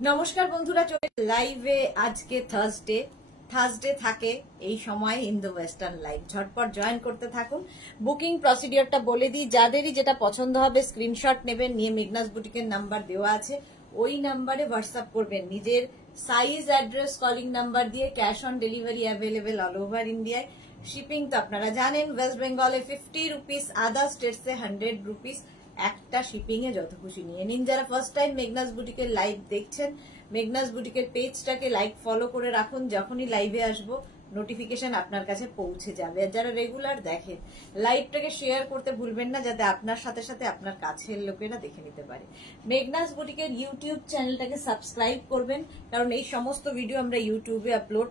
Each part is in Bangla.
নমস্কার বন্ধুরা, চলে লাইভে। আজকে থার্সডে থাকে এই সময় ইন দ্য ওয়েস্টার্ন লাইভ। ঝটপট জয়েন করতে থাকুন। বুকিং প্রসিডিওরটা বলে দিই, যাদেরই যেটা পছন্দ হবে স্ক্রিনশট নেবেন, নিয়ে মেঘনাস বুটিকের নাম্বার দেওয়া আছে, ওই নাম্বারে হোয়াটসঅ্যাপ করবেন নিজের সাইজ, অ্যাড্রেস, কলিং নাম্বার দিয়ে। Cash on delivery available all over ইন্ডিয়ায়। শিপিং তো আপনারা জানেন, ওয়েস্ট বেঙ্গলে 50 রুপিস, আদার স্টেটসে 100 রুপিস। একটা শিপিং এ যত খুশি নিয়ে নিন। যারা ফার্স্ট টাইম মেঘনাস বুটিকের লাইভ দেখছেন, মেঘনাস বুটিকের পেজটাকে লাইক ফলো করে রাখুন। যখনই লাইভে আসবো নোটিফিকেশন আপনার কাছে পৌঁছে যাবে। আর যারা রেগুলার দেখেন, লাইভটাকে শেয়ার করতে ভুলবেন না, যাতে আপনার সাথে সাথে আপনার কাছের লোকেরা দেখে নিতে পারে। মেঘনাস বুটিকের ইউটিউব চ্যানেলটাকে সাবস্ক্রাইব করবেন, কারণ এই সমস্ত ভিডিও আমরা ইউটিউবে আপলোড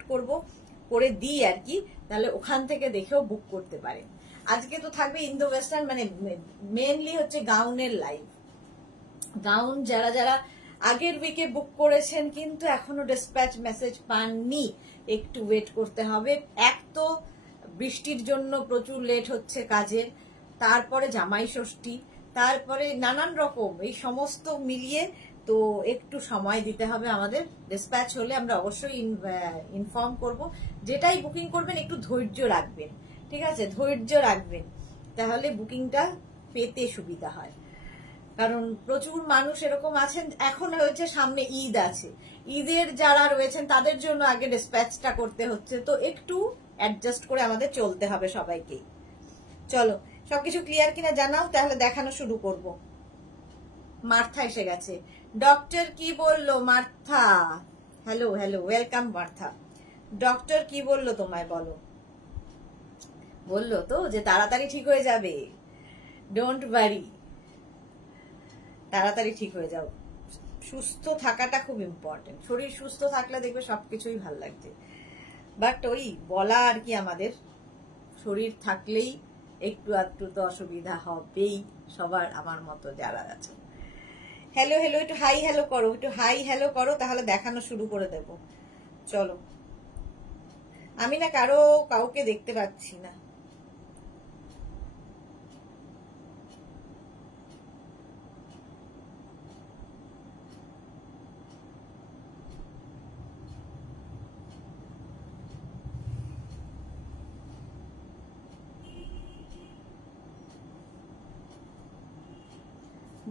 করে দিই আর কি, তাহলে ওখান থেকে দেখেও বুক করতে পারেন। আজকে তো থাকবে ইন দ্য ওয়েস্টার্ন, মানে মেনলি হচ্ছে গাউনের লাইভ। গাউন যারা যারা আগের উইকে বুক করেছেন কিন্তু এখনো ডিসপ্যাচ মেসেজ পাননি, একটু ওয়েট করতে হবে। এক তো বৃষ্টির জন্য প্রচুর লেট হচ্ছে কাজের, তারপরে জামাই ষষ্ঠী, তারপরে নানান রকম এই সমস্ত মিলিয়ে তো একটু সময় দিতে হবে আমাদের। ডিসপ্যাচ হলে আমরা অবশ্যই ইনফর্ম করব। যেটাই বুকিং করবেন একটু ধৈর্য রাখবেন, ঠিক আছে? ধৈর্য রাখবেন, তাহলে বুকিংটা পেতে সুবিধা হয়। কারণ প্রচুর মানুষ এরকম আছেন, এখন হয়েছে সামনে ঈদ আছে, ঈদের যারা রয়েছেন তাদের জন্য আগে ডিসপ্যাচটা করতে হচ্ছে, তো একটু অ্যাডজাস্ট করে আমাদের চলতে হবে সবাইকে। চলো, সবকিছু ক্লিয়ার কিনা জানাও, তাহলে দেখানো শুরু করব। মার্থা এসে গেছে। ডক্টর কি বললো Martha? Hello hello, welcome Martha. Doctor কি বললো তোমায় বলো? বললো তো যে তাড়াতাড়ি ঠিক হয়ে যাবে, ডোন্ট ওয়ারি, তাড়াতাড়ি ঠিক হয়ে যাও। সুস্থ থাকাটা খুব ইম্পর্টেন্ট। শরীর সুস্থ থাকলে দেখবে সবকিছুই ভাল লাগছে। বাট ওই বলা আর কি, আমাদের শরীর থাকলেই একটু আধটু তো অসুবিধা হবেই সবার, আমার মতো যারা আছে। হ্যালো হ্যালো, একটু হাই হ্যালো করো, একটু হাই হ্যালো করো, তাহলে দেখানো শুরু করে দেব। চলো, আমি না কাউকে দেখতে পাচ্ছি না।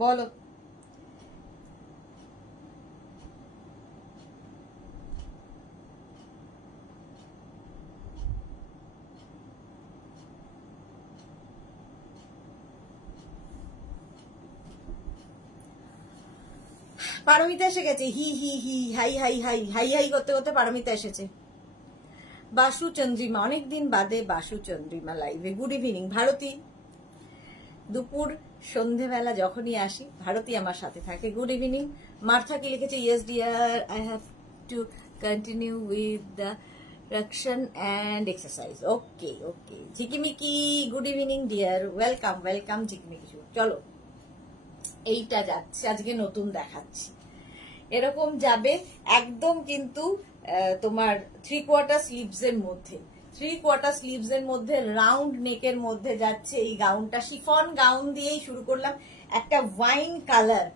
বলো। পারমিতা এসে গেছে। হি হি হি, hi hi hi, hi hi করতে করতে পারমিতা এসেছে। বাসু চন্দ্রিমা, অনেকদিন বাদে বাসু চন্দ্রিমা লাইভে। Good evening Bharati. দুপুর সন্ধেবেলা যখনই আসি ভারতী আমার সাথে থাকে। Good evening. মার্থা কি লিখেছে? Yes dear, I have to continue with the রকশন অ্যান্ড এক্সারসাইজ। Okay okay. ঝিকিমিকি, good evening dear, welcome welcome ঝিকিমিকি। চলো, এইটা যাচ্ছে আজকে, নতুন দেখাচ্ছি। এরকম যাবে একদম, কিন্তু তোমার 3/4 স্লিভস এর মধ্যে, 3/4 স্লিভস এর মধ্যে, রাউন্ড নেকের মধ্যে যাচ্ছে এই গাউনটা। শিফন গাউন দিয়েই শুরু করলাম। একটা ওয়াইন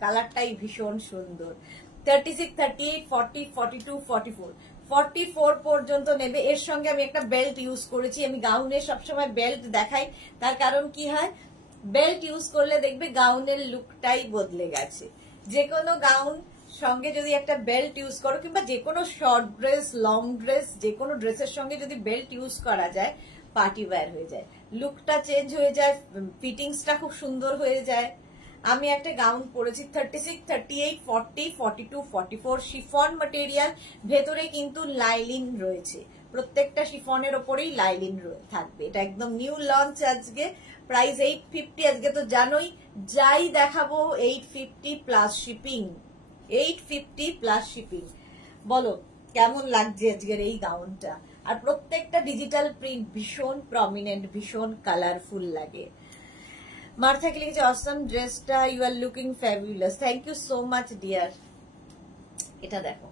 কালারটাই ভীষণ সুন্দর। 36, 38, 40, 42, 44, 44 পর্যন্ত নেবে। এর সঙ্গে আমি একটা বেল্ট ইউজ করেছি। আমি গাউনে সবসময় বেল্ট দেখাই, তার কারণ কি হয়, বেল্ট ইউজ করলে দেখবে গাউনের লুকটাই বদলে গেছে। যে কোনো গাউন সঙ্গে যদি একটা বেল্ট ইউজ করো, কিংবা যে কোনো শর্ট ড্রেস, লং ড্রেস, যে কোনো ড্রেসের সঙ্গে যদি বেল্ট ইউজ করা যায়, পার্টি ওয়্যার হয়ে যায়, লুকটা চেঞ্জ হয়ে যায়, ফিটিংসটা খুব সুন্দর হয়ে যায়। আমি একটা গাউন পরেছি 36, 38, 40, 42, 44, শিফন ম্যাটেরিয়াল, ভেতরে কিন্তু লাইলিন রয়েছে। প্রত্যেকটা শিফনের ওপরেই লাইলিন থাকবে। এটা একদম নিউ লঞ্চ আজকে। প্রাইস 850। আজকে তো জানোই, যাই দেখাবো 850 প্লাস শিপিং, 850 প্লাস শিপিং। বলো কেমন লাগছে আজকের এই গাউনটা? আর প্রত্যেকটা ডিজিটাল প্রিন্ট, ভীষণ প্রমিনেন্ট, ভীষণ কালারফুল লাগে। মার্থাকে লিখেছে অসম ড্রেসটা, you are looking fabulous. Thank you so much dear. এটা দেখো,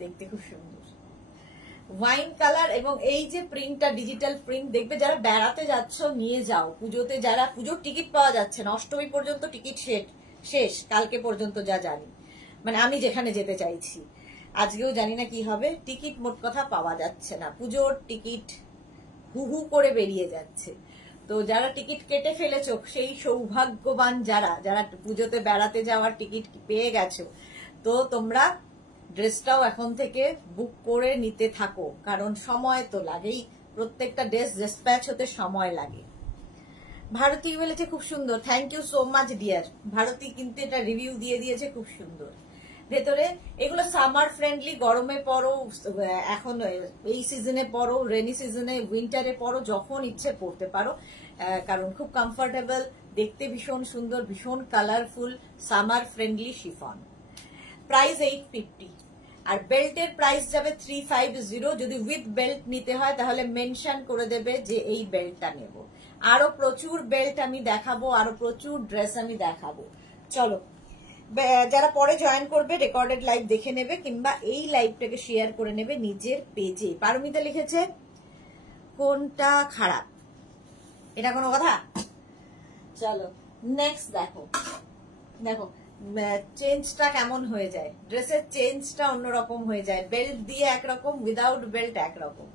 দেখতে খুব সুন্দর, ওয়াইন কালার। এবং এই যে প্রিন্টটা, ডিজিটাল প্রিন্ট, দেখবে যারা বেড়াতে যাচ্ছ নিয়ে যাও। পুজোতে যারা, পুজোর টিকিট পাওয়া যাচ্ছে না, অষ্টমী পর্যন্ত টিকিট শেষ, কালকে পর্যন্ত যা জানি। মানে আমি যেখানে যেতে চাইছি। আজকেও জানি না কি হবে, টিকিট মোট কথা পাওয়া যাচ্ছে না, পুজোর টিকিট হু হু করে বেরিয়ে যাচ্ছে। তো যারা টিকিট কেটে ফেলেছো, সেই সৌভাগ্যবান যারা যারা পুজোতে বেড়াতে যাওয়ার টিকিট পেয়ে গেছো, তো তোমরা ড্রেসটাও এখন থেকে বুক করে নিতে থাকো, কারণ সময় তো লাগেই, প্রত্যেকটা ড্রেস ডিসপ্যাচ হতে সময় লাগে। ভারতী বলেছে খুব সুন্দর, thank you so much dear. Bharati কিন্তু এটা রিভিউ দিয়ে দিয়েছে, খুব সুন্দর। ভেতরে এগুলো সামার ফ্রেন্ডলি, গরমে পরো, এখন এই সিজনে পরো, রেনি সিজনে, উইন্টারে পরো, যখন ইচ্ছে পরতে পারো, কারণ খুব কমফোর্টেবল, দেখতে ভীষণ সুন্দর, ভীষণ colourful, summer friendly chiffon. Price 850, আর বেল্টের প্রাইস যাবে 350। যদি উইথ বেল্ট নিতে হয় তাহলে মেনশন করে দেবে যে এই বেল্টটা নেব। আরো প্রচুর বেল্ট আমি দেখাবো, আরো প্রচুর ড্রেস আমি দেখাবো। চলো, যারা পরে জয়েন করবে রেকর্ডেড লাইভ দেখে নেবে, কিংবা এই লাইভটাকে শেয়ার করে নেবে নিজের পেজে। পারমিতা লিখেছে কোনটা খারাপ, এটা কোনো কথা? চলো নেক্সট দেখো, দেখো চেঞ্জটা কেমন হয়ে যায়, ড্রেসের চেঞ্জটা অন্যরকম হয়ে যায়, বেল্ট দিয়ে একরকম, উইদাউট বেল্ট একরকম।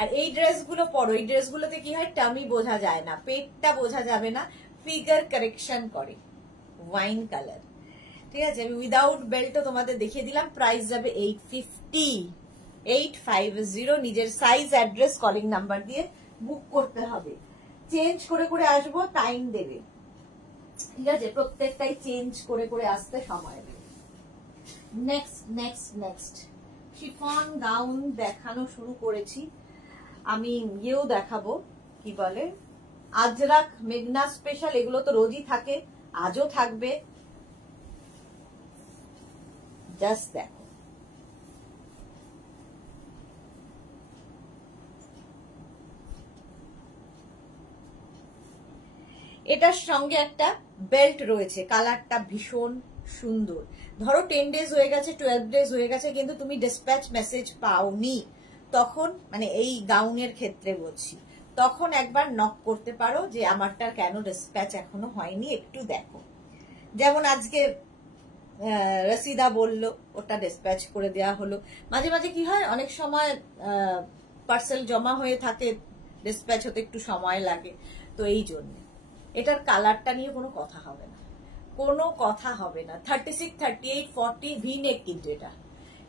আর এই ড্রেসগুলো পরো, এই ড্রেসগুলোতে কি হয়, টামি বোঝা যায় না, পেটটা বোঝা যাবে না, ফিগার কারেকশন করে, ওয়াইন কালার। ঠিক আছে, আমি উইদাউট বেল্টও তোমাদের দেখিয়ে দিলাম। প্রাইস যাবে 850, 850। নিজের সাইজ, অ্যাড্রেস, কলিং নাম্বার দিয়ে বুক করতে হবে। চেঞ্জ করে করে আসবো, টাইম দেবে, ঠিক আছে, প্রত্যেকটাই চেঞ্জ করে করে আসতে সময় দেবে। Next next next chiffon gown দেখানো শুরু করেছি, আমি ইয়েও দেখাবো, কি বলে, আজরাক, মেঘনা স্পেশাল, এগুলো তো রোজই থাকে, আজও থাকবে। জাস্ট দেখো, এটার সঙ্গে একটা বেল্ট রয়েছে, কালারটা ভীষণ সুন্দর। ধরো 10 ডেজ হয়ে গেছে, 12 ডেজ হয়ে গেছে, কিন্তু তুমি ডিসপ্যাচ মেসেজ পাওনি, তখন মানে এই গাউনের ক্ষেত্রে বলছি, তখন একবার নক করতে পারো যে আমারটা কেন ডিসপ্যাচ এখনো হয়নি, একটু দেখো। যেমন আজকে রসিদা বলল ওটা ডিসপ্যাচ করে দেওয়া হলো। মাঝে মাঝে কি হয়, অনেক সময় পার্সেল জমা হয়ে থাকে, ডিসপ্যাচ হতে একটু সময় লাগে, তো এই জন্য এটার কালারটা নিয়ে কোনো কথা হবে না, কোনো কথা হবে না। 36, 38, 40 ভি নেক, কিন্তু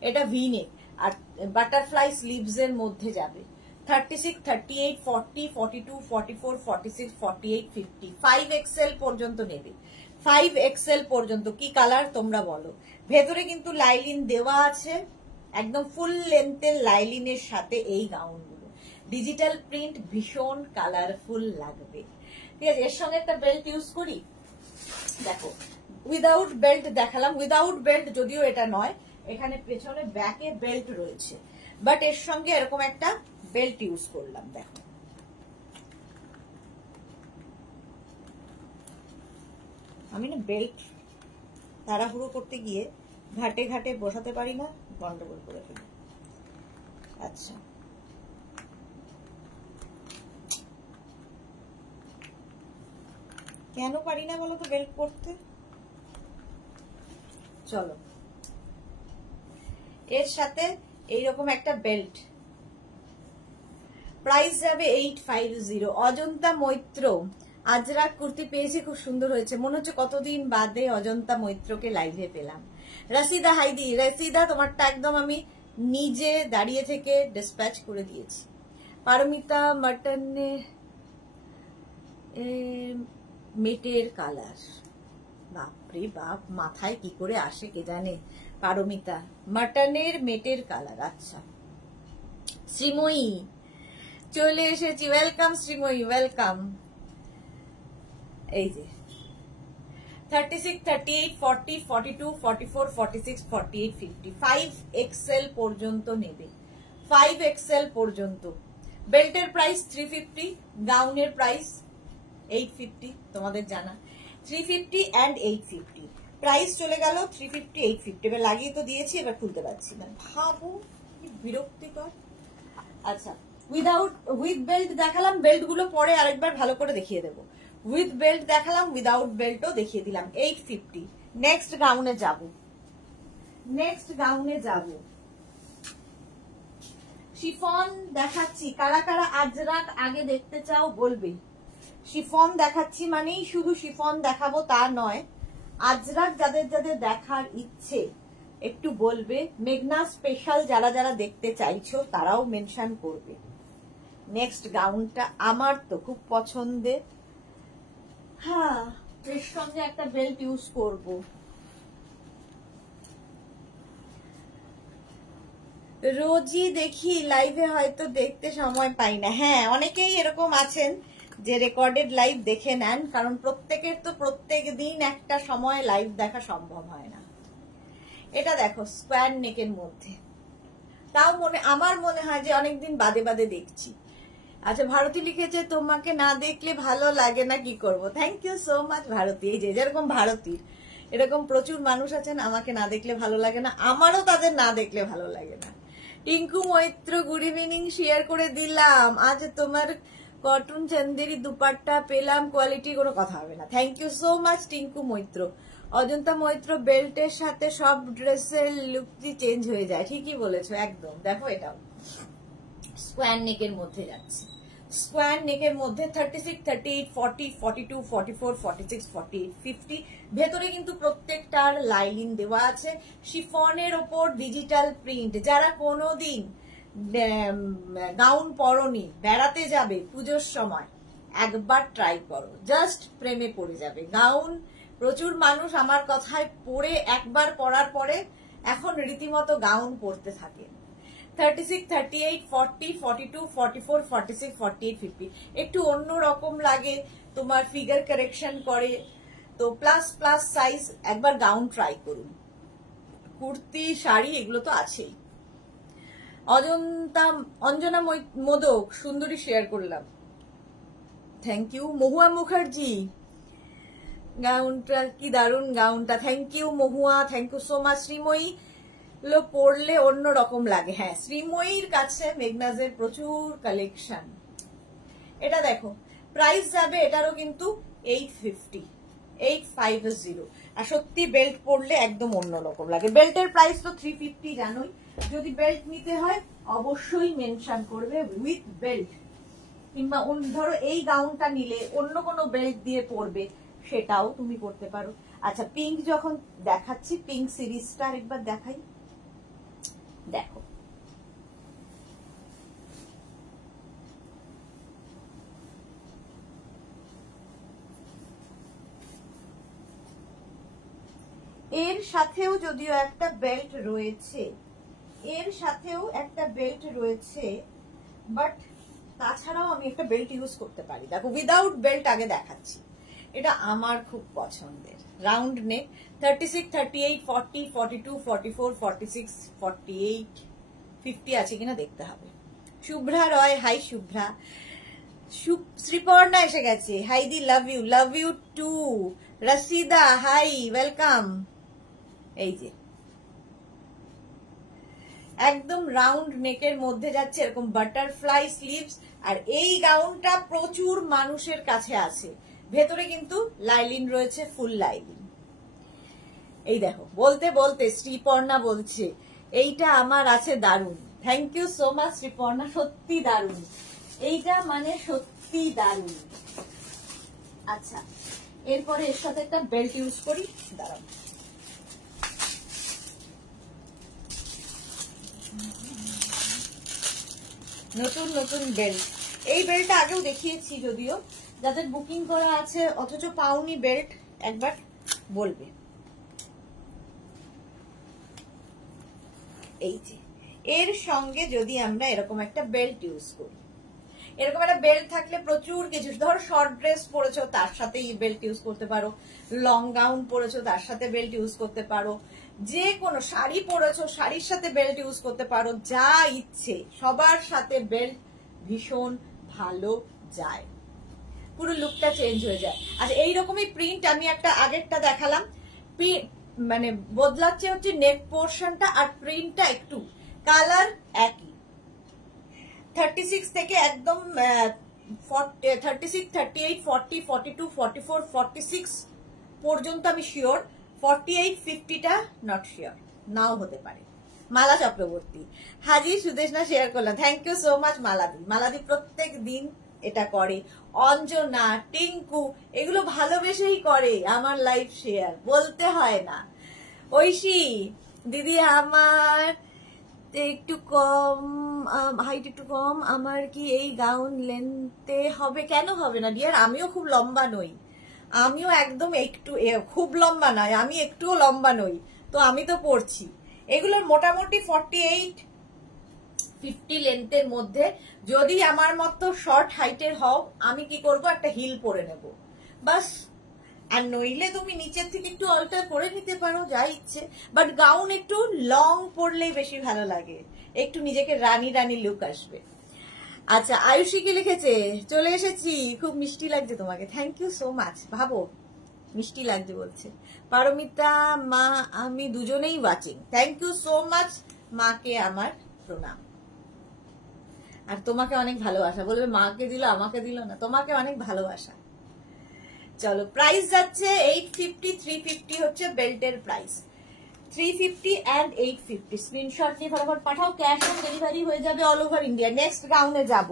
এটা ভি নেক, আর বাটারফ্লাই স্লিভস এর মধ্যে যাবে। 36, 38, 40, 42, 44, 46, 48, 50, 5XL পর্যন্ত নেবে, 5XL পর্যন্ত। কি কালার তোমরা বলো? ভেতরে কিন্তু লাইলিন দেওয়া আছে, একদম ফুল লেন্থের লাইলিনের সাথে এই গাউনগুলো, ডিজিটাল প্রিন্ট, ভীষণ কালারফুল লাগবে। ঠিক আছে, এর সঙ্গে একটা বেল্ট ইউজ করি, দেখো উইদাউট বেল্ট দেখালাম, উইদাউট বেল্ট যদিও এটা নয়, এখানে পেছনে ব্যাকে বেল্ট রয়েছে, বাট এর সঙ্গে এরকম একটা বেল্ট ইউজ করলাম। দেখো আমি না বেল্ট তাড়াহুড়ো করতে গিয়ে ঘাটে ঘাটে বসাতে পারি না, গন্ডগোল করে ফেলি। আচ্ছা, কেন পারি না বলো তো বেল্ট পরতে? চলো, এর সাথে এইরকম একটা বেল্ট, প্রাইস যাবে 850। অজন্তা মৈত্র আজরাক কুর্তি পেয়েছি, খুব সুন্দর হয়েছে, মনে হচ্ছে কতদিন বাদে অজন্তা মৈত্রকে লাইভে পেলাম। রসিদা হাইদি, রসিদা তোমারটা একদম আমি নিজে দাঁড়িয়ে থেকে ডিসপ্যাচ করে দিয়েছি। পারমিতা মটনের মেটের কালার, বাপরে বাপ, মাথায় কি করে আসে কে জানে। পারমিতা মটনের মেটের কালার, আচ্ছা। শ্রীময়ী চলে এসেছি, ওয়েলকাম শ্রীময়ী, ওয়েলকাম। এই যে 36, 38, 40, 42, 44, 46, 48, 50, 5XL পর্যন্ত নেবে, 5XL পর্যন্ত। বেল্টের প্রাইস 350, গাউনের প্রাইস 850, তোমাদের জানা 350 and 850। প্রাইস চলে গেল 350, 850। এবার লাগিয়ে তো দিয়েছি, এবার খুলতে পারছি না, ভাবো কি বিরক্তিকর। আচ্ছা, উইথ বেল্ট দেখালাম, বেল্ট গুলো পরে আরেকবার ভালো করে দেখিয়ে দেবো। উইথ বেল্ট দেখালাম, উইদাউট বেল্টও দেখিয়ে দিলাম, 850। নেক্সট গাউনে যাব, নেক্সট গাউনে যাব। শিফন দেখাচ্ছি, কারা কারা আজ রাত আগে দেখতে চাও বলবে। শিফন দেখাচ্ছি মানেই শুধু শিফন দেখাবো তা নয়, আজ রাত যাদের যাদের দেখার ইচ্ছে একটু বলবে। মেঘনা স্পেশাল যারা যারা দেখতে চাইছো তারাও মেনশন করবে। নেক্সট গাউনটা আমার তো খুব পছন্দের। হ্যাঁ, এর সঙ্গে একটা বেল্ট ইউজ করব। রোজই দেখি, লাইভে হয়তো দেখতে সময় পাই না। হ্যাঁ, অনেকেই এরকম আছেন যে রেকর্ডেড লাইভ দেখে নেন, কারণ প্রত্যেকের তো প্রত্যেক দিন একটা সময় লাইভ দেখা সম্ভব হয় না। এটা দেখো স্কোয়ার নেকের মধ্যে, তাও আমার মনে হয় যে অনেকদিন বাদে বাদে দেখছি। আচ্ছা, ভারতী লিখেছে তোমাকে না দেখলে ভালো লাগে না, কি করব। Thank you so much Bharati. এই যে যেরকম ভারতীর এরকম প্রচুর মানুষ আছেন আমাকে না দেখলে ভালো লাগে না, আমারও তাদের না দেখলে ভালো লাগে না। Tinku Maitra good evening share করে দিলাম। আজ তোমার কটন চন্দেরি দুপাট্টা পেলাম, কোয়ালিটি কোনো কথা হবে না। Thank you so much Tinku Maitra. Ajanta Maitra বেল্টের সাথে সব ড্রেসের লুকটি চেঞ্জ হয়ে যায়, ঠিকই বলেছো একদম। দেখো এটাও স্কোয়ার নেকের মধ্যে যাচ্ছে, স্কোয়ার নেকের মধ্যে 36, 38, 40, 42, 44, 46, 48, 50। ভেতরে কিন্তু প্রত্যেকটার লাইনিং দেওয়া আছে। শিফনের ওপর ডিজিটাল প্রিন্ট। যারা কোনোদিন গাউন পরনি, বেড়াতে যাবে পুজোর সময়, একবার ট্রাই করো, জাস্ট প্রেমে পড়ে যাবে। গাউন প্রচুর মানুষ আমার কথায় পরে একবার পরার পরে এখন রীতিমতো গাউন পরতে থাকে। 36, 38, 40, 42, 44, 46, 48, 50 একটু অন্য রকম লাগে, তোমার ফিগার কারেকশন করে। তো প্লাস প্লাস সাইজ একবার গাউন ট্রাই করুন। কুর্তি, শাড়ি এগুলো তো আছেই। অঞ্জনা মোদক সুন্দরী শেয়ার করলাম, থ্যাংক ইউ। মহুয়া মুখার্জি গাউনটা কি দারুন গাউনটা, thank you Mahua, thank you so much. Srimoyee লো পড়লে অন্য রকম লাগে। হ্যাঁ, শ্রীময়ীর কাছে মেঘনাজের প্রচুর কালেকশন। এটা দেখো প্রাইস যাবে এটারও কিন্তু 850, 850। আর সত্যি বেল্ট পরলে একদম অন্যরকম লাগে। বেল্টের প্রাইস তো 350 জানোই। যদি বেল্ট নিতে হয় অবশ্যই মেনশন করবে উইথ বেল্ট, কিংবা ধরো এই গাউনটা নিলে অন্য কোনো বেল্ট দিয়ে পরবে, সেটাও তুমি করতে পারো। আচ্ছা, পিঙ্ক যখন দেখাচ্ছি, পিঙ্ক সিরিজটা একবার দেখাই। দেখো এর সাথেও যদিও একটা বেল্ট রয়েছে, এর সাথেও একটা বেল্ট রয়েছে, বাট তাছাড়াও আমি একটা বেল্ট ইউজ করতে পারি। দেখো উইদাউট বেল্ট আগে দেখাচ্ছি। এটা আমার খুব পছন্দের, রাউন্ড নেক, 36, 38, 40, 42, 44, 46, 48, 50 আছে কিনা দেখতে হবে। শুভ্রা রয়, হাই শুভ্রা। শ্রীপর্ণা এসে গেছে, হাই দি, love you too. Rashida hi, welcome. এই যে একদম রাউন্ড নেকের মধ্যে যাচ্ছে, এরকম বাটারফ্লাই স্লিভস। আর এই গাউনটা প্রচুর মানুষের কাছে আছে। ভেতরে কিন্তু লাইলিন রয়েছে, ফুল লাইলিন। এই দেখো বলতে বলতে শ্রীপর্ণা বলছে এইটা আমার আছে দারুন। Thank you so much Sriparna, সত্যি দারুন, এইটা মানে সত্যি দারুন। আচ্ছা, এরপরে এর সাথে একটা বেল্ট ইউজ করি, দাঁড়ান। নতুন নতুন বেল্ট, এই বেল্টটা আগেও দেখিয়েছি যদিও। যাদের বুকিং করা আছে অথচ পাওনি বেল্ট, একবার বলবে। এই যে এর সঙ্গে যদি আমরা এরকম একটা বেল্ট ইউজ করি, এরকম একটা বেল্ট থাকলে প্রচুর কিছু, ধরো শর্ট ড্রেস পরেছো তার সাথে এই বেল্ট ইউজ করতে পারো, লং গাউন পরেছো তার সাথে বেল্ট ইউজ করতে পারো, যে কোনো শাড়ি পরেছো শাড়ির সাথে বেল্ট ইউজ করতে পারো, যা ইচ্ছে সবার সাথে বেল্ট ভীষণ ভালো যায়, পুরো লুকটা চেঞ্জ হয়ে যায়। আচ্ছা, এইরকমই প্রিন্ট আমি একটা আগেরটা দেখালাম, মানে বদলাচ্ছে হচ্ছে নেক পোর্শনটা আর প্রিন্টটা একটু, কালার একই। 36 থেকে একদম 36, 38, 40, 42, 44, 46 পর্যন্ত আমি শিওর, 48, 50টা নট শিওর। নাও হতে পারে। মালা চক্রবর্তী, হাজি সুদেশনা শেয়ার করলাম, থ্যাংক ইউ সো মাচ। মালাদি, মালাদি প্রত্যেক দিন এটা করে। অঞ্জনা, টিঙ্কু, এগুলো ভালোবেসেই করে আমার লাইভ শেয়ার, বলতে হয় না। ঐশী দিদি, আমার একটু কম, হাইট একটু কম, আমার কি এই গাউন লেনতে হবে? কেন হবে না ডিয়ার, আমিও খুব লম্বা নই, আমিও একদম একটু খুব লম্বা নয়, আমি একটুও লম্বা নই, তো আমি তো পরছি এগুলোর মোটামুটি 48-50 লেন্থের মধ্যে। যদি আমার মতো শর্ট হাইটের হও, আমি কি করব, একটা হিল পরে নেব বাস। আর নইলে তুমি নিচের থেকে একটু অল্টার করে নিতে পারো, যা ইচ্ছে, বাট গাউন একটু লং পরলেই বেশি ভালো লাগে, একটু নিজেকে রানী রানী লুক আসবে। আচ্ছা, আয়ুষী কি লিখেছে, চলে এসেছি, খুব মিষ্টি লাগছে তোমাকে, থ্যাংক ইউ সো মাচ। ভাবো মিষ্টি লাগছে বলছে। পারমিতা, মা আমি দুজনেই watching, thank you so much. মাকে আমার প্রণাম, আর তোমাকে অনেক ভালোবাসা। বলবে মাকে দিল আমাকে দিল না, তোমাকে অনেক ভালোবাসা। চলো, প্রাইস যাচ্ছে 850, 350 হচ্ছে বেল্টের প্রাইস, 350 and 850। স্ক্রিনশট নিয়ে ফটাফট পাঠাও, ক্যাশ অন ডেলিভারি হয়ে যাবে অল ওভার ইন্ডিয়া। নেক্সট গাউনে যাব।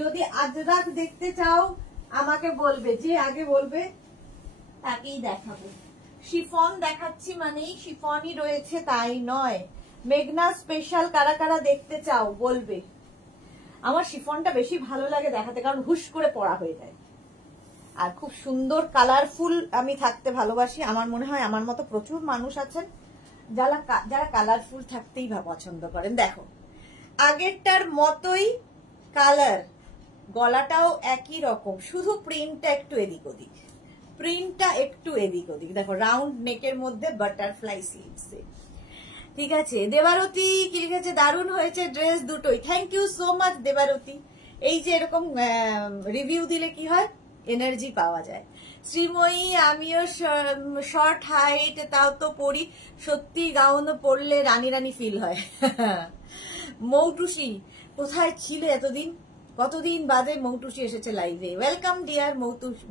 যদি আজরাক দেখতে চাও আমাকে বলবে, যে আগে বলবে তাকেই দেখাবো। শিফন দেখাচ্ছি মানেই শিফনই রয়েছে তাই নয়। মেঘনা স্পেশাল কারা কারা দেখতে চাও বলবে। আমার শিফনটা বেশি ভালো লাগে দেখাতে, কারণ হুশ করে পরা হয়ে যায়, আর খুব সুন্দর কালারফুল আমি থাকতে ভালোবাসি। আমার মনে হয় আমার মতো প্রচুর মানুষ আছেন যারা কালারফুল থাকতেই পছন্দ করেন। দেখো, আগেরটার মতোই কালার, গলাটাও একই রকম, শুধু প্রিন্টটা একটু এদিক ওদিক, প্রিন্টটা একটু এদিক ওদিক। দেখো, রাউন্ড নেকের মধ্যে বাটারফ্লাই স্লিভসে, ঠিক আছে। দেবারতী কি লিখেছে, দারুণ হয়েছে ড্রেস দুটোই, thank you so much Debarati. এই যে এরকম রিভিউ দিলে কি হয়, এনার্জি পাওয়া যায়। শ্রীময়ী, আমিও শর্ট হাইট, তাও তো পরি, সত্যি গাউন পরলে রানী রানী ফিল হয়। মৌটুসি, কোথায় ছিলে এতদিন, কতদিন বাদে মৌটুসি এসেছে লাইভে, ওয়েলকাম ডিয়ার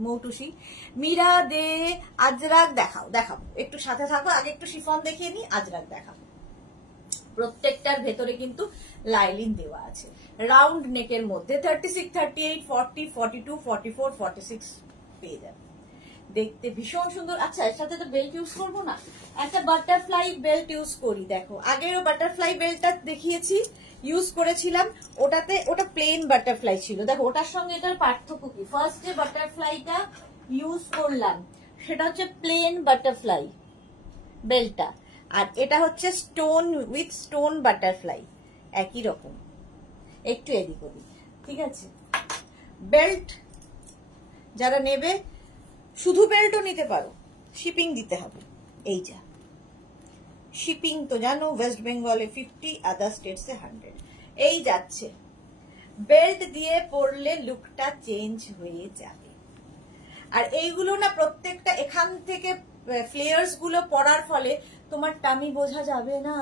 মৌটুসি। মীরা দে, আজরাক দেখাও, দেখাবো, একটু সাথে থাকো, আগে একটু শিফন দেখিয়ে নি, আজরাক দেখাবো। প্রত্যেকটার ভেতরে কিন্তু লাইলিন দেওয়া আছে, রাউন্ড নেকের মধ্যে 36, 38, 40, 42, 44, 46 পেয়ে যাবে, দেখতে ভীষণ সুন্দর। আচ্ছা, এর সাথে তো বেল্ট ইউজ করবো না, একটা বাটারফ্লাই বেল্ট ইউজ করি। দেখো, আগেরও বাটারফ্লাই বেল্টটা দেখিয়েছি, ইউজ করেছিলাম, ওটা প্লেন বাটারফ্লাই ছিল। দেখো, ওটার সঙ্গে এটার পার্থক্য কি, ফার্স্ট যে বাটারফ্লাইটা ইউজ করলাম সেটা হচ্ছে প্লেন বাটারফ্লাই বেল্টটা, আর এটা হচ্ছে স্টোন উইথ স্টোন বাটারফ্লাই, একই রকম, একটু এদিক ওদিক, ঠিক আছে। বেল্ট যারা নেবে, শুধু বেল্টও নিতে পারো, শিপিং দিতে হবে। এই যা শিপিং তো জানো, ওয়েস্ট বেঙ্গলে 50, আদার স্টেটসে 100, এই যাচ্ছে। বেল্ট দিয়ে পরলে লুকটা চেঞ্জ হয়ে যাবে। আর এইগুলো না প্রত্যেকটা এখান থেকে ফ্লেয়ার্স গুলো পরার ফলে তোমার টামি বোঝা যাবে না।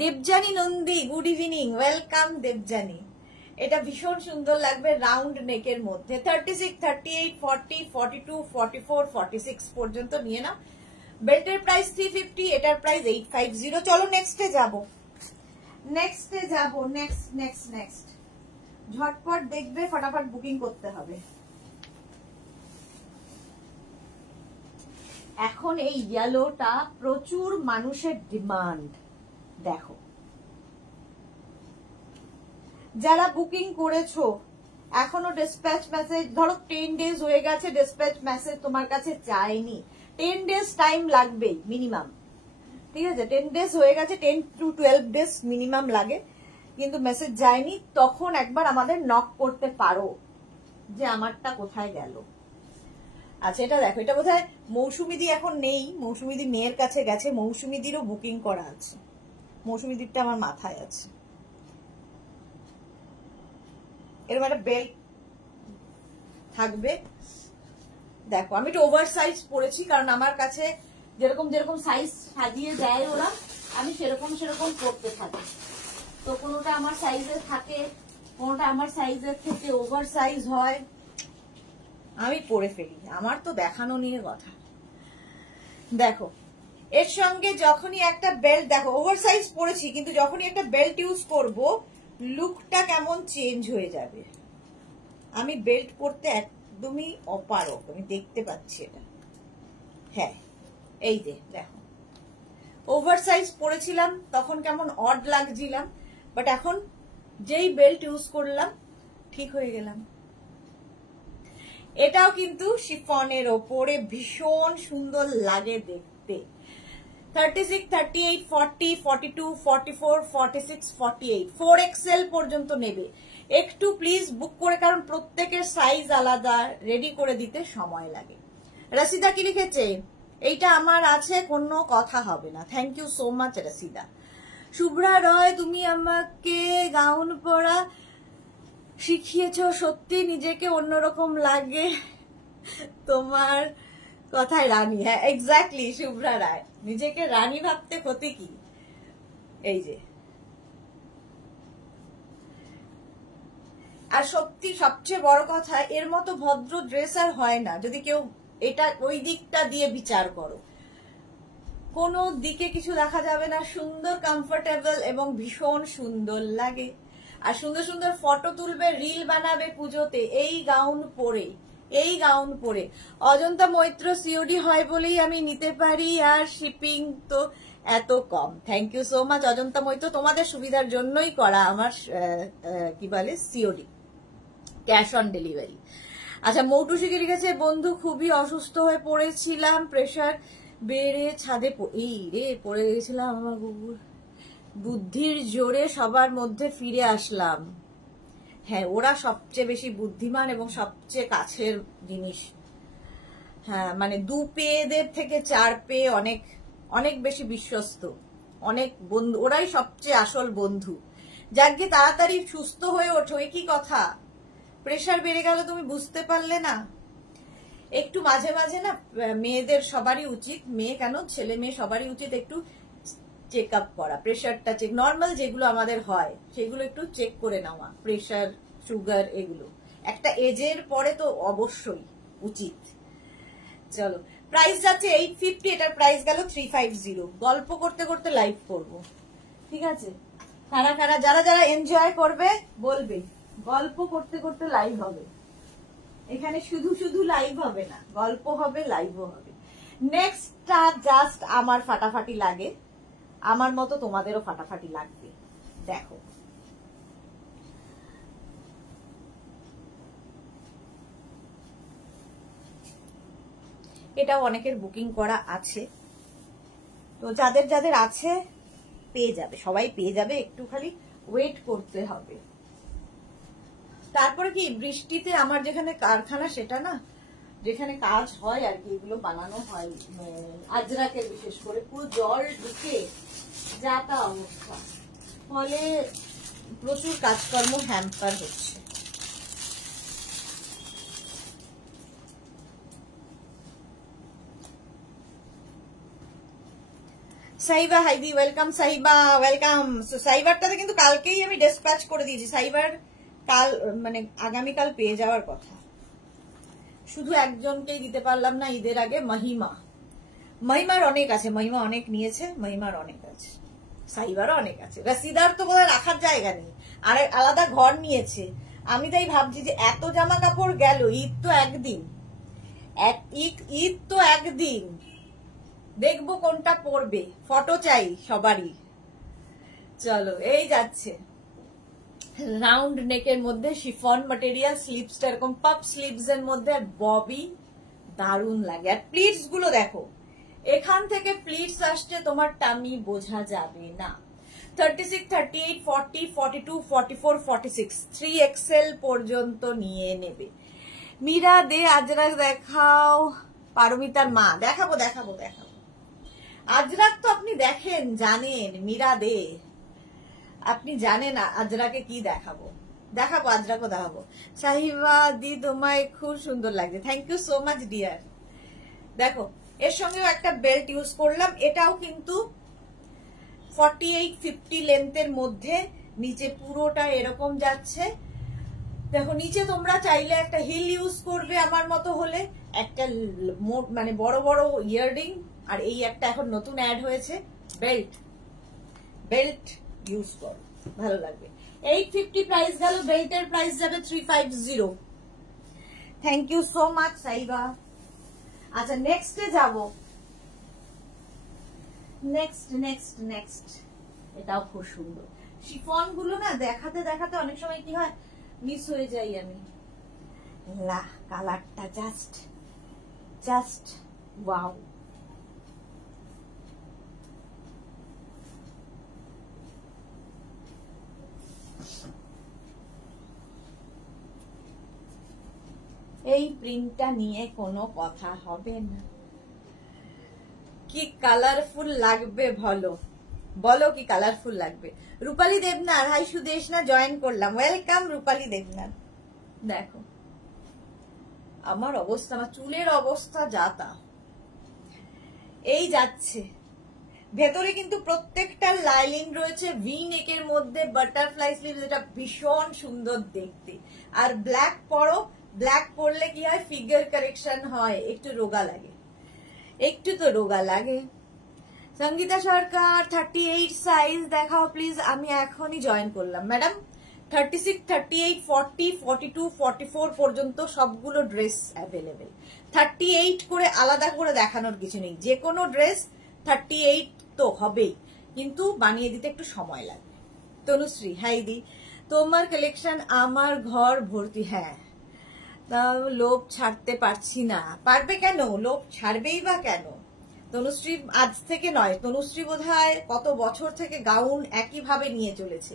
Debjani Nandi, good evening, welcome Debjani. এটা ভীষণ সুন্দর লাগবে রাউন্ড নেকের মধ্যে, 36, 38, 40, 42, 44, 46 পর্যন্ত নিয়ে নাও। বেল্টের প্রাইস 350, এটার প্রাইস 850। চলো নেক্সটে যাব, নেক্সট ঝটপট দেখবে, ফটাফট বুকিং করতে হবে। এখন এই ইয়েলোটা প্রচুর মানুষের ডিমান্ড। দেখো, যারা বুকিং করেছো এখনো ডিসপ্যাচ মেসেজ, ধরো 10 ডেজ হয়ে গেছে, ডিসপ্যাচ মেসেজ তোমার কাছে চাইনি, 10 ডেজ টাইম লাগবেই মিনিমাম, ঠিক আছে। 10 ডেজ হয়ে গেছে, 10 to 12 ডেজ মিনিমাম লাগে, কিন্তু মেসেজ যায়নি, তখন একবার আমাদের নক করতে পারো যে আমারটা কোথায় গেল। আচ্ছা, এটা দেখো, এটা বোধহয় মৌসুমিদি এখন নেই, মৌসুমিদি মেয়ের কাছে গেছে, মৌসুমিদিরও বুকিং করা আছে, মৌসুমিদিরটা আমার মাথায় আছে। এরকম একটা বেল্ট থাকবে। দেখো, আমি একটু ওভার সাইজ পরেছি, কারণ আমার কাছে যেরকম সাইজ সাজিয়ে দেয় ওরা, আমি সেরকম পরতে থাকি। তো কোনোটা আমার সাইজের থাকে, কোনোটা আমার সাইজের থেকে ওভার সাইজ হয়, আমি পরে ফেলি, আমার তো দেখানো নিয়ে কথা। দেখো, এর সঙ্গে যখনই একটা বেল্ট, দেখো ওভারসাইজ পরেছি, কিন্তু যখনই একটা বেল্ট ইউজ করব লুকটা কেমন চেঞ্জ হয়ে যাবে। আমি বেল্ট পরতে একদমই অপারক, আমি দেখতে পাচ্ছি এটা। হ্যাঁ এই যে দেখো, ওভারসাইজ পরেছিলাম তখন কেমন অড লাগছিলাম, বাট এখন যেই বেল্ট ইউজ করলাম ঠিক হয়ে গেলাম। এটাও কিন্তু শিফনের ওপরে ভীষণ সুন্দর লাগে দেখতে। 36, 38, 40, 42, 44, 46, 48 4XL পর্যন্ত নেবে। একটু প্লিজ বুক করে, কারণ প্রত্যেকের সাইজ আলাদা, রেডি করে দিতে সময় লাগে। রসিদা কি লিখেছে? এইটা আমার আছে, কোনো কথা হবে না। Thank you so much Rashida. Shubhra Roy, তুমি আমাকে গাউন পরা শিখিয়েছো, সত্যি নিজেকে অন্যরকম লাগে তোমার কথায় রানী। হ্যাঁ এক্স্যাক্টলি শুভ্রা রায়, নিজেকে রানী ভাবতে ক্ষতি কি। এই যে, আর সত্যি সবচেয়ে বড় কথা, এর মতো ভদ্র ড্রেস আর হয় না যদি কেউ এটা ওই দিকটা দিয়ে বিচার করো। কোনো দিকে কিছু দেখা যাবে না, সুন্দর কমফোর্টেবল এবং ভীষণ সুন্দর লাগে। আর সুন্দর সুন্দর ফটো তুলবে, রিল বানাবে পুজোতে এই গাউন পরে, এই গাউন পরে। অজন্তা মৈত্র সিওডি হয় বলেই আমি নিতে পারি, আর শিপিং তো এত কম। Thank you so much Ajanta Maitra, তোমাদের সুবিধার জন্যই করা আমার কি বলে সিওডি, ক্যাশ অন ডেলিভারি। আচ্ছা মৌটুসিকে লিখেছে, বন্ধু খুবই অসুস্থ হয়ে পড়েছিলাম, প্রেশার বেড়ে ছাদে পড়ে গেছিলাম, আমার বুদ্ধির জোরে সবার মধ্যে ফিরে আসলাম। হ্যাঁ ওরা সবচেয়ে বেশি বুদ্ধিমান এবং সবচেয়ে কাছের জিনিস। হ্যাঁ মানে 2 পেয়েদের থেকে 4 পেয়ে অনেক অনেক বেশি বিশ্বস্ত, অনেক বন্ধু, ওরাই সবচেয়ে আসল বন্ধু। যাকে তাড়াতাড়ি সুস্থ হয়ে ওঠো, কি কথা, প্রেশার বেড়ে গেল তুমি বুঝতে পারলে না। একটু মাঝে মাঝে না মেয়েদের সবারই উচিত, মেয়ে কেন ছেলে মেয়ে সবারই উচিত একটু চেক আপ করা, প্রেশারটা চেক, নর্মাল যেগুলো আমাদের হয় সেগুলো একটু চেক করে নেওয়া, প্রেশার সুগার এগুলো একটা এজের পরে তো অবশ্যই উচিত। চলো প্রাইস যাচ্ছে 850, এটার প্রাইস গেল 350। গল্প করতে করতে লাইভ করব, ঠিক আছে? কারা কারা যারা যারা এনজয় করবে বলবে, গল্প করতে করতে লাইভ হবে এখানে, শুধু শুধু লাইভ হবে না, গল্প হবে, লাইভও হবে। নেক্সটটা জাস্ট আমার ফাটাফাটি লাগে, আমার মতো তোমাদেরও ফাটাফাটি লাগবে। দেখো এটাও অনেকের বুকিং করা আছে, তো যাদের যাদের আছে পেয়ে যাবে, সবাই পেয়ে যাবে, একটু খালি ওয়েট করতে হবে। তারপরে কি বৃষ্টিতে আমার যেখানে কারখানা, সেটা না যেখানে কাজ হয় আর কি, এগুলো বানানো হয় আজরাকের, বিশেষ করে পুরো জল ঢুকে যা তা অবস্থা, ফলে প্রচুর কাজকর্ম হ্যাম্পার হচ্ছে। Saiba হাইদি welcome, Saiba welcome. সাইবারটাতে কিন্তু কালকেই আমি ডিসপ্যাচ করে দিয়েছি, সাইবার কাল মানে আগামীকাল পেয়ে যাওয়ার কথা। শুধু একজনকেই দিতে পারলাম না ঈদের আগে, মহিমা, মহিমার অনেক আছে, মহিমা অনেক নিয়েছে, মহিমার অনেক আছে, সাইবারও অনেক আছে। রসিদার তো বোধহয় রাখার জায়গা নেই, আর আলাদা ঘর নিয়েছে। আমি তাই ভাবছি যে এত জামা কাপড় গেল, ঈদ তো একদিন, ঈদ তো একদিন, দেখবো কোনটা পরবে, ফটো চাই সবারই। চলো এই যাচ্ছে রাউন্ড নেকের মধ্যে শিফন ম্যাটেরিয়াল, স্লিভসটা এরকম পাপ স্লিভস এর মধ্যে, আর ববি দারুণ লাগে। আর প্লিটস গুলো দেখো, এখান থেকে প্লিটস আসছে, তোমার টামি বোঝা যাবে না। 36, 38, 40, 42, 44, 46 3XL পর্যন্ত নিয়ে নেবে। মীরা দে আজরাক দেখাও, পারমিতার মা, দেখাবো দেখাবো দেখাবো। আজরাক তো আপনি দেখেন, জানেন, মীরা দে আপনি জানেন আজরাকে কি দেখাবো, দেখাবো আজরাকও দেখাবো। সাহিবা দি তোমায় খুব সুন্দর লাগছে, thank you so much dear. দেখো এর সঙ্গেও একটা বেল্ট ইউজ করলাম, এটাও কিন্তু 48-50 লেন্থের মধ্যে, নিচে পুরোটা এরকম যাচ্ছে। দেখো নিচে তোমরা চাইলে একটা হিল ইউজ করবে আমার মতো হলে, একটা মানে বড় বড় ইয়াররিং আর এই একটা এখন নতুন অ্যাড হয়েছে, বেল্ট, বেল্ট ইউজ করো, ভালো লাগবে। 850 প্রাইস গেল, বেল্টের প্রাইস যাবে 350। Thank you so much Saiba. আচ্ছা নেক্সটে যাব, নেক্সট এটাও খুব সুন্দর। শিফন গুলো না দেখাতে দেখাতে অনেক সময় কি হয়, মিস হয়ে যাই আমি। লা কালারটা জাস্ট ওয়াও। এই প্রিন্টটা নিয়ে কোনো কথা হবে না। কি কালারফুল লাগবে বলো, বলো কি কালারফুল লাগবে। রূপালী দেবনাথ, হাই সুদেশ না জয়েন করলাম, ওয়েলকাম রূপালী দেবনাথ। দেখো আমার অবস্থা, আমার চুলের অবস্থা যাতা, এই যাচ্ছে। ভেতরে কিন্তু প্রত্যেকটা লাইলিং রয়েছে, ভি নেকের মধ্যে বাটারফ্লাই স্লিভ, যেটা ভীষণ সুন্দর দেখতে। আর ব্ল্যাক পরো, ব্ল্যাক পরলে কি হয়, ফিগার কারেকশন হয়, একটু রোগা লাগে, একটু তো রোগা লাগে। সঙ্গীতা সরকার 38 সাইজ দেখাও প্লিজ। আমি এখনই জয়েন করলাম ম্যাডাম। 36, 38, 40, 42, 44 পর্যন্ত সবগুলো ড্রেস অ্যাভেলেবেল। 38 করে আলাদা করে দেখানোর কিছু নেই, যে কোনো ড্রেস 38 তো হবেই, কিন্তু বানিয়ে দিতে একটু সময় লাগবে। তনুশ্রী হাইদি, তোমার কালেকশন আমার ঘর ভর্তি। হ্যাঁ, লোভ ছাড়তে পারছি না। পারবে কেন, লোভ ছাড়বেই বা কেন? তনুশ্রী আজ থেকে নয়, তনুশ্রী বোধহয় কত বছর থেকে গাউন একইভাবে নিয়ে চলেছে,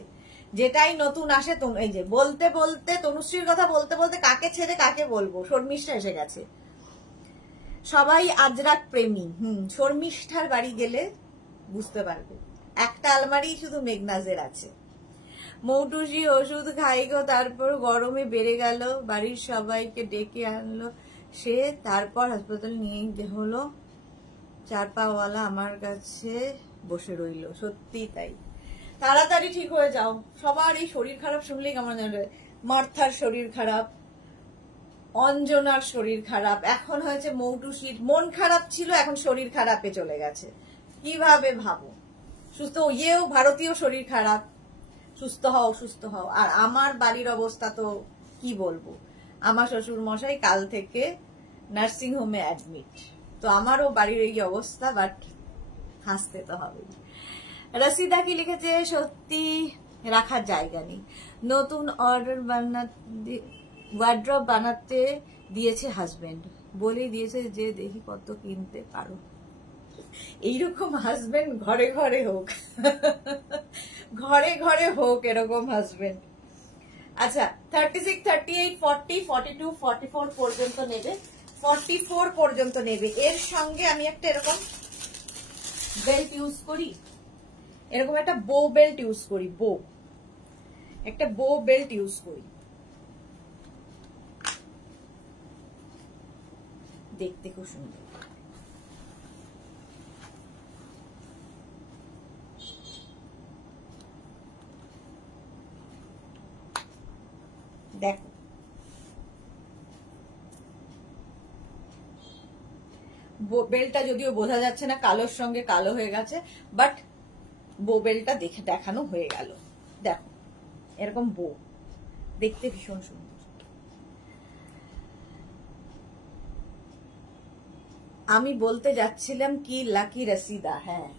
যেটাই নতুন আসে। এই যে বলতে বলতে, তনুশ্রীর কথা বলতে বলতে কাকে ছেড়ে কাকে বলবো, শর্মিষ্ঠা এসে গেছে। সবাই আজরাক প্রেমী। শর্মিষ্ঠার বাড়ি গেলে বুঝতে পারবে, একটা আলমারি শুধু মেঘনাজের আছে। মৌটুসি ওষুধ খাই গো, তারপর গরমে বেড়ে গেল, বাড়ির সবাইকে ডেকে আনলো সে, তারপর হাসপাতাল নিয়ে হলো, 4 পাওয়ালা আমার কাছে বসে রইল। সত্যি তাই, তাড়াতাড়ি ঠিক হয়ে যাও। সবার এই শরীর খারাপ শুনলেই কেমন জানে, মার্থার শরীর খারাপ, অঞ্জনার শরীর খারাপ, এখন হয়েছে মৌটুসির মন খারাপ ছিল, এখন শরীর খারাপে চলে গেছে। কিভাবে ভাবো, সুস্থ ইয়েও ভারতীয় শরীর খারাপ, সুস্থ হও সুস্থ হও। আর আমার বাড়ির অবস্থা তো কি বলবো, আমার শ্বশুর মশাই কাল থেকে নার্সিং হোমে অ্যাডমিট, তো আমারও বাড়ির এই অবস্থা, বাট হাসতে তো হবে। রসিদা কি লিখেছে, সত্যি রাখার জায়গা নেই, নতুন অর্ডার বানাতে, ওয়ার্ড্রপ বানাতে দিয়েছে হাজবেন্ড, বলেই দিয়েছে যে দেখি কত কিনতে পারো। এইরকম হাজবেন্ড ঘরে ঘরে হোক, ঘরে ঘরে হোক এরকম হাজবেন্ড। আচ্ছা 36, 38, 40, 42, 44 পর্যন্ত নেবে, 44 পর্যন্ত নেবে। এর সঙ্গে আমি একটা এরকম বেল্ট ইউজ করি, এরকম একটা বো বেল্ট ইউজ করি, একটা বো বেল্ট ইউজ করি, দেখতে খুব সুন্দর। দেখো বেলটা যদিও বোঝা যাচ্ছে না, কালোর সঙ্গে কালো হয়ে গেছে, বাট বো বেলটা দেখানো হয়ে গেল। দেখো এরকম বো, দেখতে ভীষণ সুন্দর। আমি বলতে যাচ্ছিলাম কি লাকি রসিদা, হ্যাঁ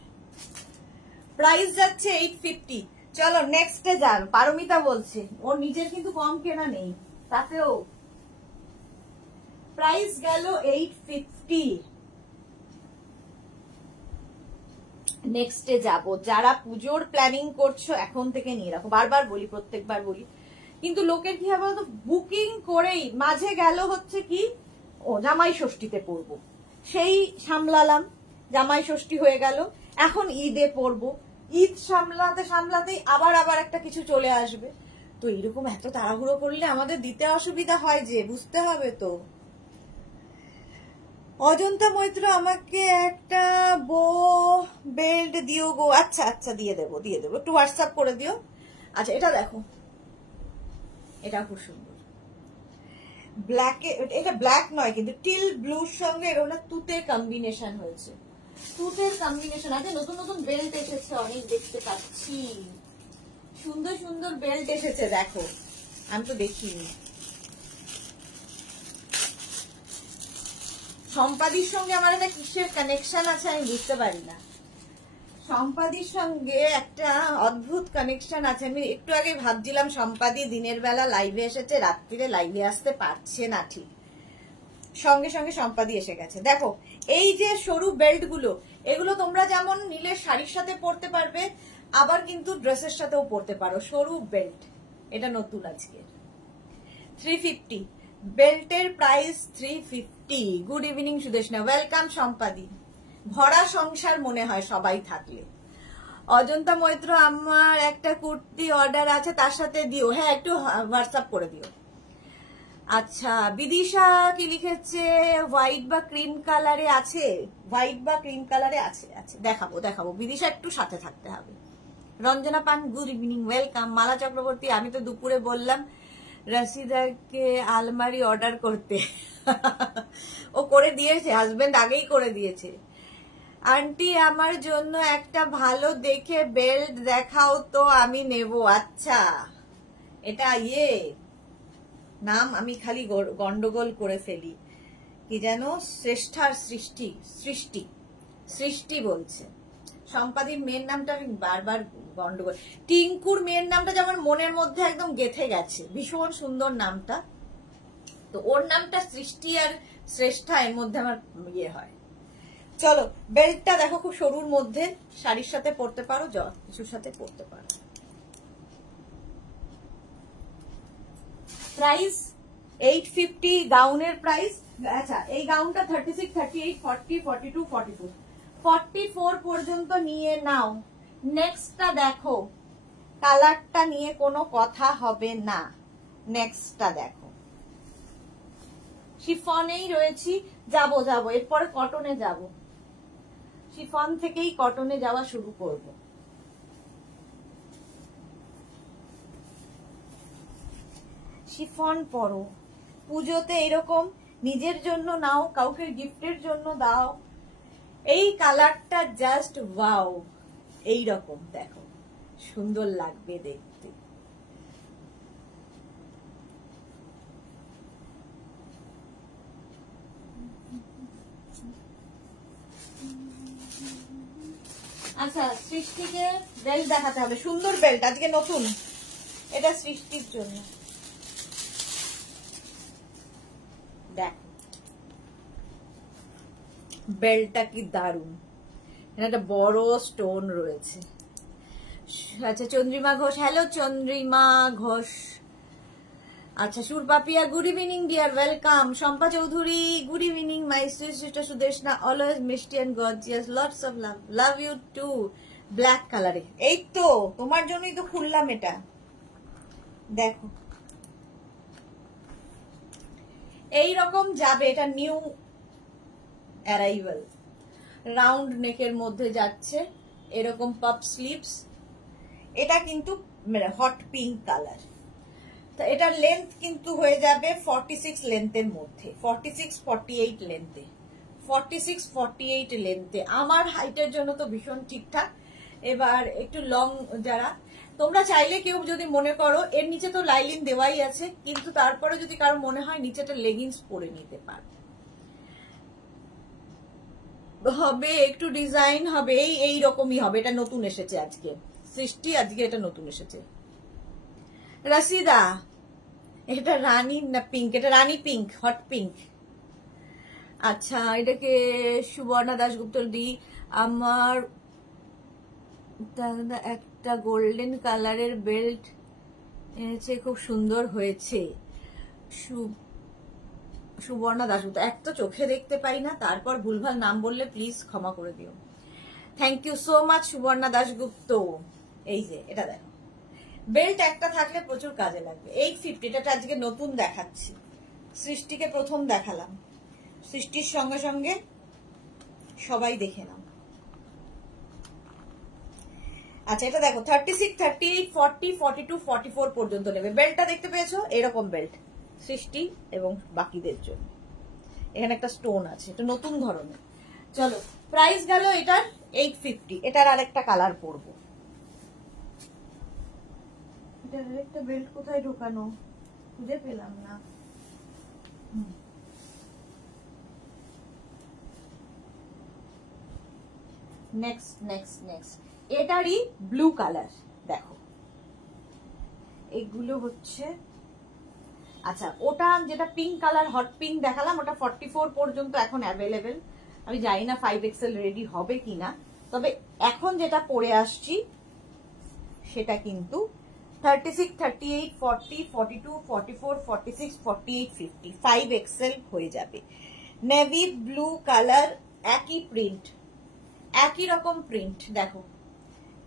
প্রাইস যাচ্ছে 850। চলো নেক্সটে যান। পারমিতা বলছে ওর নিজের কিন্তু কম কেনা নেই, তাতেও প্রাইস গেল 850। নেক্সটে যাব। যারা পুজোর প্ল্যানিং করছো এখন থেকে নিয়ে রাখো, বারবার বলি, প্রত্যেকবার বলি, কিন্তু লোকের কি হবে তো, বুকিং করেই মাঝে গেল হচ্ছে কি, ও জামাই ষষ্ঠীতে পরবো, সেই সামলালাম, জামাই ষষ্ঠী হয়ে গেল, এখন ঈদে পরবো, ঈদ সামলাতে সামলাতেই আবার একটা কিছু চলে আসবে। তো এরকম এত তাড়াহুড়ো করলে আমাদের দিতে অসুবিধা হয়, যে বুঝতে হবে তো। অজন্তা মৈত্র আমাকে একটা বো বেল্ট দিও গো। আচ্ছা আচ্ছা দিয়ে দেবো একটু হোয়াটসঅ্যাপ করে দিও। আচ্ছা এটা দেখো, এটা খুব সুন্দর, ব্ল্যাকে, এটা ব্ল্যাক নয় কিন্তু টিল ব্লুর সঙ্গে এরকম তুতে কম্বিনেশন হয়েছে, সুটের কম্বিনেশন আছে, নতুন নতুন বেল্ট এসেছে অনেক দেখতে পাচ্ছি, সুন্দর সুন্দর বেল্ট এসেছে দেখো, আমি তো দেখিনি। সম্পাদির সঙ্গে আমার একটা কিসের কানেকশন আছে আমি বুঝতে পারি না। সম্পাদির সঙ্গে একটা অদ্ভুত কানেকশন আছে। আমি একটু আগে ভাবছিলাম সম্পাদি দিনের বেলা লাইভে এসেছে, রাত্রিরে লাইভে আসতে পারছে না, ঠিক সঙ্গে সঙ্গে সম্পাদি এসে গেছে। দেখো এই যে সরু বেল্ট গুলো, এগুলো তোমরা যেমন নিলে শাড়ির সাথে পরতে পারবে, আবার কিন্তু ড্রেসের সাথেও পরতে পারো। সরু বেল্ট, এটা নতুন আজকে 350, বেল্টের price 350। Good evening Sudeshna, welcome Sampadi. ভরা সংসার মনে হয় সবাই থাকলে। অজন্তা মৈত্র, আমার একটা কুর্তি অর্ডার আছে, তার সাথে দিও। হ্যাঁ, একটু হোয়াটসঅ্যাপ করে দিও। আচ্ছা, বিদিশা কি লিখেছে, হোয়াইট বা ক্রিম কালারে আছে? হোয়াইট বা ক্রিম কালারে আছে, আছে, দেখাবো দেখাবো। বিদিশা একটু সাথে থাকতে হবে। রঞ্জনা পান, গুড ইভিনিং, ওয়েলকাম। মালা চক্রবর্তী, আমি তো দুপুরে বললাম রাশিদাকে আলমারি অর্ডার করতে, ও করে দিয়েছে, হাজবেন্ড আগেই করে দিয়েছে। আন্টি, আমার জন্য একটা ভালো দেখে বেল্ট দেখাও তো, আমি নেব। আচ্ছা, এটা নাম আমি খালি গন্ডগোল করে ফেলি, কি যেন, শ্রেষ্ঠার সৃষ্টি, সৃষ্টি, সৃষ্টি বলছে। সম্পাদির মেয়ের নামটা আমি বারবার গন্ডগোল। টিঙ্কুর মেয়ের নামটা যেমন মনের মধ্যে একদম গেথে গেছে, ভীষণ সুন্দর নামটা, তো ওর নামটা সৃষ্টি আর শ্রেষ্ঠা, এর মধ্যে আমার হয়। চলো, বেল্টটা দেখো খুব সরুর মধ্যে, শাড়ির সাথে পরতে পারো, কিছুর সাথে পরতে পারো। প্রাইস 850, গাউনের প্রাইস। আচ্ছা, এই গাউনটা 36, 38, 40, 42, 44, 44 পর্যন্ত নিয়ে নাও। নেক্সটটা দেখো, কালারটা নিয়ে কোনো কথা হবে না। নেক্সটটা দেখো, শিফনেই রয়েছি, যাবো এরপরে কটনে যাব, শিফন থেকেই কটনে যাওয়া শুরু করব। শিফন পরো, পুজোতে এরকম নিজের জন্য নাও, কাউকে গিফটের জন্য দাও। এই কালারটা জাস্ট ওয়াও, এই রকম দেখো, সুন্দর লাগবে দেখতে। আচ্ছা, সৃষ্টিকে বেল্ট দেখাতে হবে, সুন্দর বেল্ট আজকে নতুন, এটা সৃষ্টির জন্য। দেখ বেল্টটা কি দারুন, একটা বড় স্টোন রয়েছে। আচ্ছা, চন্দ্রিমা ঘোষ, হ্যালো চন্দ্রিমা ঘোষ। আচ্ছা, Surpapiya, good evening dear, welcome. Shampa Chowdhury, good evening my sister Sudeshna, always মিষ্টি and gorgeous, lots of love, love you too. Black কালারে, এই তো তোমার জন্যই তো খুললাম এটা, দেখো এইরকম যাবে, এটা নিউ অ্যারাইভাল, রাউন্ড নেকের মধ্যে যাচ্ছে, এরকম পাপ স্লিভস। এটা কিন্তু হট পিঙ্ক কালার, তো এটার লেন্থ কিন্তু হয়ে যাবে 46 লেন্থের মধ্যে, 46, 48 লেন্থে, 46, 48 লেন্থে। আমার হাইটের জন্য তো ভীষণ ঠিকঠাক। এবার একটু লং যারা, তোমরা চাইলে কেউ যদি মনে করো, এর নিচে তো লাইলিন দেওয়াই আছে, কিন্তু তারপরে যদি কারো মনে হয় নিচেটা লেগিংস পরে নিতে পারো, হবে একটু ডিজাইন হবে, এই রকমই হবে। এটা নতুন এসেছে আজকে, সৃষ্টি আজকে এটা নতুন এসেছে। রাশিদা, এটা রানী না পিঙ্ক, এটা রানী পিঙ্ক, হট পিঙ্ক। আচ্ছা, এটাকে সুবর্ণা দাশগুপ্ত দি, আমার একটা গোল্ডেন কালারের বেল্ট এনেছে, খুব সুন্দর হয়েছে। সুবর্ণা দাশগুপ্ত, এক তো চোখে দেখতে পাই না, তারপর ভুলভাল নাম বললে প্লিজ ক্ষমা করে দিও। Thank you so much Subarna Dasgupta. এই যে এটা দেখো, বেল্ট একটা থাকলে প্রচুর কাজে লাগবে। 850, এটা আজকে নতুন দেখাচ্ছি, সৃষ্টিকে প্রথম দেখালাম, সৃষ্টির সঙ্গে সঙ্গে সবাই দেখে নাও। আচ্ছা, এটা দেখো 36, 38, 40, 42, 44 পর্যন্ত নেবে। বেল্টটা দেখতে পেয়েছো, এরকম বেল্ট সৃষ্টি এবং বাকিদের জন্য। এখানে একটা স্টোন আছে, এটা নতুন ধরনের। চলো, প্রাইস গেল এটার 850। এটার আরেকটা কালার পরবো। এটার আরেকটা বেল্ট কোথায় ঢোকানো খুঁজে পেলাম না। নেক্সট নেক্সট নেক্সট এটারই ব্লু কালার। দেখো এগুলো হচ্ছে, আচ্ছা ওটা যেটা পিঙ্ক কালার হট পিঙ্ক দেখালাম ওটা 44 পর্যন্ত এখন অ্যাভেলেবেল। আমি জানি না 5XL রেডি হবে কিনা, তবে এখন যেটা পরে আসছি সেটা কিন্তু 36, 38, 40, 42, 44, 46, 48, 50 5XL হয়ে যাবে। নেভি ব্লু কালার, একই প্রিন্ট, একই রকম প্রিন্ট। দেখো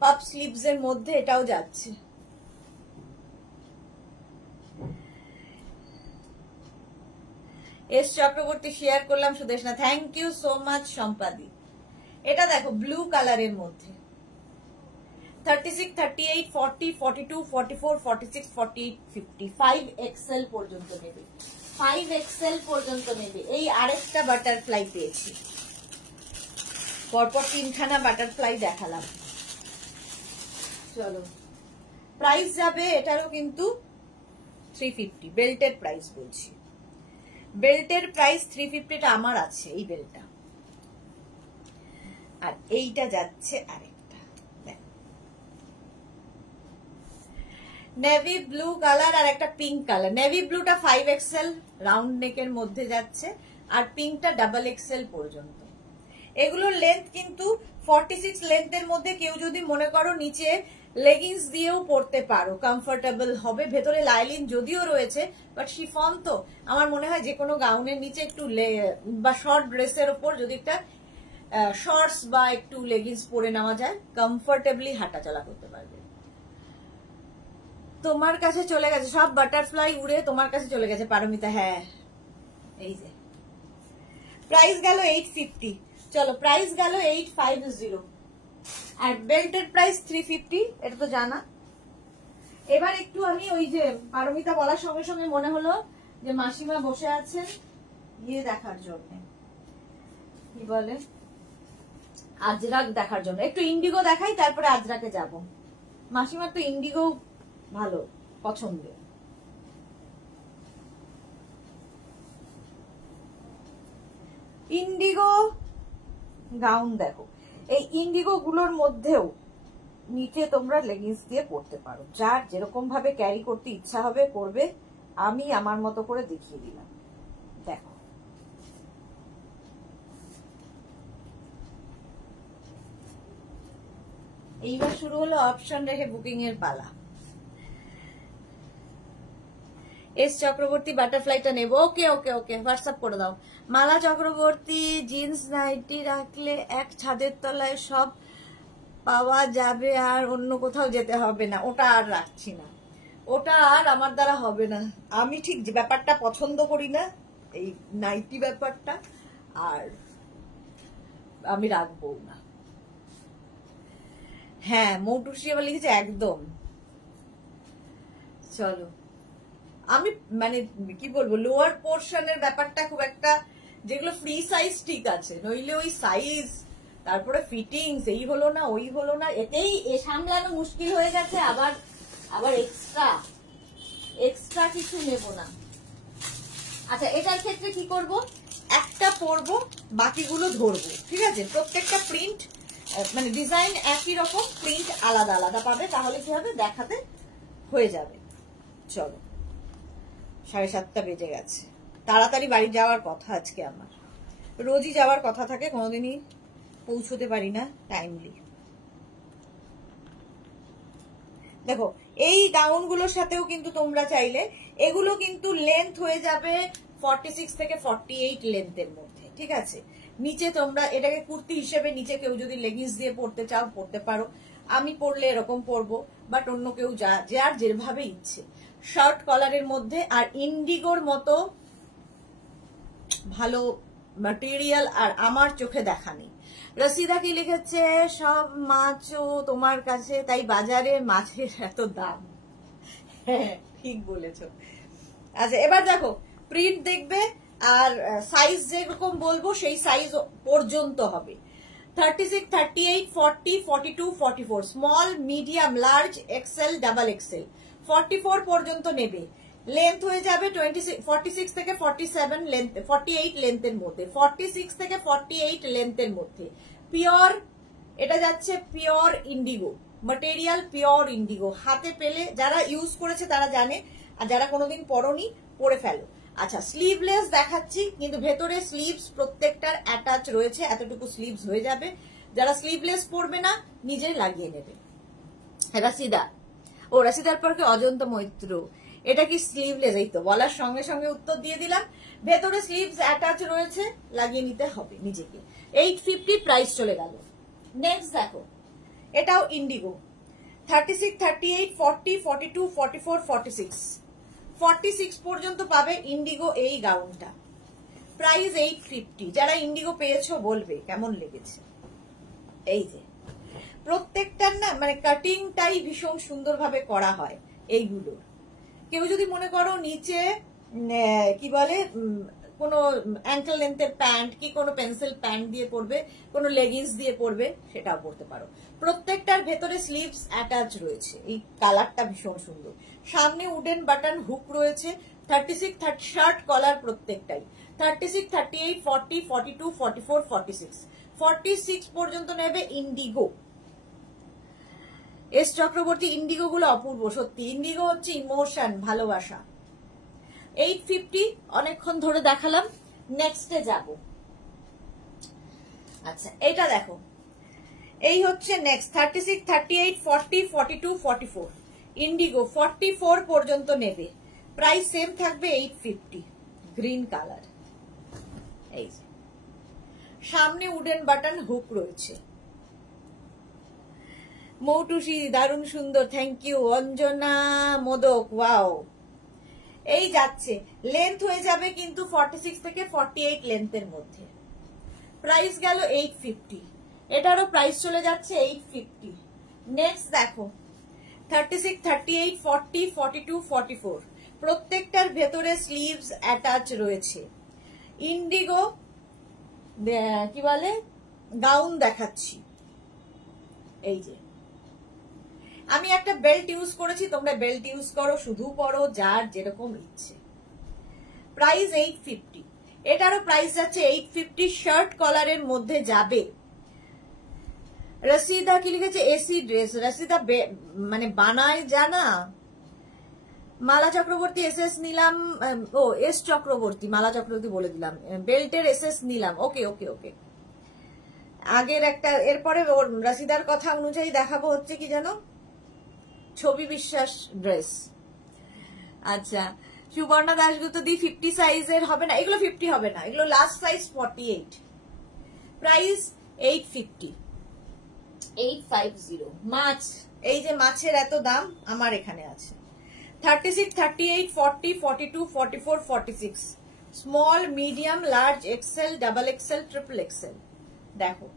পাপ স্লিভস এর মধ্যে এটাও যাচ্ছে। এস চক্রবর্তী শেয়ার করলাম Sudeshna, thank you so much Sampadi. এটা দেখো ব্লু কালারের মধ্যে 36, 38, 40, 42, 44, 46, 48, 50 5XL পর্যন্ত নেবে, 5XL পর্যন্ত নেবে। এই আরেকটা বাটারফ্লাই পেয়েছি, পরপর 3খানা বাটারফ্লাই দেখালাম। চলো প্রাইস যাবে এটারও কিন্তু 350। বেল্টের প্রাইস বলছি, বেল্টের প্রাইস 350টা আমার আছে এই বেল্টটা, আর এইটা যাচ্ছে আরেকটা নেভি ব্লু কালার আর একটা পিঙ্ক কালার। নেভি ব্লুটা 5XL রাউন্ড নেকের মধ্যে যাচ্ছে, আর পিঙ্কটা XXL পর্যন্ত। এগুলোর লেন্থ কিন্তু 46 লেন্থের মধ্যে। কেউ যদি মনে করো নিচে লেগিংস দিয়েও পরতে পারো, কমফোর্টেবল হবে। ভেতরে লাইলিন যদিও রয়েছে, বাট শিফন তো আমার মনে হয় যে কোনো গাউনের নিচে একটু বা শর্ট ড্রেসের ওপর যদি একটা শর্টস বা একটু লেগিংস পরে নেওয়া যায়, কমফোর্টেবলি হাঁটাচলা করতে পারবে। তোমার কাছে চলে গেছে সব বাটারফ্লাই উড়ে, তোমার কাছে চলে গেছে পারমিতা। হ্যাঁ এই যে প্রাইস গেল 850। চলো প্রাইস গেল 850 আর বেল্টের প্রাইস 350, এটা তো জানা। এবার একটু আমি ওই যে পারমিতা বলার সঙ্গে সঙ্গে মনে হলো যে মাসিমা বসে আছেন ইয়ে দেখার জন্য, কি বলে আজরাক দেখার জন্য। একটু ইন্ডিগো দেখাই, তারপরে আজরাকে যাব। মাসিমার তো ইন্ডিগো ভালো পছন্দের। ইন্ডিগো গাউন দেখো, এই ইন্ডিগো গুলোর মধ্যেও নিচে তোমরা লেগিংস দিয়ে পরতে পারো, যার যেরকম ভাবে ক্যারি করতে ইচ্ছা হবে করবে। আমি আমার মতো করে দেখিয়ে দিলাম। দেখো এইবার শুরু হলো অপশন রেখে বুকিং এর পালা। এস চক্রবর্তী বাটারফ্লাইটা নেবো, ওকে ওকে ওকে হোয়াটসঅ্যাপ করে দাও। মালা চক্রবর্তী জিন্স নাইটি রাখলে এক ছাদের তলায় সব পাওয়া যাবে, আর অন্য কোথাও যেতে হবে না। ওটা আর রাখছি না, ওটা আর আমার দ্বারা হবে না। আমি ঠিক যে ব্যাপারটা পছন্দ করি না, এই নাইটি ব্যাপারটা, আর আমি রাখবো না। হ্যাঁ মৌটুসি আবার লিখেছে একদম। চলো আমি মানে কি বলবো, লোয়ার পোর্শনের ব্যাপারটা খুব একটা, যেগুলো ফ্রি সাইজ ঠিক আছে, নইলে ওই সাইজ তারপরে ফিটিংস এই হলো না ওই হলো না, এতেই সামলানো মুশকিল হয়ে গেছে। আবার আবার এক্সট্রা কিছু নেব না। আচ্ছা এটার ক্ষেত্রে কি করব, একটা পরবো বাকিগুলো ধরবো, ঠিক আছে। প্রত্যেকটা প্রিন্ট মানে ডিজাইন একই রকম, প্রিন্ট আলাদা আলাদা পাবে, তাহলে কি হবে দেখাতে হয়ে যাবে। চলো 7:30 বেজে গেছে, তাড়াতাড়ি বাড়ি যাওয়ার কথা আজকে আমার। রোজই যাওয়ার কথা থাকে, কোনোদিনই পৌঁছতে পারি না টাইমলি। দেখো এই গাউনগুলোর সাথেও কিন্তু তোমরা চাইলে, এগুলো কিন্তু লেন্থ হয়ে যাবে 46 থেকে 48 লেন্থের মধ্যে, ঠিক আছে। নিচে তোমরা এটাকে কুর্তি হিসেবে নিচে কেউ যদি লেগিংস দিয়ে পরতে চাও পরতে পারো। আমি পরলে এরকম পরবো, বাট অন্য কেউ যার যেভাবে ইচ্ছে। শর্ট কলারের মধ্যে, আর ইন্ডিগোর মতো ভালো ম্যাটেরিয়াল আর আমার চোখে দেখা নেই। রসিদা কি লিখেছে, সব মাছও তোমার কাছে, তাই বাজারে মাছের এত দাম। হ্যাঁ ঠিক বলেছ। আচ্ছা এবার দেখো প্রিন্ট দেখবে, আর সাইজ যেরকম বলবো সেই সাইজ পর্যন্ত হবে। 36, 38, 40, 42, 44, small, medium, large, XL, double XL 44 পর্যন্ত নেবে। লেন্থ হয়ে যাবে 46 থেকে 47 লেন্থ, 48 লেন্থের মধ্যে, 46 থেকে 48 লেন্থের মধ্যে। পিওর, এটা যাচ্ছে pure Indigo material, pure Indigo. হাতে পেলে যারা ইউজ করেছে তারা জানে, আর যারা কোনোদিন পরনি পরে ফেলো। আচ্ছা, স্লিভলেস দেখাচ্ছি, কিন্তু ভেতরে স্লিভস প্রত্যেকটার অ্যাটাচ রয়েছে, এতটুকু স্লিভস হয়ে যাবে। যারা স্লিভলেস পরবে না নিজে লাগিয়ে নেবে। রাশিদা, ও রাশিদার পর কি অজন্তা মৈত্র, এটা কি স্লিভলেস? এই তো বলার সঙ্গে সঙ্গে উত্তর দিয়ে দিলাম। ভেতরে স্লিভস অ্যাটাচ রয়েছে, লাগিয়ে নিতে হবে নিজেকে। 850 প্রাইস চলে গেল। নেক্সট দেখো, এটাও ইন্ডিগো, 36, 38, 40, 42, 44, 46, 46 পর্যন্ত পাবে ইন্ডিগো এই গাউনটা। প্রাইস 850। যারা ইন্ডিগো পেয়েছো বলবে কেমন লেগেছে। এই যে প্রত্যেকটার না মানে কাটিংটাই ভীষণ সুন্দরভাবে করা হয় এইগুলোর। কেউ যদি মনে করো নিচে কি বলে কোনো অ্যাঙ্কেল লেন্থের প্যান্ট কি কোনো পেন্সিল প্যান্ট দিয়ে পরবে, কোনো লেগিংস দিয়ে পরবে, সেটাও পরতে পারো। প্রত্যেকটার ভেতরে স্লিভস অ্যাটাচ রয়েছে। এই কালারটা ভীষণ সুন্দর। সামনে উডেন বাটন হুক রয়েছে। 36, 30 শার্ট কলার প্রত্যেকটাই। 36, 38, 40, 42, 44, 46, 46 পর্যন্ত নেবে ইন্ডিগো। এস চক্রবর্তী, ইন্ডিগো গুলো অপূর্ব সত্যি। ইন্ডিগো হচ্ছে ইমোশন, ভালোবাসা। 850 অনেকক্ষণ ধরে দেখালাম। নেক্সটে যাব। আচ্ছা, এটা দেখো, এই হচ্ছে নেক্সট। 36, 38, 40, 42, 44 ইন্ডিগো 44 পর্যন্ত নেবে। প্রাইস সেম থাকবে 850। Green colour. এই যে সামনে উডেন বাটন হুক রয়েছে। মৌটুসি, দারুণ সুন্দর, thank you. Anjana Modak, wow. এই যাচ্ছে, লেন্থ হয়ে যাবে কিন্তু 46 থেকে 48 লেন্থের মধ্যে। প্রাইস গেল 850। এটারও প্রাইস চলে যাচ্ছে 850। নেক্সট দেখো, 36, 38, 40, 42, 44 প্রত্যেকটার ভেতরে স্লিভস অ্যাটাচ রয়েছে। ইন্ডিগো কি বলে গাউন দেখাচ্ছি। এই যে আমি একটা বেল্ট ইউজ করেছি, তোমরা বেল্ট ইউজ করো, শুধু পরো, যার যেরকম ইচ্ছে। প্রাইস 850। এটারও প্রাইস যাচ্ছে 850। শার্ট কলারের মধ্যে যাবে। রসিদা কি লিখেছে? AC dress. রসিদা মানে বানায় জানা। মালা চক্রবর্তী, এস এস নিলাম। ও এস চক্রবর্তী, মালা চক্রবর্তী বলে দিলাম। বেল্টের এস এস নিলাম। ওকে ওকে ওকে। আগের একটা, এরপরে রসিদার কথা অনুযায়ী দেখাবো হচ্ছে কি জানো, ছবি বিশ্বাস ড্রেস। আচ্ছা, সুবর্ণা দাশগুপ্ত দি 50 সাইজের হবে না, এগুলো 50 হবে না, এগুলো লাস্ট সাইজ 48। প্রাইস 850। 850। মাছ, এই যে মাছের এত দাম আমার এখানে আছে। 36, 38, 40, 42, 44, 46 small, medium, large, XL, double XL, triple XL. দেখো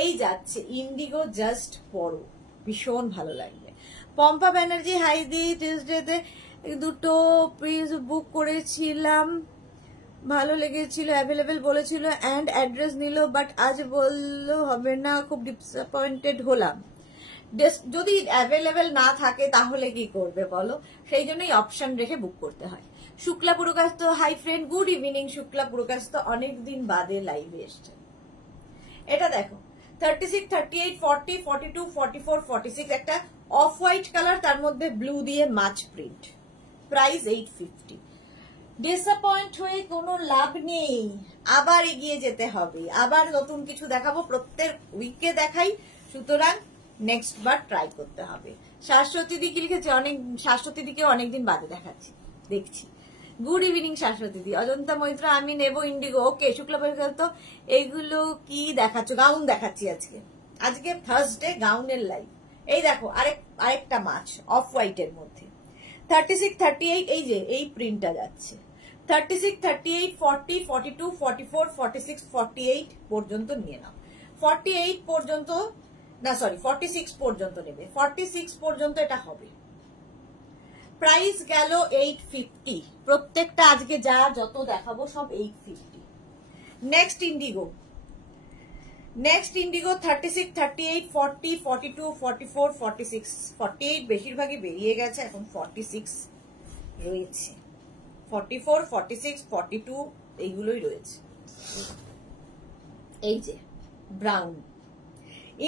এই যাচ্ছে ইন্ডিগো, জাস্ট পরো, ভীষণ ভালো লাগবে। পম্পা ব্যানার্জি, হাই দি, টিউসডেতে দুটো পিস বুক করেছিলাম, ভালো লেগেছিল, অ্যাভেলেবেল বলেছিল অ্যান্ড অ্যাড্রেস নিল, বাট আজ বললো হবে না, খুব ডিসঅ্যাপয়েন্টেড হলাম। যদি অ্যাভেলেবেল না থাকে তাহলে কি করবে বলো, সেই জন্যই অপশন রেখে বুক করতে হয়। Shukla Purkait, hi friend, good evening. Shukla Purkait অনেকদিন বাদে লাইভে এসছে। এটা দেখো, 36, 38, 40, 42, 44, 46 একটা অফ হোয়াইট কালার, তার মধ্যে ব্লু দিয়ে মাছ প্রিন্ট। প্রাইস 850। ডিসঅ্যাপয়েন্ট হয়ে কোনো লাভ নেই, আবার এগিয়ে যেতে হবে, আবার নতুন কিছু দেখাবো, প্রত্যেক উইকে দেখাই, সুতরাং নেক্সট বার ট্রাই করতে হবে। শাশ্বতী দি কি লিখেছে? শাশ্বতী দিকে অনেকদিন বাদে দেখাচ্ছি, দেখছি। গুড ইভিনিং শাশ্বতী দি। অজন্তা মৈত্র, আমি নেব ইন্ডিগো। ওকে, শুক্লা পরিকাল। তো এইগুলো কি দেখাচ্ছ? গাউন দেখাচ্ছি আজকে। আজকে থার্সডে, গাউনের লাইভ। এই দেখো আরেকটা মাছ অফ হোয়াইটের মধ্যে। 36, 38 এই যে এই প্রিন্টটা যাচ্ছে। 36, 38, 40, 42, 44, 46, 48 পর্যন্ত নিয়ে নাও। 48 পর্যন্ত না, সরি 46 পর্যন্ত নেবে। 46 পর্যন্ত এটা হবে। প্রাইস গেল 850। প্রত্যেকটা আজকে যত দেখাবো সব 850। নেক্সট ইন্ডিগো, নেক্সট ইন্ডিগো 36, 38, 40, 42, 44, 46, 48 বেশিরভাগই বেরিয়ে গেছে, এখন 46 রয়েছে, 44, 46, 42 এইগুলোই রয়েছে। এই যে ব্রাউন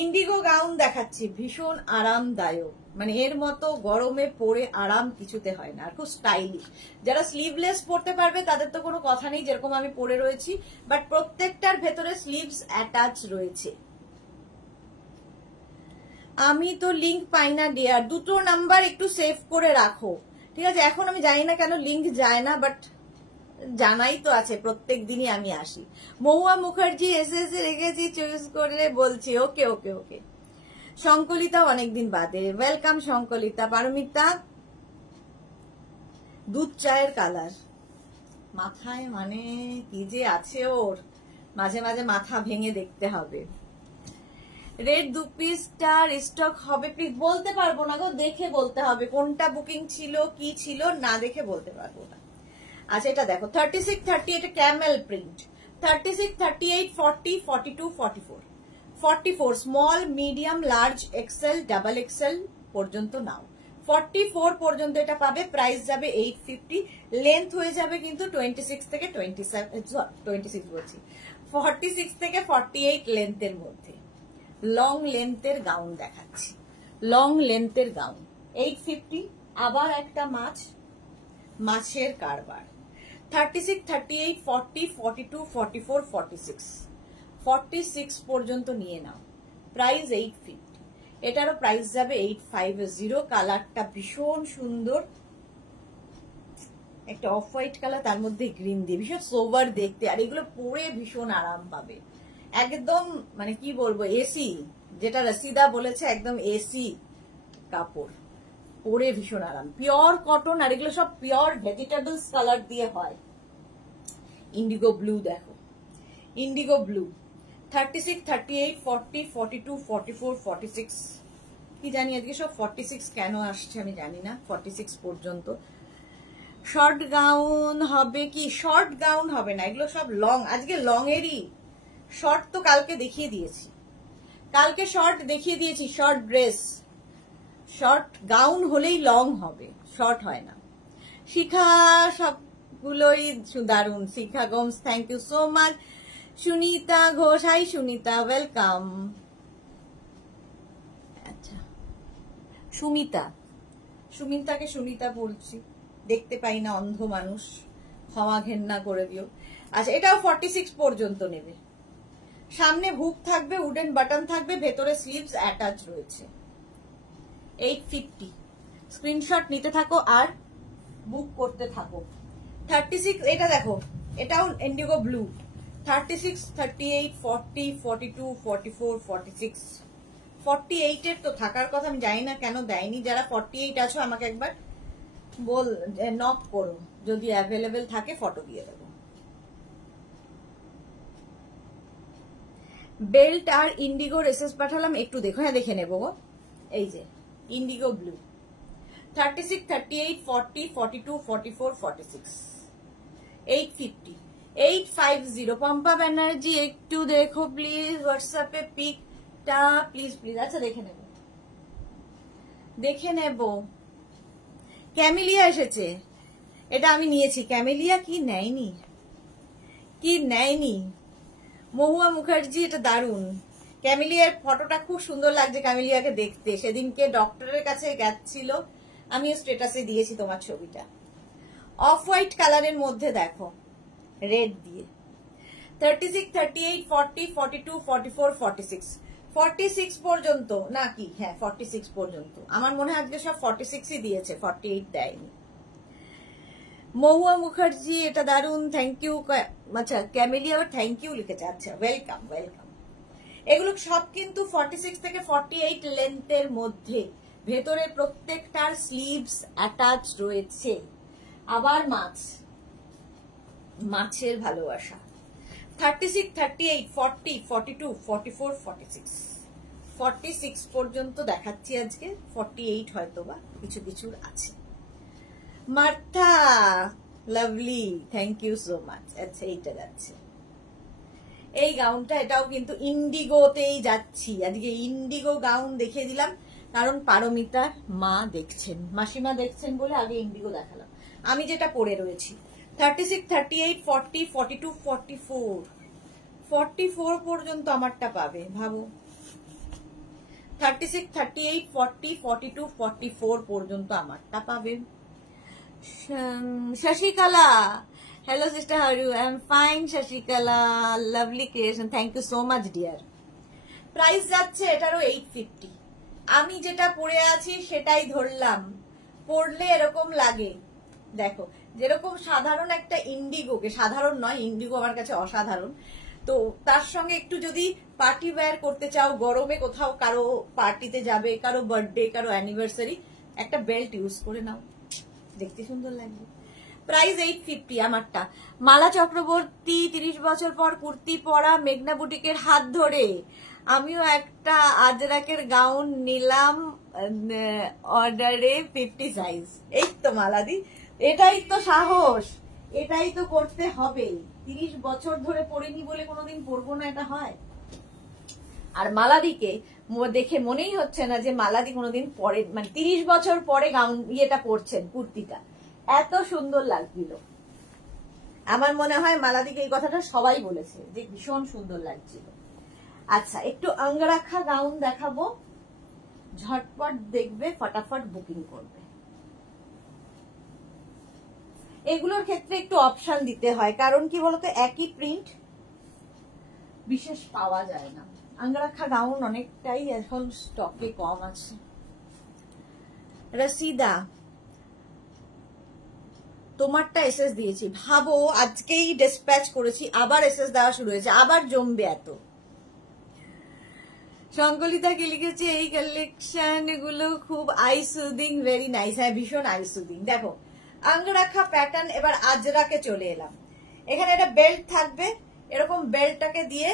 ইন্ডিগো গাউন দেখাচ্ছি, ভীষণ আরামদায়ক, মানে এর মতো গরমে পরে আরাম কিছুতে হয় না, আর খুব স্টাইলিশ। যারা স্লিভলেস পরতে পারবে তাদের তো কোনো কথা নেই, যেরকম আমি পরে রয়েছি, বাট প্রত্যেকটার ভেতরে স্লিভস অ্যাটাচ রয়েছে। আমি তো লিংক পাই না ডিয়ার, দুটো নাম্বার একটু সেভ করে রাখো, ঠিক আছে? এখন আমি জানি না কেন লিংক যায় না, বাট জানাই তো আছে, প্রত্যেক দিনই আমি আসি। মহুয়া মুখার্জি এসএসএ রেখেছি, চুজ করে বলছি। ওকে ওকে ওকে। শঙ্কলিতা অনেকদিন বাদে, ওয়েলকাম শঙ্কলিতা। পারমিতা দুধ চায়ের কালার, মাথায় মানে কি যে আছে ওর, মাঝে মাঝে মাথা ভেঙে দেখতে হবে। রেড 2 পিসটা স্টক হবে প্লিজ? বলতে পারবো না গো, দেখে বলতে হবে কোনটা বুকিং ছিল কি ছিল, না দেখে বলতে পারবো না। আচ্ছা এটা দেখো 36, 30, এটা camel print. 36, 38, 40, 42, 44, 44 small, medium, large, XL, double XL পর্যন্ত নাও। 44 পর্যন্ত এটা পাবে, প্রাইস যাবে 850, লেন্থ হয়ে যাবে কিন্তু 26 থেকে 26 বলছি 46 থেকে 48 লেন্থের মধ্যে। লং লেন্থের গাউন দেখাচ্ছি, লং লেন্থের গাউন 850। আবার একটা মাছের কারবার। 36, 38, 40, 42, 44, 46, 46 পর্যন্ত নিয়ে নাও, প্রাইস 850। এটারও প্রাইস যাবে 850। কালারটা ভীষণ সুন্দর, একটা অফ হোয়াইট কালার, তার মধ্যে গ্রিন দিয়ে, ভীষণ সোবার দেখতে, আর এগুলো পরে ভীষণ আরাম পাবে, একদম মানে কি বলবো, এসি, যেটা রসিদা বলেছে একদম এসি কাপড়, পরে ভীষণ আরাম, পিওর কটন, আর এগুলো সব পিওর ভেজিটেবলস কালার দিয়ে হয়। ইন্ডিগো ব্লু দেখো, ইন্ডিগো ব্লু 36, 38, 40, 42, 44, 46, কি জানি আজকে সব 46 কেন আসছে আমি জানি না, 46 পর্যন্ত। শর্ট গাউন হবে কি? শর্ট গাউন হবে না, এগুলো সব লং, আজকে লং এরই। শর্ট তো কালকে দেখিয়ে দিয়েছি, কালকে শর্ট দেখিয়ে দিয়েছি, শর্ট ড্রেস। শর্ট গাউন হলেই লং হবে, শর্ট হয় না। শিখা সবগুলোই দারুন, Shikha Gomes, thank you so much. Sunita Ghosh, hi Sunita, welcome. আচ্ছা সুমিতাকে সুনিতা বলছি, দেখতে পাই না, অন্ধ মানুষ, ক্ষমা ঘেন্না করে দিও। আচ্ছা এটাও 46 পর্যন্ত নেবে, সামনে হুক থাকবে, উডেন বাটন থাকবে, ভেতরে স্লিভস অ্যাটাচ রয়েছে। 850, স্ক্রিনশট নিতে থাকো আর বুক করতে থাকো। 36, এটা দেখো, এটাও ইন্ডিগো ব্লু। 36, 38, 40, 42, 44, 46, 48 এর তো থাকার কথা, আমি জানি না কেন দেয়নি। যারা 48 আছো আমাকে একবার নক করো, যদি অ্যাভেলেবেল থাকে ফটো দিয়ে দেবো। বেল্ট আর ইন্ডিগো রেসেস পাঠালাম, একটু দেখো, হ্যাঁ দেখে নেবো গো। এই যে ইন্ডিগো ব্লু 36, 38, 40, 42, 44, 46, 850, 850। পম্পা ব্যানার্জি একটু দেখো প্লিজ, হোয়াটসঅ্যাপে পিকটা প্লিজ প্লিজ। আচ্ছা দেখে নেব। ক্যামেলিয়া এসেছে, এটা আমি নিয়েছি। ক্যামেলিয়া কি নেয়নি, মহুয়া মুখার্জি, এটা দারুন। ক্যামেলিয়ার ফটোটা খুব সুন্দর লাগছে, ক্যামেলিয়াকে দেখতে। সেদিনকে ডক্টরের কাছে গেছিল, আমি স্ট্যাটাসে দিয়েছি তোমার ছবিটা। অফ হোয়াইট কালারের মধ্যে দেখো, রেড দিয়ে। 36, 38, 40, 42, 44, 46, 46 পর্যন্ত নাকি? হ্যাঁ 46 পর্যন্ত। আমার মনে হয় আজকে সব 46ই দিয়েছে, 48 দেয়নি। মহুয়া মুখার্জি, এটা দারুন, থ্যাংক ইউ। আচ্ছা ক্যামেলিয়া আবার থ্যাংক ইউ লিখেছে, আচ্ছা ওয়েলকাম ওয়েলকাম। এগুলো সব কিন্তু 46 থেকে 48 লেন্থের মধ্যে, ভেতরে প্রত্যেকটার স্লিভস অ্যাটাচ রয়েছে। আবার মাছের ভালোবাসা। 36, 38, 40, 42, 44, 46, 46 পর্যন্ত দেখাচ্ছি আজকে, 48 হয়তো বা কিছু কিছুর আছে। Martha lovely, thank you so much. আচ্ছা এইটা যাচ্ছে, এই গাউনটা, এটাও কিন্তু ইন্ডিগোতেই যাচ্ছি আজকে, ইন্ডিগো গাউন দেখিয়ে দিলাম কারণ পারমিতার মা দেখছেন, মাসিমা দেখছেন বলে আগে ইন্ডিগো দেখালাম। আমি যেটা পরে রয়েছি 36, 38, 40, 42, 44, 44 পর্যন্ত আমারটা পাবে ভাবো। 36, 38, 40, 42, 44 পর্যন্ত আমারটা পাবে। Shashikala, hello sister, how are you? I'm fine Shashikala, lovely creation, thank you so much dear. Price যাচ্ছে এটারও 850। আমি যেটা পরে আছি সেটাই ধরলাম, পরলে এরকম লাগে দেখো, যেরকম সাধারণ একটা ইন্ডিগোকে, সাধারণ নয় ইন্ডিগো আমার কাছে অসাধারণ, তো তার সঙ্গে একটু যদি পার্টি ওয়্যার করতে চাও, গরমে কোথাও কারো পার্টিতে যাবে, কারো বার্থডে, কারো অ্যানিভার্সারি, একটা বেল্ট ইউজ করে নাও, দেখতে সুন্দর লাগবে। প্রাইস 850 আমারটা। মালা চক্রবর্তী 30 বছর পর কুর্তি পরা, মেঘনা বুটিকের হাত ধরে আমিও একটা আজরাকের গাউন নিলাম অর্ডারে 50 সাইজ। এই তো মালাদি, এটাই তো সাহস, এটাই তো করতে হবে। 30 বছর ধরে পরিনি বলে কোনোদিন পরবো না, এটা হয়? আর মালাদিকে দেখে মনেই হচ্ছে না যে মালাদি কোনোদিন পরে, মানে 30 বছর পরে গাউন ইয়েটা পরছেন, কুর্তিটা এত সুন্দর লাগছিল। আমার মনে হয় মালাদিকে এই কথাটা সবাই বলেছে যে ভীষণ সুন্দর লাগছিল। আচ্ছা, একটু অঙ্গরাখা গাউন দেখাবো, ঝটপট দেখবে, ফটাফট বুকিং করবে। এগুলোর ক্ষেত্রে একটু অপশন দিতে হয়, কারণ কি বলতো, একই প্রিন্ট বিশেষ পাওয়া যায় না। অঙ্গরাখা গাউন অনেকটাই এখন স্টকে কম আছে। রসিদা, তোমারটা এসএস দিয়েছি, ভাবো আজকেই ডিসপ্যাচ করেছি, আবার এসএস দেওয়া শুরু হয়েছে, আবার জমবে এত। সংকলিতাকে লিখেছে এই কালেকশন গুলো খুব আই সুদিং, ভেরি নাইস। হ্যাঁ, ভীষণ আই সুদিং। দেখো অঙ্গরাখা প্যাটার্ন, এবার আজরাকে চলে এলাম। এখানে একটা বেল্ট থাকবে, এরকম বেল্টটাকে দিয়ে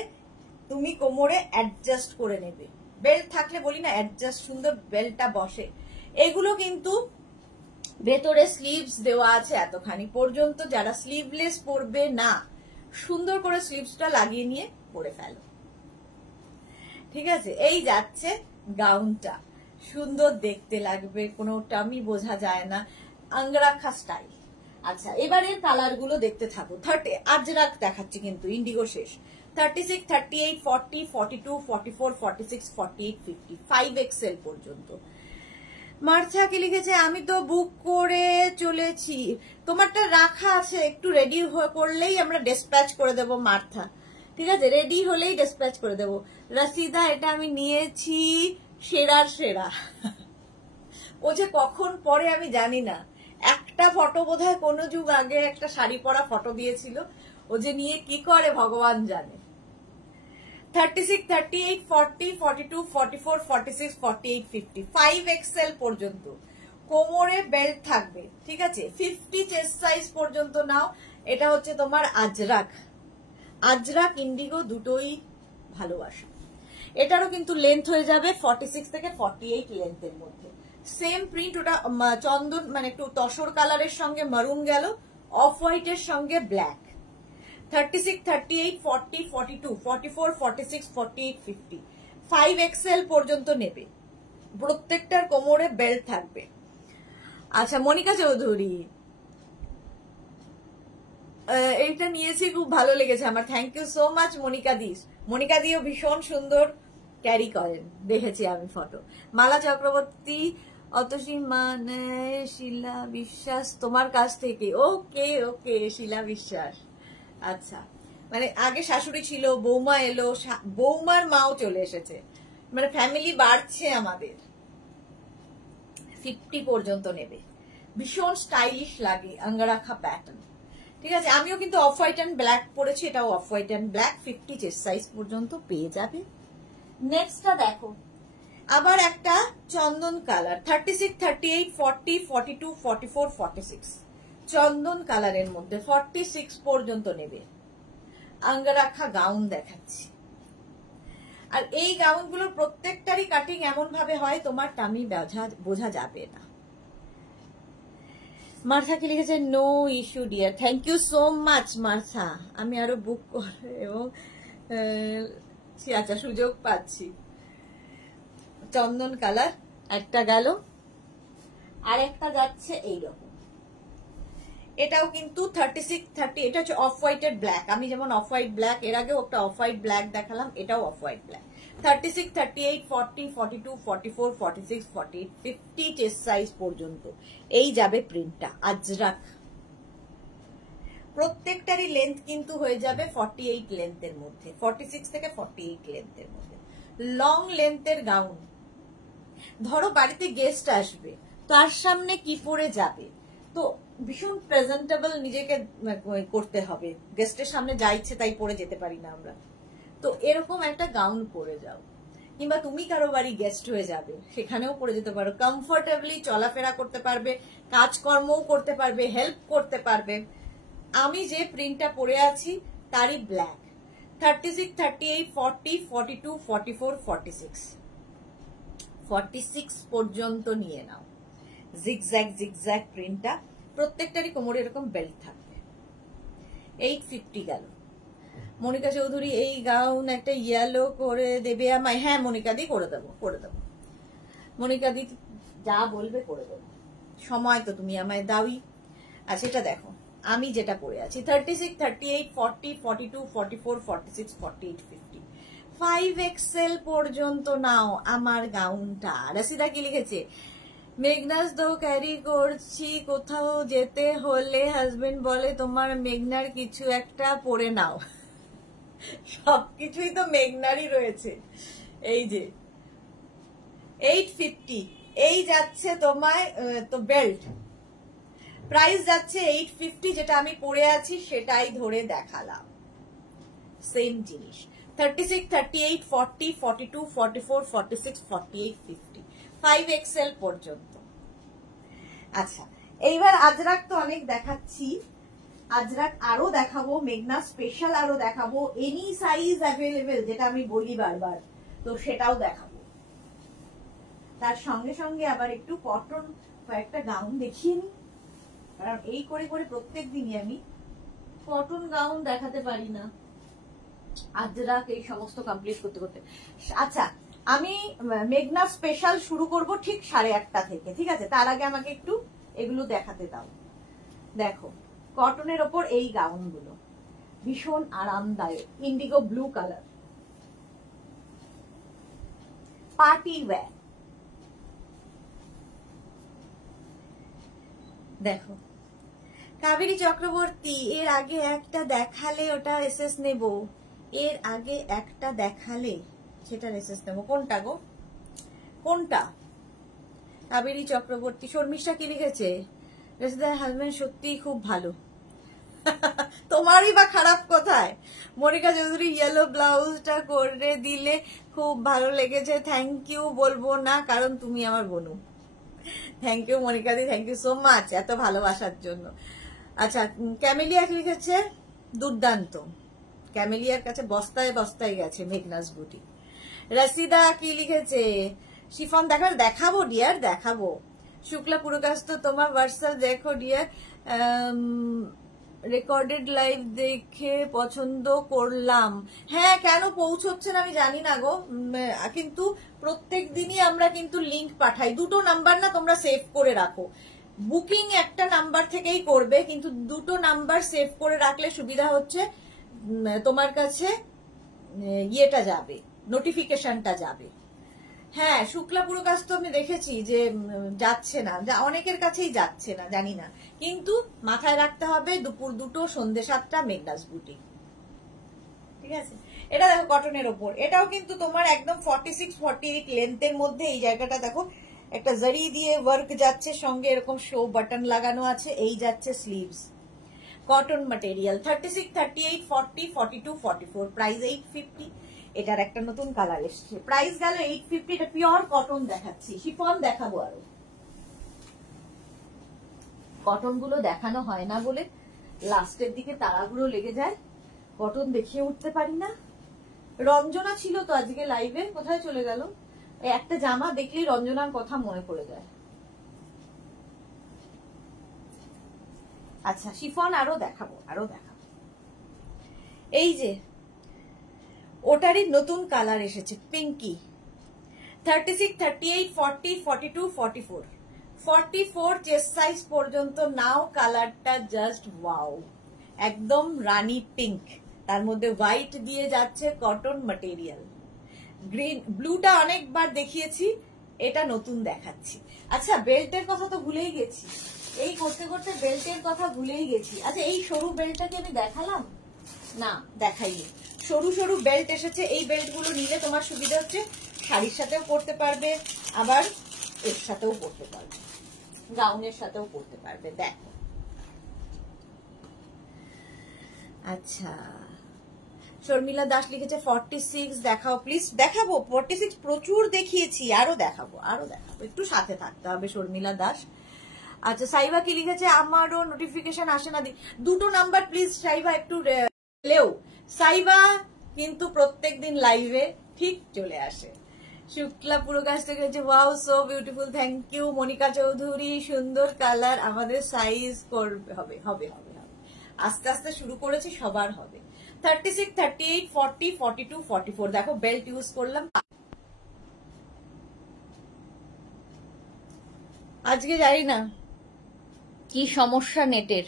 তুমি কোমরে অ্যাডজাস্ট করে নেবে। বেল্ট থাকলে বলি না অ্যাডজাস্ট, সুন্দর বেল্টটা বসে। এগুলো কিন্তু ভেতরে স্লিভস দেওয়া আছে এতখানি পর্যন্ত, যারা স্লিভলেস পরবে না, সুন্দর করে স্লিভসটা লাগিয়ে নিয়ে পরে ফেলো, ঠিক আছে? এই যাচ্ছে গাউনটা, সুন্দর দেখতে লাগবে, কোনো টামি বোঝা যায় না, অঙ্গরাখা স্টাইল। আচ্ছা, এবারের কালার গুলো দেখতে থাকো। 30 আজরাক দেখাচ্ছি কিন্তু, ইন্ডিগো শেষ। 36, 38, 40, 42, 44, 46, 48, 50, 5XL পর্যন্ত। মার্থাকে লিখেছে আমি তো বুক করে চলেছি, তোমারটা রাখা আছে, একটু রেডি করলেই আমরা ডিসপ্যাচ করে দেব মার্থা, ঠিক আছে? রেডি হলেই ডিসপ্যাচ করে দেব। রসিদা, এটা আমি নিয়েছি সেরার সেরা। ও যে কখন পরে আমি জানি না, একটা ফটো বোধহয় কোনো যুগ আগে একটা শাড়ি পরা ফটো দিয়েছিল, ও যে নিয়ে কি করে ভগবান জানে। 36, 38, 40, 42, 44, 46, 48, 50, 5XL পর্যন্ত কোমরে বেল্ট থাকবে, ঠিক আছে? 50 চেস্ট সাইজ পর্যন্ত নাও। এটা হচ্ছে তোমার আজরাক। আজরাক ইন্ডিগো দুটোই ভালোবাসা। এটারও কিন্তু লেন্থ হয়ে যাবে 46 থেকে 48 লেন্থের মধ্যে। সেম প্রিন্ট, ওটা চন্দন মানে একটু তসর কালারের সঙ্গে মারুন গেল, অফ হোয়াইটের সঙ্গে ব্ল্যাক। 36, 38, 40, 42, 44, 46, 48, 50, 5XL পর্যন্ত নেবে। প্রত্যেকটার কোমরে বেল্ট থাকবে। আচ্ছা, মনিকা চৌধুরী, এইটা নিয়েছি, খুব ভালো লেগেছে আমার, thank you so much Monika দিস। মনিকা দিও ভীষণ সুন্দর ক্যারি করেন, দেখেছি আমি ফটো। মালা চক্রবর্তী, অতসী মানে শিলা বিশ্বাস তোমার কাছ থেকে। ওকে ওকে, শিলা বিশ্বাস। আচ্ছা, মানে আগে শাশুড়ি ছিল, বৌমা এলো, বৌমার মাও চলে এসেছে, মানে ফ্যামিলি বাড়ছে আমাদের। 50 পর্যন্ত নেবে, ভীষণ স্টাইলিশ লাগে, অঙ্গরাখা প্যাটার্ন, ঠিক আছে? আমিও কিন্তু অফ হোয়াইট অ্যান্ড ব্ল্যাক পরেছি, এটাও off white and black, 50 chest size পর্যন্ত পেয়ে যাবে। নেক্সটটা দেখো, আবার একটা চন্দন কালার, 36, 38, 40, 42, 44, 46, চন্দন কালারের মধ্যে 46 পর্যন্ত নেবে। অঙ্গরাখা গাউন দেখাচ্ছি, আর এই গাউনগুলোর প্রত্যেকটারই কাটিং এমন ভাবে হয় তোমার টামি বোঝা যাবে না। মার্থাকে লিখেছে no issue dear, thank you so much Martha. আমি আরো বুক করে এবং আচ্ছা সুযোগ পাচ্ছি, চন্দন কালার একটা গেল, আর একটা যাচ্ছে এইরকম। এটাও কিন্তু 36-30, এটা হচ্ছে অফ হোয়াইটের ব্ল্যাক। আমি যেমন অফ হোয়াইট ব্ল্যাক, এর আগেও একটা অফ হোয়াইট ব্ল্যাক দেখালাম, এটাও off white black. 36, 38, 40, 42, 44, 46, 48, 50 chest size পর্যন্ত এই যাবে প্রিন্টটা। আজরাক প্রত্যেকটারই লেন্থ কিন্তু হয়ে যাবে 48 লেন্থের মধ্যে, 46 থেকে 48 লেন্থের মধ্যে। লং লেন্থের গাউন, ধরো বাড়িতে গেস্ট আসবে, তার সামনে কি পরে যাবে, তো ভীষণ প্রেজেন্টেবল নিজেকে করতে হবে। গেস্টের সামনে যা ইচ্ছে তাই পরে যেতে পারি না আমরা, তো এরকম একটা গাউন পরে যাও। কিংবা তুমি কারো বাড়ি গেস্ট হয়ে যাবে, সেখানেও পরে যেতে পারো, কমফোর্টেবলি চলাফেরা করতে পারবে, কাজকর্মও করতে পারবে, হেল্প করতে পারবে। আমি যে প্রিন্টটা পরে আছি তারই ব্ল্যাক। 36, 38, 40, 42, 44, 46, 46 পর্যন্ত নিয়ে নাও। জিগজ্যাগ জিগজ্যাগ প্রিন্টটা, প্রত্যেকটারই কোমরে এরকম বেল্ট থাকবে। 850 গেল। মনিকা চৌধুরী এই গাউন একটা ইয়েলো করে দেবে আমায়? হ্যাঁ মনিকা দি করে দেবো, করে দেবো। মনিকা দি যা বলবে করে দেবো, সময় তো তুমি আমায় দাওই। আচ্ছা এটা দেখো আমি যেটা পরে আছি, 36, 38, 40, 42, 44, 46, 48, 50, 5XL পর্যন্ত নাও আমার গাউনটা। রাশিদা কি লিখেছে? মেঘনাস দো ক্যারি করছি, কোথাও যেতে হলে হাজবেন্ড বলে তোমার মেঘনার কিছু একটা পরে নাও। সবকিছুই তো মেঘনারই রয়েছে। এই যে 850, এই যাচ্ছে তোমায় তো বেল্ট, প্রাইস যাচ্ছে 850, যেটা আমি পরে আছি সেটাই ধরে দেখালাম, সেম জিনিস। 36, 38, 40, 42, 44, 46, 48, 50, 5XL পর্যন্ত। আচ্ছা এইবার আজরাক তো অনেক দেখাচ্ছি, আজরাক আরো দেখাবো, মেঘনা স্পেশাল আরো দেখাবো, এনি সাইজ অ্যাভেলেবেল যেটা আমি বলি বারবার, তো সেটাও দেখাবো। তার সঙ্গে সঙ্গে আবার একটু কটন কয়েকটা গাউন দেখিয়ে নিই, কারণ এই করে করে প্রত্যেক দিনই আমি কটন গাউন দেখাতে পারি না, আজরাক এই সমস্ত কমপ্লিট করতে করতে। আচ্ছা আমি মেঘনা স্পেশাল শুরু করব ঠিক 8:30 থেকে, ঠিক আছে? তার আগে আমাকে একটু এগুলো দেখাতে দাও। দেখো কটনের ওপর এই গাউন গুলো ভীষণ আরামদায়ক, Indigo blue colour, party wear. দেখো কাবেরী চক্রবর্তী, এর আগে একটা দেখালে ওটা এসএস নেব, এর আগে একটা দেখালে সেটার এসএস নেব। কোনটা গো, কোনটা? কাবেরী চক্রবর্তী। শর্মিষ্ঠা কি লিখেছে? রেসিদার হাজবেন্ড সত্যি খুব ভালো। তোমারই বা খারাপ কোথায়? মনিকা চৌধুরী ইয়েলো ব্লাউজটা করে দিলে খুব ভালো লেগেছে, থ্যাংক ইউ বলবো না কারণ তুমি আমার বোনু। থ্যাংক ইউ মনিকা দি, থ্যাংক ইউ সো মাচ এত ভালোবাসার জন্য। আচ্ছা ক্যামেলিয়া লিখেছে দুর্দান্ত, ক্যামেলিয়ার কাছে বস্তায় বস্তায় গেছে মেঘনাস বুটি। রাশিদা কি লিখেছে? শিফন দেখার? দেখাবো ডিয়ার, দেখাবো। শুক্লা পুরকাস্ত তোমার হোয়াটসঅ্যাপ দেখো ডিয়ার, রেকর্ডেড লাইভ দেখে পছন্দ করলাম। হ্যাঁ কেন পৌঁছচ্ছে না আমি জানি না গো, কিন্তু প্রত্যেক দিনই আমরা কিন্তু লিংক পাঠাই। দুটো নাম্বার না তোমরা সেভ করে রাখো, বুকিং একটা নাম্বার থেকেই করবে, কিন্তু দুটো নাম্বার সেভ করে রাখলে সুবিধা হচ্ছে তোমার কাছে ইয়েটা যাবে, নোটিফিকেশনটা যাবে। হ্যাঁ শুক্লা পুরকাস্ত আমি দেখেছি যে যাচ্ছে না, অনেকের কাছেই যাচ্ছে না, জানি না, কিন্তু মাথায় রাখতে হবে দুপুর 2টো সন্ধ্যে 7টা মেঘনাস বুটি, ঠিক আছে? এটা দেখো কটনের ওপর, এটাও কিন্তু তোমার একদম 46, 48 লেন্থের মধ্যে। এই জায়গাটা দেখো একটা জরি দিয়ে ওয়ার্ক যাচ্ছে, সঙ্গে এরকম শো বাটন লাগানো আছে, এই যাচ্ছে স্লিভস, কটন ম্যাটেরিয়াল। 36, 38, 40, 42, 44, প্রাইস 850। এটার একটা নতুন কালার এসছে, প্রাইস গেল 850। এটা পিওর কটন দেখাচ্ছি, শিফন দেখাবো আরো। কটন গুলো দেখানো হয় না বলে লাস্টের দিকে তাড়াগুলো লেগে যায়, কটন দেখিয়ে উঠতে পারি না। রঞ্জনা ছিল তো আজকে লাইভে, কোথায় চলে গেল? একটা জামা দেখলেই রঞ্জনার কথা মনে পড়ে যায়। আচ্ছা শিফন আরো দেখাবো, আরো দেখাবো। এই যে ওটারই নতুন কালার এসেছে পিঙ্কি। 36, 38, 40, 42, 44, 44 চেস্ট সাইজ পর্যন্ত নাও। কালারটা জাস্ট ওয়াও, একদম রানী পিঙ্ক, তার মধ্যে হোয়াইট দিয়ে যাচ্ছে, কটন ম্যাটেরিয়াল। গ্রিন ব্লুটা অনেকবার দেখিয়েছি, এটা নতুন দেখাচ্ছি। আচ্ছা বেল্টের কথা তো ভুলেই গেছি, এই করতে করতে বেল্টের কথা ভুলেই গেছি। আচ্ছা এই সরু বেল্টটাকে আমি দেখালাম না, দেখাইনি। সরু সরু বেল্ট এসেছে, এই বেল্ট গুলো নিলে তোমার সুবিধা হচ্ছে শাড়ির সাথেও পরতে পারবে, আবার এর সাথেও পরতে পারবে, গাউনের সাথেও পরতে পারবে। দেখো আচ্ছা শর্মিলা দাস লিখেছে 46 দেখাও প্লিজ। দেখাবো 46 প্রচুর দেখিয়েছি, আরো দেখাবো, আরো দেখাবো, একটু সাথে থাকতে হবে শর্মিলা দাস। আচ্ছা সাইবা কি লিখেছে, আমারও নোটিফিকেশন আসে না। দুটো নাম্বার প্লিজ সাইবা একটু লেও। সাইবা কিন্তু প্রত্যেকদিন লাইভে ঠিক চলে আসে। শুক্লা পুরো কাছ থেকে wow so beautiful, thank you. Monika Chowdhury সুন্দর কালার, আমাদের সাইজ করবে, হবে হবে হবে হবে, আস্তে আস্তে শুরু করেছি, সবার হবে। 36, 38, 40, 42, 44 দেখো বেল্ট ইউজ করলাম। আজকে জানি না কি সমস্যা নেটের,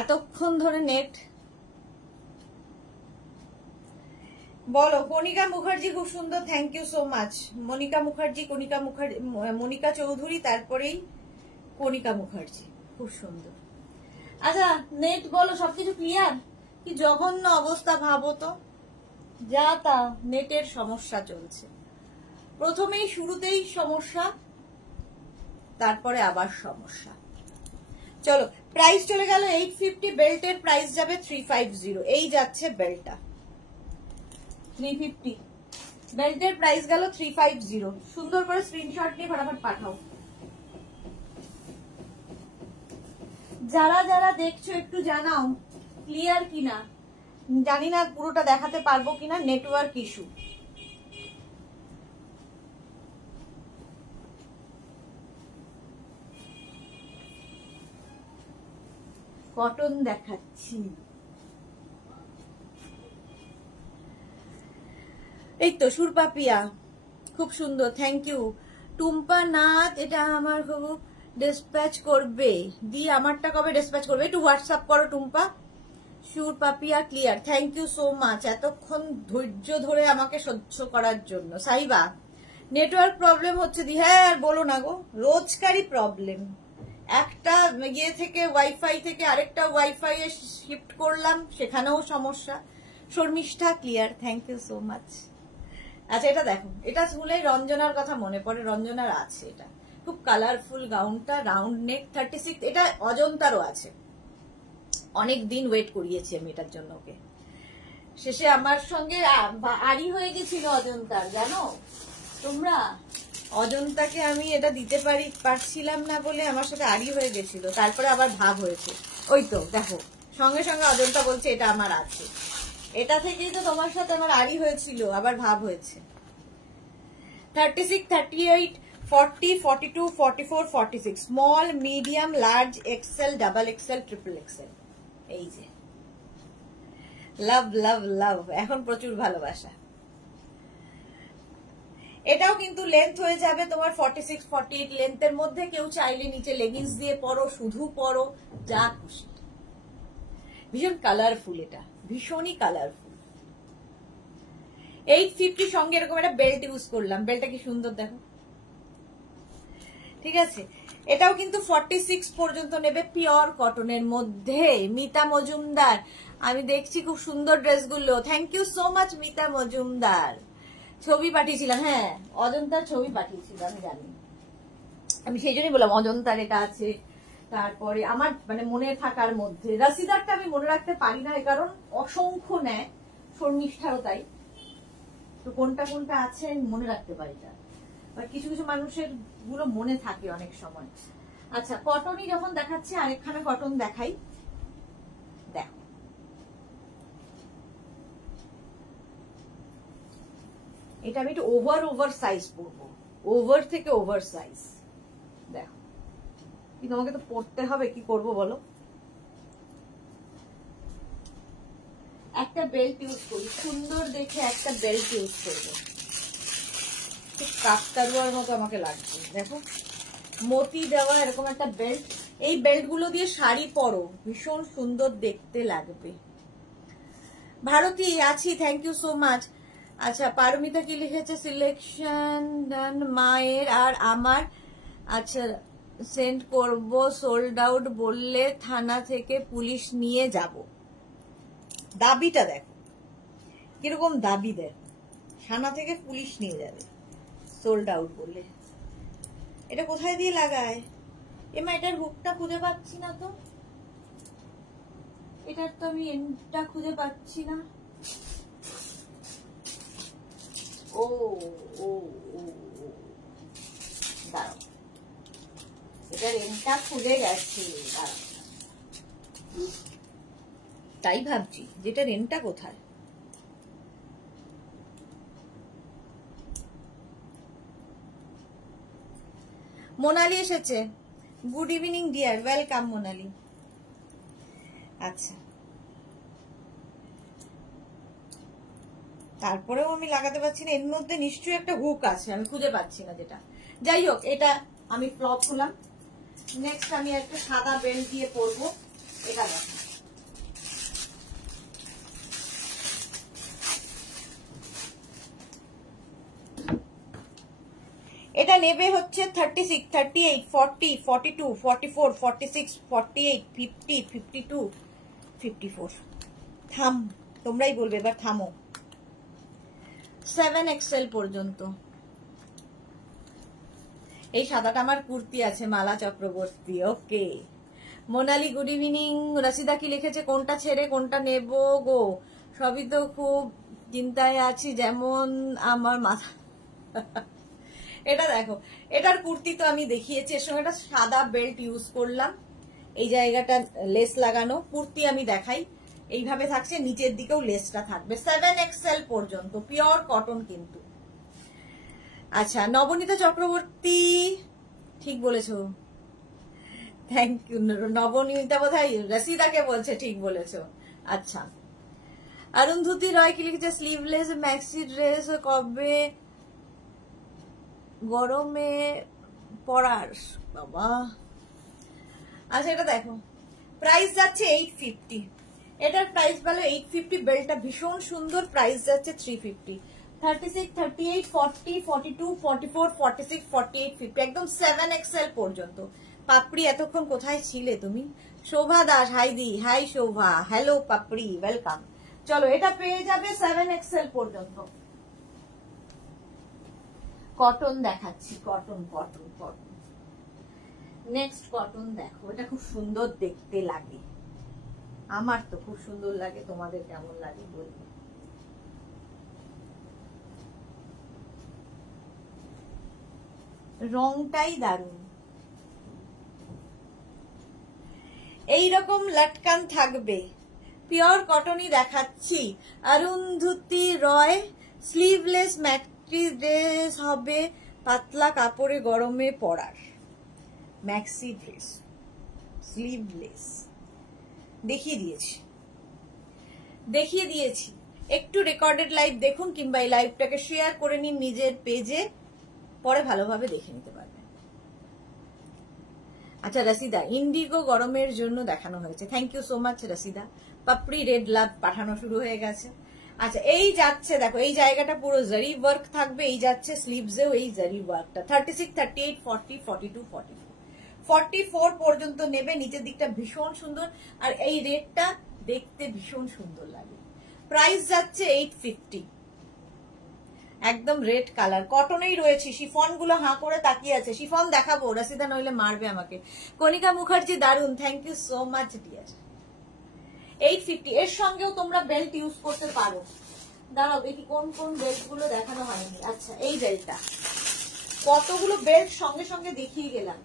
এতক্ষণ ধরে নেট। বলো কণিকা মুখার্জি খুব সুন্দর, thank you so much. Monica Mukherjee, Kanika Mukherjee, Monica Chowdhury, তারপরেই কণিকা মুখার্জি, খুব সুন্দর। আচ্ছা নেট বলো, সবকিছু ক্লিয়ার? কি জঘন্য অবস্থা ভাবো তো, যা তা নেটের সমস্যা চলছে। প্রথমেই শুরুতেই সমস্যা, তারপরে আবার সমস্যা। চলো প্রাইস চলে গেল 850, বেল্টের প্রাইস যাবে 350। এই যাচ্ছে বেল্টটা 350, বেল্টের প্রাইস গেল 350। সুন্দর করে স্ক্রিনশট নিয়ে ফটাফট পাঠাও। যারা যারা দেখছো একটু জানাও ক্লিয়ার কিনা, জানি না পুরোটা দেখাতে পারবো কিনা, নেটওয়ার্ক ইস্যু। কটন দেখাচ্ছি, এই তো সুরপাপিয়া খুব সুন্দর, থ্যাংক ইউ। টুম্পা নাথ, এটা আমার খুব ডিসপ্যাচ করবে, দি আমারটা কবে ডিসপ্যাচ করবে, একটু হোয়াটসঅ্যাপ করো Tumpa. Surpapiya clear, thank you so much, এতক্ষণ ধৈর্য ধরে আমাকে সহ্য করার জন্য। সাইবা নেটওয়ার্ক প্রবলেম হচ্ছে দি, হ্যাঁ আর বলো না গো, রোজকারই প্রবলেম। একটা ইয়ে থেকে ওয়াইফাই থেকে আরেকটা ওয়াইফাই এ শিফট করলাম, সেখানেও সমস্যা। Sharmistha clear, thank you so much. আচ্ছা এটা দেখো, এটা শুনলেই রঞ্জনার কথা মনে পড়ে, রঞ্জনার আছে এটা খুব কালারফুল গাউনটা, রাউন্ড নেক, 36, এটা অজন্তারও আছে। অনেক দিন ওয়েট করিয়েছি আমি এটার জন্য ওকে, শেষে আমার সঙ্গে আড়ি হয়ে গেছিল অজন্তার, জানো তোমরা, অজন্তাকে আমি এটা দিতে পারছিলাম না বলে আমার সাথে আড়ি হয়ে গেছিল, তারপরে আবার ভাব হয়েছে। ওই তো দেখো সঙ্গে সঙ্গে অজন্তা বলছে এটা আমার আছে, এটা থেকেই তো তোমার সাথে আমার আড়ি হয়েছিল, আবার ভাব হয়েছে। 36, 38, 40, 42, 44, 46, small, medium, large, XL, double XL, triple XL. এই যে লাভ লাভ লাভ, এখন প্রচুর ভালোবাসা। এটাও কিন্তু লেন্থ হয়ে যাবে তোমার 46, 48 লেন্থের মধ্যে। কেউ চাইলে নিচে লেগিংস দিয়ে পরো, শুধু পরো, যা খুশি। ভীষণ কালারফুল, এটা ভীষণই কালারফুল। 850 সঙ্গে এরকম একটা বেল্ট ইউজ করলাম, বেল্টটা কি সুন্দর দেখো, ঠিক আছে। এটাও কিন্তু 46 পর্যন্ত নেবে, পিওর কটনের মধ্যে। মিতা মজুমদার, আমি দেখছি খুব সুন্দর ড্রেসগুলো, thank you so much Mita Majumdar. ছবি পাঠিয়েছিলাম, হ্যাঁ অজন্তার ছবি পাঠিয়েছিল, আমি জানি, আমি সেই জন্যই বললাম অজন্তার এটা আছে। তারপরে আমার মানে মনে থাকার মধ্যে, রাসিদারটা আমি মনে রাখতে পারি না, কারণ অসংখ্য নেয়, শর্মিষ্ঠারও তাই, তো কোনটা কোনটা আছে আমি মনে রাখতে পারি না, কিছু কিছু মানুষের গুলো মনে থাকে অনেক সময়। আচ্ছা কটনই যখন দেখাচ্ছি, আরেকখানে কটন দেখাই, দেখো এটা আমি একটু ওভার সাইজ পরবো, ওভার থেকে ওভার সাইজ। দেখো কিন্তু আমাকে তো পড়তে হবে, কি করব বলো, একটা বেল্ট ইউজ করি, সুন্দর দেখে একটা বেল্ট ইউজ করবো। কাকতারুয়ার মতো আমাকে লাগছে, দেখো মতি দেওয়া এরকম একটা বেল্ট। এই বেল্ট গুলো দিয়ে শাড়ি পরো, ভীষণ সুন্দর দেখতে লাগবে। ভারতী আছি, থ্যাংক ইউ সো মাচ। আচ্ছা পারমিতা কি লিখেছে, সিলেকশন ডান মায়ের আর আমার। আচ্ছা সেন্ড করব, সোল্ড আউট বললে থানা থেকে পুলিশ নিয়ে যাব। দাবিটা দেখো কিরকম দাবি দেয়, থানা থেকে পুলিশ নিয়ে যাবে সোল্ড আউট বললে। এটা কোথায় দিয়ে লাগায় এমা? এটার হুকটা খুঁজে পাচ্ছি না তো, এটার তো আমি এন্ডটা খুঁজে পাচ্ছি না। ও ও ও দাঁড়াও, এটার এন্ডটা খুঁজে গেছে, দাঁড়াও। তাই ভাবছি যেটার এন্ডটা কোথায়। মোনালি এসেছে, good evening dear, welcome Monali. আচ্ছা তারপরেও আমি লাগাতে পারছি না, এর মধ্যে নিশ্চয়ই একটা হুক আছে, আমি খুঁজে পাচ্ছি না যেটা। যাই হোক এটা আমি ফ্লপ হলাম। নেক্সট আমি একটা সাদা বেল্ট দিয়ে পরবো, এটা দেখো। এটা নেবে হচ্ছে 36, 38, 40, 42, 44, 46, 48, 50, 52, 54। থাম, তোমরাই বলবে এবার থামো। 7XL পর্যন্ত। এই সাদাটা আমার কুর্তি আছে, মালা চক্রবর্তী। ওকে মোনালি গুড ইভিনিং। রসিদা কি লিখেছে, কোনটা ছেড়ে কোনটা নেব গো, সবই তো খুব চিন্তায় আছি, যেমন আমার মাথা। এটা দেখো, এটার কুর্তি তো আমি দেখিয়েছি, এর সঙ্গে একটা সাদা বেল্ট ইউজ করলাম, এই জায়গাটা লেস লাগানো। কুর্তি আমি দেখাই, এইভাবে থাকছে, নিচের দিকেও লেসটা থাকবে। 7XL পর্যন্ত, পিওর কটন কিন্তু। আচ্ছা নবনীতা চক্রবর্তী ঠিক বলেছো, থ্যাংক ইউ। নবনীতা বোধহয় রসিদাকে বলছে, ঠিক বলেছো। আচ্ছা অরুন্ধতী রয় কি লিখেছে, স্লিভলেস ম্যাক্সি ড্রেস কবে গরমে পরার বাবা। আচ্ছা এটা দেখো, প্রাইস যাচ্ছে 850, এটার প্রাইস বলো 850। বেল্টটা ভীষণ সুন্দর, প্রাইস যাচ্ছে 350। 36, 38, 40, 42, 44, 46, 48, 50, একদম 7XL পর্যন্ত। পাপড়ি এতক্ষণ কোথায় ছিলে তুমি? শোভা দাস, হাই দি, হাই শোভা, হ্যালো পাপড়ি, ওয়েলকাম। চলো এটা পেয়ে যাবে 7XL পর্যন্ত। কটন দেখাচ্ছি, cotton cotton cotton. Next cotton দেখো, এটা খুব সুন্দর দেখতে লাগে, আমার তো খুব সুন্দর লাগে, তোমাদের কেমন লাগে বলবে। রংটাই দারুণ, এইরকম লটকান থাকবে, পিওর কটনই দেখাচ্ছি। অরুন্ধতী রয়, স্লিভলেস ম্যাক্সি ড্রেস হবে, পাতলা কাপড়ে গরমে পরার। ম্যাক্সি ড্রেস স্লিভলেস দেখিয়ে দিয়েছি। একটু রেকর্ডেড লাইভ দেখুন, কিংবা এই লাইভটাকে শেয়ার করে নিন নিজের পেজে, পরে ভালোভাবে দেখে নিতে পারবেন। আচ্ছা রসিদা, ইন্ডিগো গরমের জন্য দেখানো হয়েছে, thank you so much Rashida. Papri red love পাঠানো শুরু হয়ে গেছে। আচ্ছা এই যাচ্ছে দেখো, এই জায়গাটা পুরো জারি ওয়ার্ক থাকবে, এই যাচ্ছে স্লিভসেও এই জারি ওয়ার্কটা। 36, 38, 40, 42, 44, 44 পর্যন্ত নেবে। নিচের দিকটা ভীষণ সুন্দর, আর এই রেডটা দেখতে ভীষণ সুন্দর লাগে। প্রাইস যাচ্ছে 850, একদম রেড কালার, কটনেই রয়েছে। শিফন গুলো হাঁ করে তাকিয়ে আছে, শিফন দেখাবো, রসিদা নইলে মারবে আমাকে। কণিকা মুখার্জি দারুন, thank you so much dear. 850, এর সঙ্গেও তোমরা বেল্ট ইউজ করতে পারো। দাঁড়াও দেখি কোন কোন বেল্ট গুলো দেখানো হয়নি। আচ্ছা এই বেল্টটা, কতগুলো বেল্ট সঙ্গে সঙ্গে দেখিয়ে গেলাম।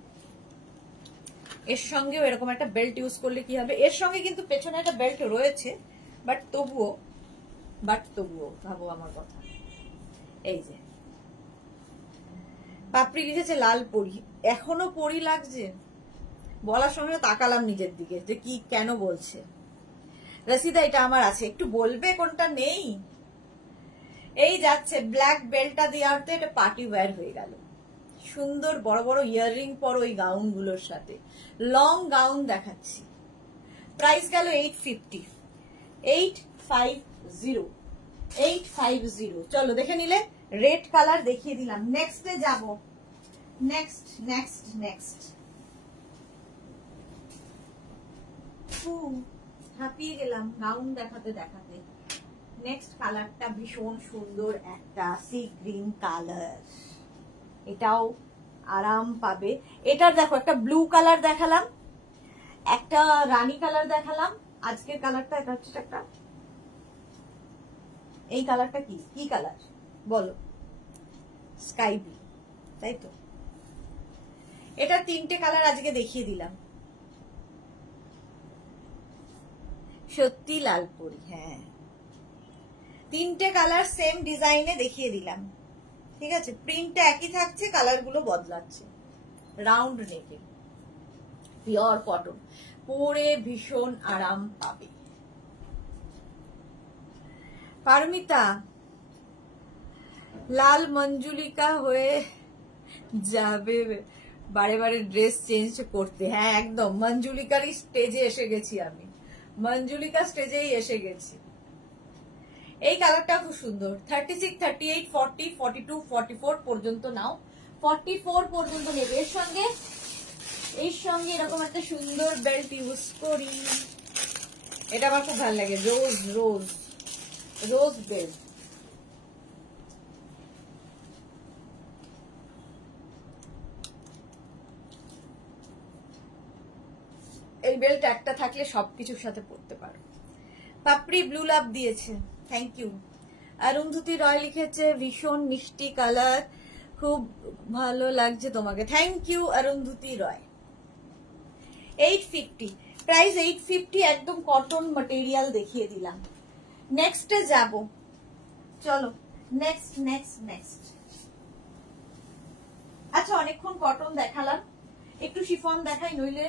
এর সঙ্গেও এরকম একটা বেল্ট ইউজ করলে কি হবে, এর সঙ্গে কিন্তু পেছনে একটা বেল্ট রয়েছে, বাট তবুও ভাবো আমার কথা। এই যে পাপড়ি লিখেছে লাল পরি, এখনো পরি লাগছে, বলার সঙ্গে তাকালাম নিজের দিকে যে কি কেন বলছে। রসিদা এটা আমার আছে, একটু বলবে কোনটা নেই। এই যাচ্ছে ব্ল্যাক বেল্টটা দেওয়াতে এটা পার্টি ওয়্যার হয়ে গেল। সুন্দর বড় বড় ইয়াররিং পরো ওই গাউন গুলোর সাথে, লং গাউন দেখাচ্ছি। প্রাইস গেল 850, 850, 850। চলো দেখে নিলে, রেড কালার দেখিয়ে দিলাম। নেক্সটে যাব, নেক্সট নেক্সট নেক্সট। হাঁপিয়ে গেলাম গাউন দেখাতে দেখাতে। নেক্সট কালারটা ভীষণ সুন্দর একটা সি গ্রিন কালার, এটাও আরাম পাবে। এটার দেখো একটা ব্লু কালার দেখালাম, একটা রানী কালার দেখালাম, আজকের কালারটা এটা হচ্ছে একটা, এই কালারটা কি কি কালার বলো? স্কাই ব্লু, তাই তো? এটা তিনটে কালার আজকে দেখিয়ে দিলাম। সত্যি লালপুরি, হ্যাঁ তিনটে কালার সেম ডিজাইনে দেখিয়ে দিলাম। ঠিক আছে, প্রিন্টটা একই থাকছে, কালার গুলো বদলাচ্ছে। রাউন্ড নেকে, পিওর কটন, পরে ভীষণ আরাম পাবে। পারমিতা, লাল মঞ্জুলিকা হয়ে যাবে বারে বারে ড্রেস চেঞ্জ করতে। হ্যাঁ একদম, মঞ্জুলিকারই স্টেজে এসে গেছি আমি, মঞ্জুলিকা স্টেজেই এসে গেছি। এই কালারটা খুব সুন্দর। 36, 38, 40, 42, 44 পর্যন্ত নাও, 44 পর্যন্ত নেবে। এর সঙ্গে এরকম একটা সুন্দর বেল্ট ইউজ করি, এটা আমার খুব ভালো লাগে। রোজ রোজ রোজ বেল্ট, এই বেল্ট একটা থাকলে সবকিছুর সাথে পরতে পারো। পাপড়ি ব্লু লাভ দিয়েছে, থ্যাংক ইউ। অরুন্ধতী রয় লিখেছে ভীষণ মিষ্টি কালার, খুব ভালো লাগছে তোমাকে, thank you Arundhati Roy. 850, price 850, একদম কটন ম্যাটেরিয়াল দেখিয়ে দিলাম। নেক্সটে যাব, চলো নেক্সট নেক্সট নেক্সট। আচ্ছা অনেকক্ষণ কটন দেখালাম, একটু শিফন দেখাই, নইলে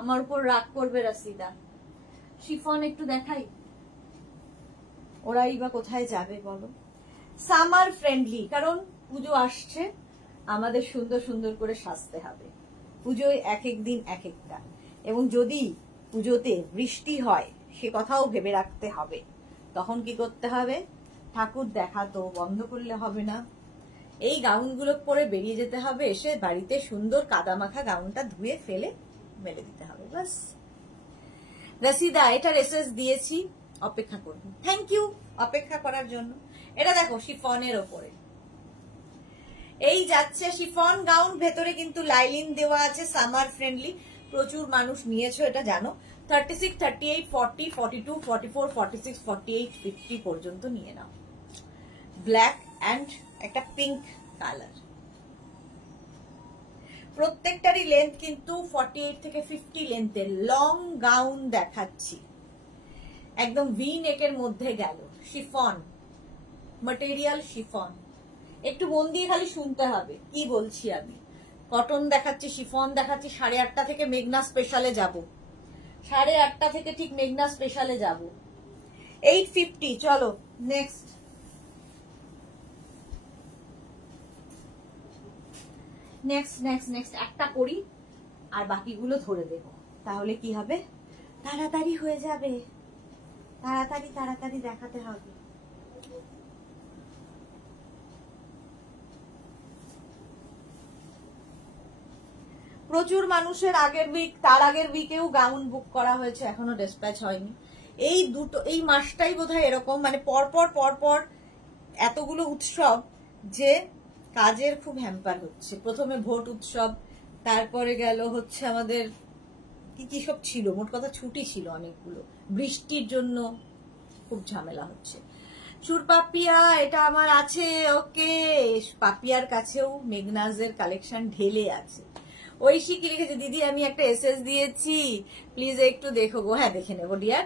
আমার উপর রাগ করবে রাসিদা। শিফন একটু দেখাই, ওরাই বা কোথায় যাবে বলো। সামার ফ্রেন্ডলি, কারণ পুজো আসছে, আমাদের সুন্দর সুন্দর করে সাজতে হবে। পুজোয় এক এক দিন এক একটা, এবং যদি পুজোতে বৃষ্টি হয় সে কথাও ভেবে রাখতে হবে। তখন কি করতে হবে? ঠাকুর দেখা তো বন্ধ করলে হবে না, এই গাউনগুলো পরে বেরিয়ে যেতে হবে, এসে বাড়িতে সুন্দর কাদামাখা গাউনটা ধুয়ে ফেলে মেলে দিতে হবে, বাস। রাসিদা এটার এসএস দিয়েছি, অপেক্ষা করবো, থ্যাংক ইউ অপেক্ষা করার জন্য। এটা দেখো শিফনের ওপরে, এই যাচ্ছে শিফন গাউন, ভেতরে কিন্তু লাইলিন দেওয়া আছে, সামার ফ্রেন্ডলি, প্রচুর মানুষ নিয়েছো এটা জানো। 36, 38, 40, 42, 44, 46, 48, 50 পর্যন্ত নিয়ে নাও। ব্ল্যাক অ্যান্ড একটা পিঙ্ক কালার, প্রত্যেকটারই লেন্থ কিন্তু 48 থেকে 50 লেন্থের লং গাউন দেখাচ্ছি, একদম ভি নেকের মধ্যে গেল, শিফন ম্যাটেরিয়াল, শিফন। একটু মন দিয়ে খালি শুনতে হবে কি বলছি আমি। কটন দেখাচ্ছি, শিফন দেখাচ্ছি। 8:30 থেকে মেঘনা স্পেশালে যাব, 8:30 থেকে ঠিক মেঘনা স্পেশালে যাব। 850, চলো নেক্সট। নেক্সট নেক্সট নেক্সট একটা করি আর বাকিগুলো ধরে দেব, তাহলে কি হবে, তাড়াতাড়ি হয়ে যাবে, তাড়াতাড়ি তাড়াতাড়ি দেখাতে হবে। প্রচুর মানুষের আগের উইক, তার আগের উইকেও গাউন বুক করা হয়েছে, এখনো ডিসপ্যাচ হয়নি। এই দুটো, এই মাসটাই বোধহয় এরকম, মানে পরপর পরপর এতগুলো উৎসব যে কাজের খুব হ্যাম্পার হচ্ছে। প্রথমে ভোট উৎসব, তারপরে গেল হচ্ছে আমাদের কি কি সব ছিল, মোট কথা ছুটি ছিল অনেকগুলো, বৃষ্টির জন্য খুব ঝামেলা হচ্ছে। চুর পাপিয়া এটা আমার আছে, ওকে। পাপিয়ার কাছেও মেঘনাজের কালেকশন ঢেলে আছে। ঐশী কি লিখেছে, দিদি আমি একটা এসএস দিয়েছি, প্লিজ একটু দেখো গো। হ্যাঁ দেখে নেবো ডিয়ার,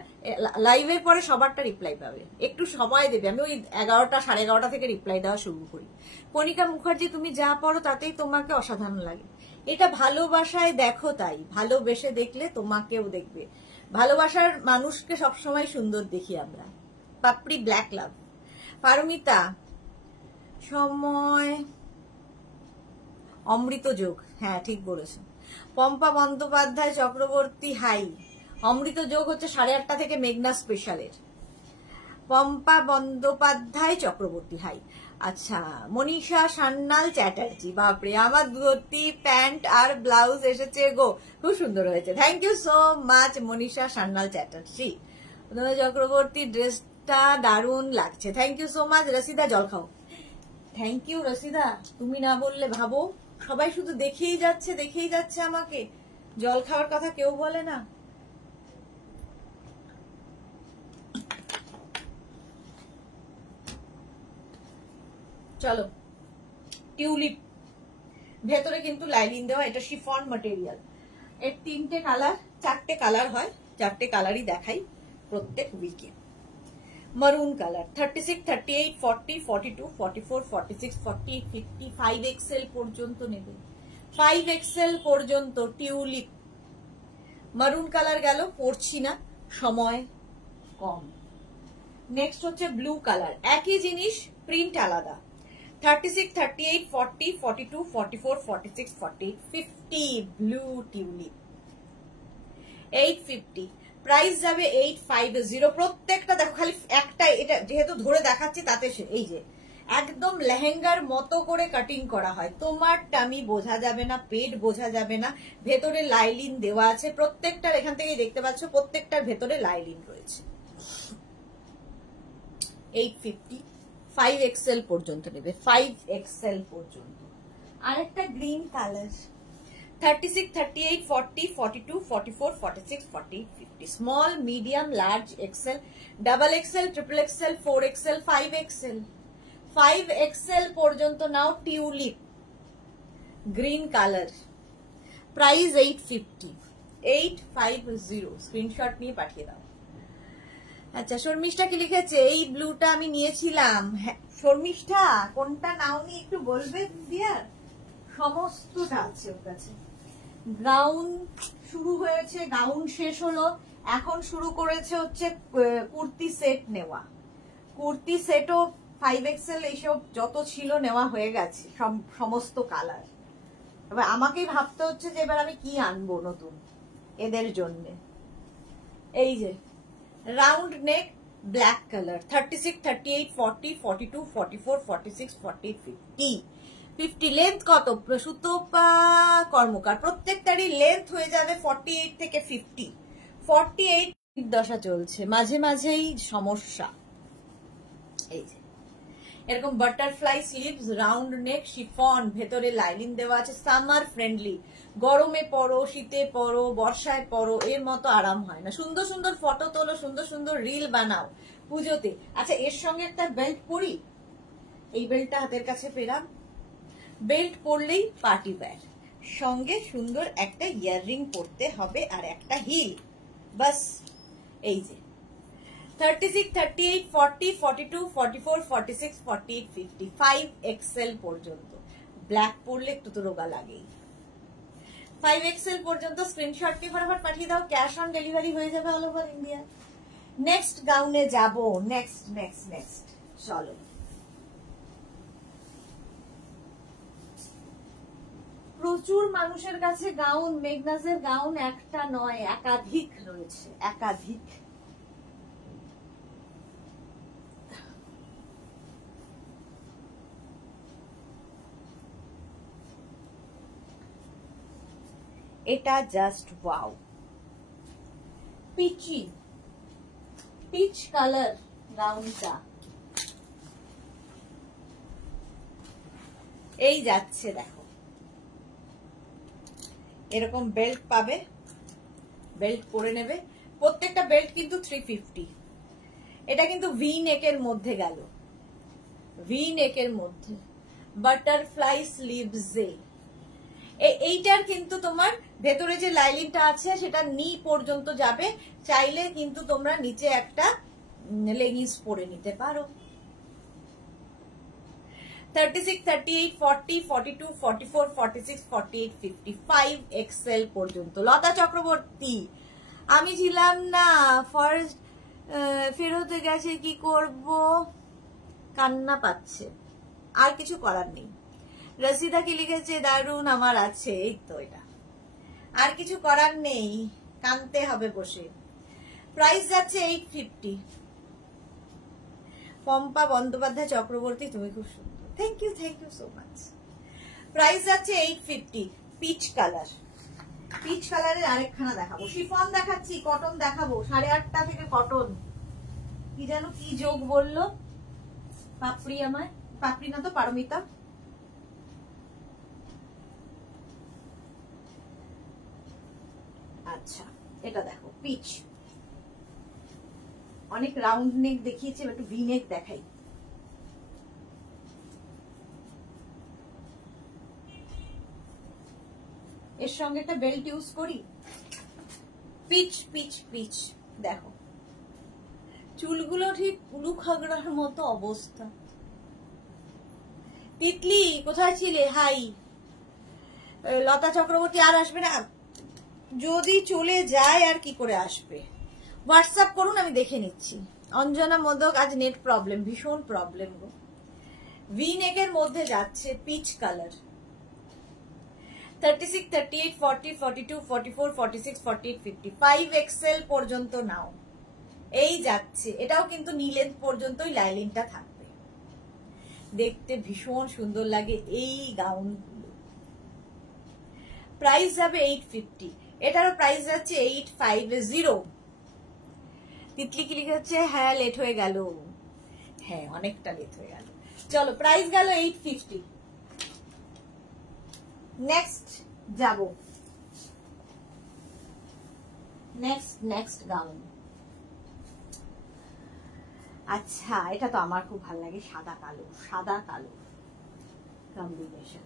লাইভের পরে সবারটা রিপ্লাই পাবে, একটু সময় দেবে। আমি ওই 11টা 11:30 থেকে রিপ্লাই দেওয়া শুরু করি। কণিকা মুখার্জি, তুমি যা পড়ো তাতেই তোমাকে অসাধারণ লাগে, এটা ভালোবাসায় দেখো, তাই ভালোবেসে দেখলে তোমাকেও দেখবে। ভালোবাসার মানুষকে সবসময় সুন্দর দেখি আমরা। পাপড়ি ব্ল্যাক লাভ। পারমিতা সময় অমৃত যোগ, হ্যাঁ ঠিক বলেছো। পম্পা বন্দ্যোপাধ্যায় চক্রবর্তী হাই। অমৃত যোগ হচ্ছে 8:30 থেকে মেঘনা স্পেশালের। পম্পা বন্দ্যোপাধ্যায় চক্রবর্তী হাই। আচ্ছা, মনীষা সান্যাল চ্যাটার্জি, বাপরে আমার ধুতি প্যান্ট আর ব্লাউজ এসেছে গো, খুব সুন্দর হয়েছে, thank you so much Manisha Sanyal Chatterjee. Chakraborty ড্রেসটা দারুণ লাগছে, thank you so much. Rashida জল খাও, থ্যাংক ইউ রসিদা, তুমি না বললে ভাবো, সবাই শুধু দেখেই যাচ্ছে আমাকে, জল খাওয়ার কথা কেউ বলে না। চলো, টিউলিপ ভেতরে কিন্তু লাইলিন দেওয়া, এটা শিফন ম্যাটেরিয়াল। এর 3টে কালার 4টে কালার হয়, 4টে কালারই দেখাই প্রত্যেক উইকে। মারুন কালার 36, 38, 40, 42, 44, 46, 48, 50, 5XL পর্যন্ত নেবে, 5XL পর্যন্ত টিউলিপ। মারুন কালার গেল, পড়ছি না, সময় কম। নেক্সট হচ্ছে ব্লু কালার, একই জিনিস প্রিন্ট আলাদা। 36, 38, 40, 42, 44, 46, 48, 50 ব্লু টিউলিপ 850, প্রাইস যাবে 850। প্রত্যেকটা দেখো, খালি একটা এটা যেহেতু ধরে দেখাচ্ছি তাতে এই যে একদম লেহেঙ্গার মতো করে কাটিং করা হয়, তোমার টামি বোঝা যাবে না, পেট বোঝা যাবে না, ভেতরে লাইলিন দেওয়া আছে প্রত্যেকটার, এখান থেকে দেখতে পাচ্ছ প্রত্যেকটার ভেতরে লাইলিন রয়েছে। 850, 5XL পর্যন্ত নেবে, 5XL পর্যন্ত। আরেকটা green colour 36, 38, 40, 42, 44, 46, 48, 50, small, medium, large, XL, double XL, triple XL, 4XL, 5XL, 5XL পর্যন্ত নাও tulip green colour, price 850, 850, screenshot নিয়ে পাঠিয়ে দাও। আচ্ছা, শর্মিষ্ঠা কি লিখেছে, এই ব্লুটা আমি নিয়েছিলাম। হ্যাঁ শর্মিষ্ঠা, কোনটা নাওনি একটু বলবে দিয়ার, সমস্তটা আছে ওর কাছে। গাউন শুরু হয়েছে, গাউন শেষ হলো, এখন শুরু করেছে হচ্ছে কুর্তি সেট নেওয়া। কুর্তি সেটও 5XL এইসব যত ছিল নেওয়া হয়ে গেছে, সমস্ত কালার। এবার আমাকেই ভাবতে হচ্ছে যে এবার আমি কি আনবো নতুন এদের জন্য। এই যে round neck black colour 36, 38, 40, 42, 44, 46, 48, 50, 50 length কত সুতপা কর্মকার, প্রত্যেকটারই লেন্থ হয়ে যাবে 48 থেকে 50। 48 দশা চলছে, মাঝে মাঝেই সমস্যা। এই যে এরকম butterfly sleeves, round neck, chiffon, ভেতরে লাইনিং দেওয়া আছে, সামার ফ্রেন্ডলি, গরমে পরো, শীতে পরো, বর্ষায় পরো, এর মতো আরাম হয় না। সুন্দর সুন্দর ফটো তোলো, সুন্দর সুন্দর রিল বানাও পুজোতে। আচ্ছা, এর সঙ্গে একটা বেল্ট পরি, এই বেল্টটা হাতের কাছে পেলাম, বেল্ট পরলেই পার্টি ওয়্যার, সঙ্গে সুন্দর একটা ইয়াররিং পরতে হবে আর একটা হিল, বাস। এই যে 36, 38, 40, 42, 44, 46, 48, 50, 5XL পর্যন্ত। ব্ল্যাক পরলে একটু তো রোগা লাগেই। 5XL পর্যন্ত স্ক্রিনশটটি ফটাফট পাঠিয়ে দাও, ক্যাশ অন ডেলিভারি হয়ে যাবে অল ওভার ইন্ডিয়া। নেক্সট গাউনে যাব, নেক্সট চলো। প্রচুর মানুষের কাছে গাউন, মেগনাজের গাউন একটা নয়, একাধিক রয়েছে, একাধিক। এটা just wow, peachy peach colour গাউনটা, এই যাচ্ছে দেখো, এরকম বেল্ট পাবে, বেল্ট পরে নেবে, প্রত্যেকটা বেল্ট কিন্তু 350। এটা কিন্তু ভি নেকের মধ্যে গেল, ভি নেকের মধ্যে বাটারফ্লাই স্লিভসে। এইটার কিন্তু তোমার ভেতরে যে লাইলিনটা আছে সেটা নি পর্যন্ত যাবে, চাইলে কিন্তু তোমরা নিচে একটা লেগিংস পরে নিতে পারো। 36, 38, 40, 42, 44, 46, 48, 50, 5XL পর্যন্ত। লতা চক্রবর্তী, আমি ছিলাম না, ফার্স্ট ফেরত গেছে, কি করব, কান্না পাচ্ছে, আর কিছু করার নেই। রসিদা কি লিখেছে, দারুন আমার আছে, এই তো এটা, আর কিছু করার নেই, কানতে হবে বসে। প্রাইস যাচ্ছে 850। পম্পা বন্দ্যোপাধ্যায় চক্রবর্তী, তুমি খুব সুন্দর, thank you so much. Price যাচ্ছে 850। পিচ কালার, পিচ কালারের আরেকখানা দেখাবো, শিফন দেখাচ্ছি, কটন দেখাবো, 8:30 থেকে কটন। কি যেন কি যোগ বললো পাপড়ি, আমায় পাপড়ি না তো পারমিতা। আচ্ছা এটা দেখো, পিচ, অনেক রাউন্ড নেক দেখিয়েছি, একটু ভি নেক দেখাই। এর সঙ্গে একটা বেল্ট ইউজ করি। পিচ পিচ পিচ, দেখো চুলগুলো ঠিক উলু খাগড়ার মতো অবস্থা। তিতলি কোথায় ছিলে, হাই। লতা চক্রবর্তী আর আসবে না, যদি চলে যায় আর কি করে আসবে, হোয়াটসঅ্যাপ করুন, আমি দেখে নিচ্ছি। অঞ্জনা মোদক, আজ নেট প্রবলেম, ভীষণ প্রবলেম গো। ভি নেকের মধ্যে যাচ্ছে, পিচ কালার, 36, 38, 40, 42, 44, 46, 48, 50, 5XL পর্যন্ত নাও। এই যাচ্ছে, এটাও কিন্তু নি লেন্থ পর্যন্তই লাইলিনটা থাকবে, দেখতে ভীষণ সুন্দর লাগে এই গাউনগুলো। প্রাইস যাবে 850, এটারও প্রাইস যাচ্ছে 850। তিতলি কি লিখেছে, হ্যাঁ লেট হয়ে গেল, হ্যাঁ অনেকটা লেট হয়ে গেল। চলো প্রাইস গেল 850। নেক্সট যাব, নেক্সট গাউন। আচ্ছা এটা তো আমার খুব ভালো লাগে, সাদা কালো, সাদা কালো কম্বিনেশন।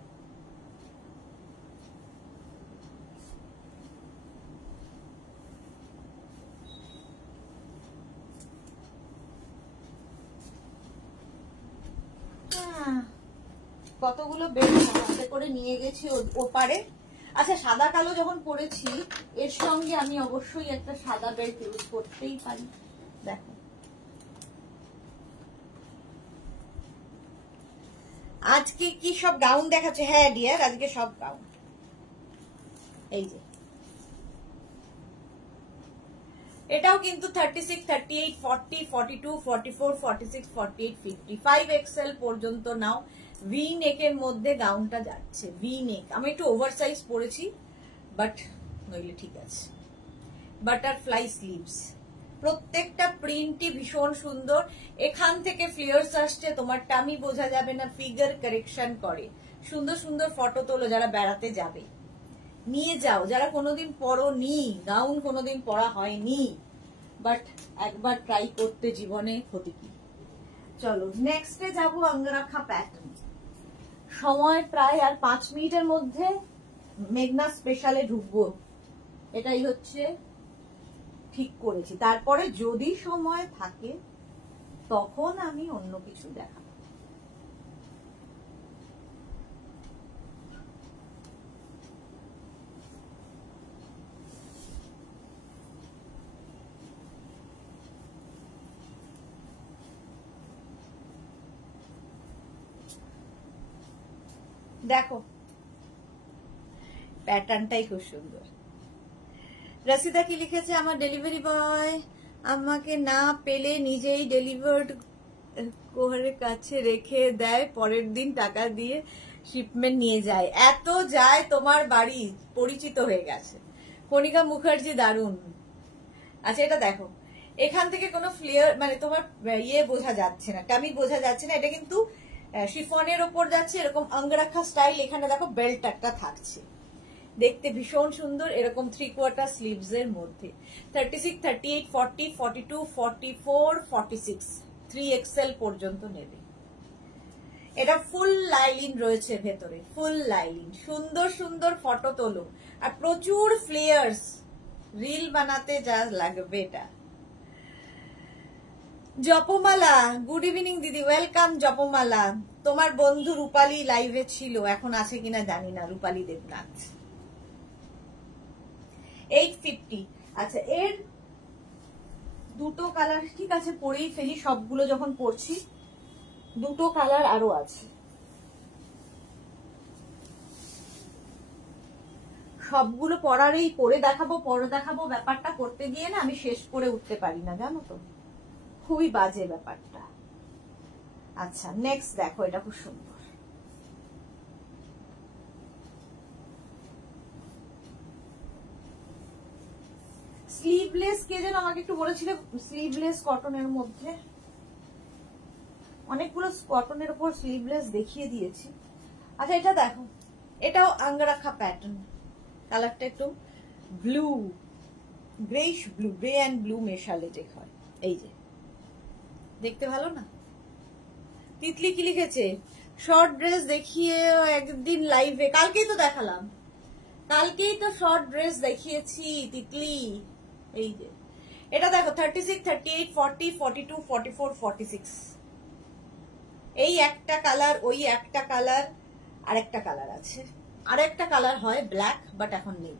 কতগুলো বেল্ট হাতে করে নিয়ে গেছি ওপারে। আচ্ছা সাদা কালো যখন পরেছি, এর সঙ্গে আমি অবশ্যই একটা সাদা বেল্ট ইউজ করতেই পারি। দেখো আজকে কি সব গাউন দেখাচ্ছে, হ্যাঁ ডিয়ার আজকে সব গাউন। এই যে এটাও কিন্তু 36, 38, 40, 42, 44, 46, 48, 50, 5XL পর্যন্ত নাও। ভি নেকের মধ্যে গাউনটা যাচ্ছে, ভি নেক। আমি একটু ওভার সাইজ পরেছি, বাট নইলে ঠিক আছে। বাটারফ্লাই স্লিভস, প্রত্যেকটা প্রিন্টই ভীষণ সুন্দর। এখান থেকে ফ্লেয়ার্স আসছে, তোমার টামি বোঝা যাবে না, ফিগার কারেকশন করে। সুন্দর সুন্দর ফটো তোলো, যারা বেড়াতে যাবে নিয়ে যাও, যারা কোনোদিন পরোনি, গাউন কোনোদিন পরা হয়নি, বাট একবার ট্রাই করতে জীবনে ক্ষতি কি। চলো নেক্সটে যাবো, অঙ্গরাখা প্যাটার্ন। সময় প্রায় আর 5 মিনিটের মধ্যে মেঘনা স্পেশালে ঢুকবো, এটাই হচ্ছে ঠিক করেছি। তারপরে যদি সময় থাকে তখন আমি অন্য কিছু দেখাবো। দেখো প্যাটার্নটাই খুব সুন্দর। রসিদা কি লিখেছে, আমার ডেলিভারি বয় আমাকে না পেলে নিজেই ডেলিভার্ড কোহারের কাছে রেখে দেয়, পরের দিন টাকা দিয়ে শিপমেন্ট নিয়ে যায়। এত যায় তোমার বাড়ি, পরিচিত হয়ে গেছে। কণিকা মুখার্জি, দারুন। আচ্ছা এটা দেখো, এখান থেকে কোনো ফ্লেয়ার মানে তোমার ইয়ে বোঝা যাচ্ছে না, টামি বোঝা যাচ্ছে না। এটা কিন্তু শিফনের ওপর যাচ্ছে, এরকম অঙ্গরাখা স্টাইল। এখানে দেখো বেল্ট একটা থাকছে, দেখতে ভীষণ সুন্দর। এরকম 3/4 স্লিভস এর মধ্যে 36, 38, 40, 42, 44, 46, 3XL পর্যন্ত নেবে। এটা ফুল লাইলিন রয়েছে ভেতরে, ফুল লাইলিন। সুন্দর সুন্দর ফটো তোলো, আর প্রচুর ফ্লেয়ার্স, রিল বানাতে যা লাগবে এটা। জপমালা, গুড ইভিনিং দিদি, ওয়েলকাম জপমালা। তোমার বন্ধু রূপালী লাইভে ছিল, এখন আছে কিনা জানি না, রূপালী দেবনাথ। 850। আচ্ছা, এর দুটো কালার, ঠিক আছে পরেই ফেলি, সবগুলো যখন পরছি। দুটো কালার আরো আছে, সবগুলো পরারেই পরে দেখাবো ব্যাপারটা করতে গিয়ে না আমি শেষ করে উঠতে পারি না, জানো তো, খুবই বাজে ব্যাপারটা। আচ্ছা নেক্সট দেখো, এটা খুব সুন্দর। স্লিভলেস, কে যেন আমাকে একটু বলেছিল স্লিভলেস কটনের মধ্যে, অনেকগুলো কটনের উপর স্লিভলেস দেখিয়ে দিয়েছি। আচ্ছা এটা দেখো, এটাও আঙ্গরাখা প্যাটার্ন, কালারটা একটু blue, greyish blue, grey and blue মেশালে যে হয়, এই যে দেখতে ভালো না। তিতলি কি লিখেছে, শর্ট ড্রেস দেখিয়ে একদিন লাইভে, কালকেই তো দেখালাম, কালকেই তো শর্ট ড্রেস দেখিয়েছি তিতলি। এই যে এটা দেখো 36, 38, 40, 42, 44, 46, এই একটা কালার, ওই একটা কালার, আরেকটা কালার আছে, আরেকটা কালার হয় ব্ল্যাক, বাট এখন নেই।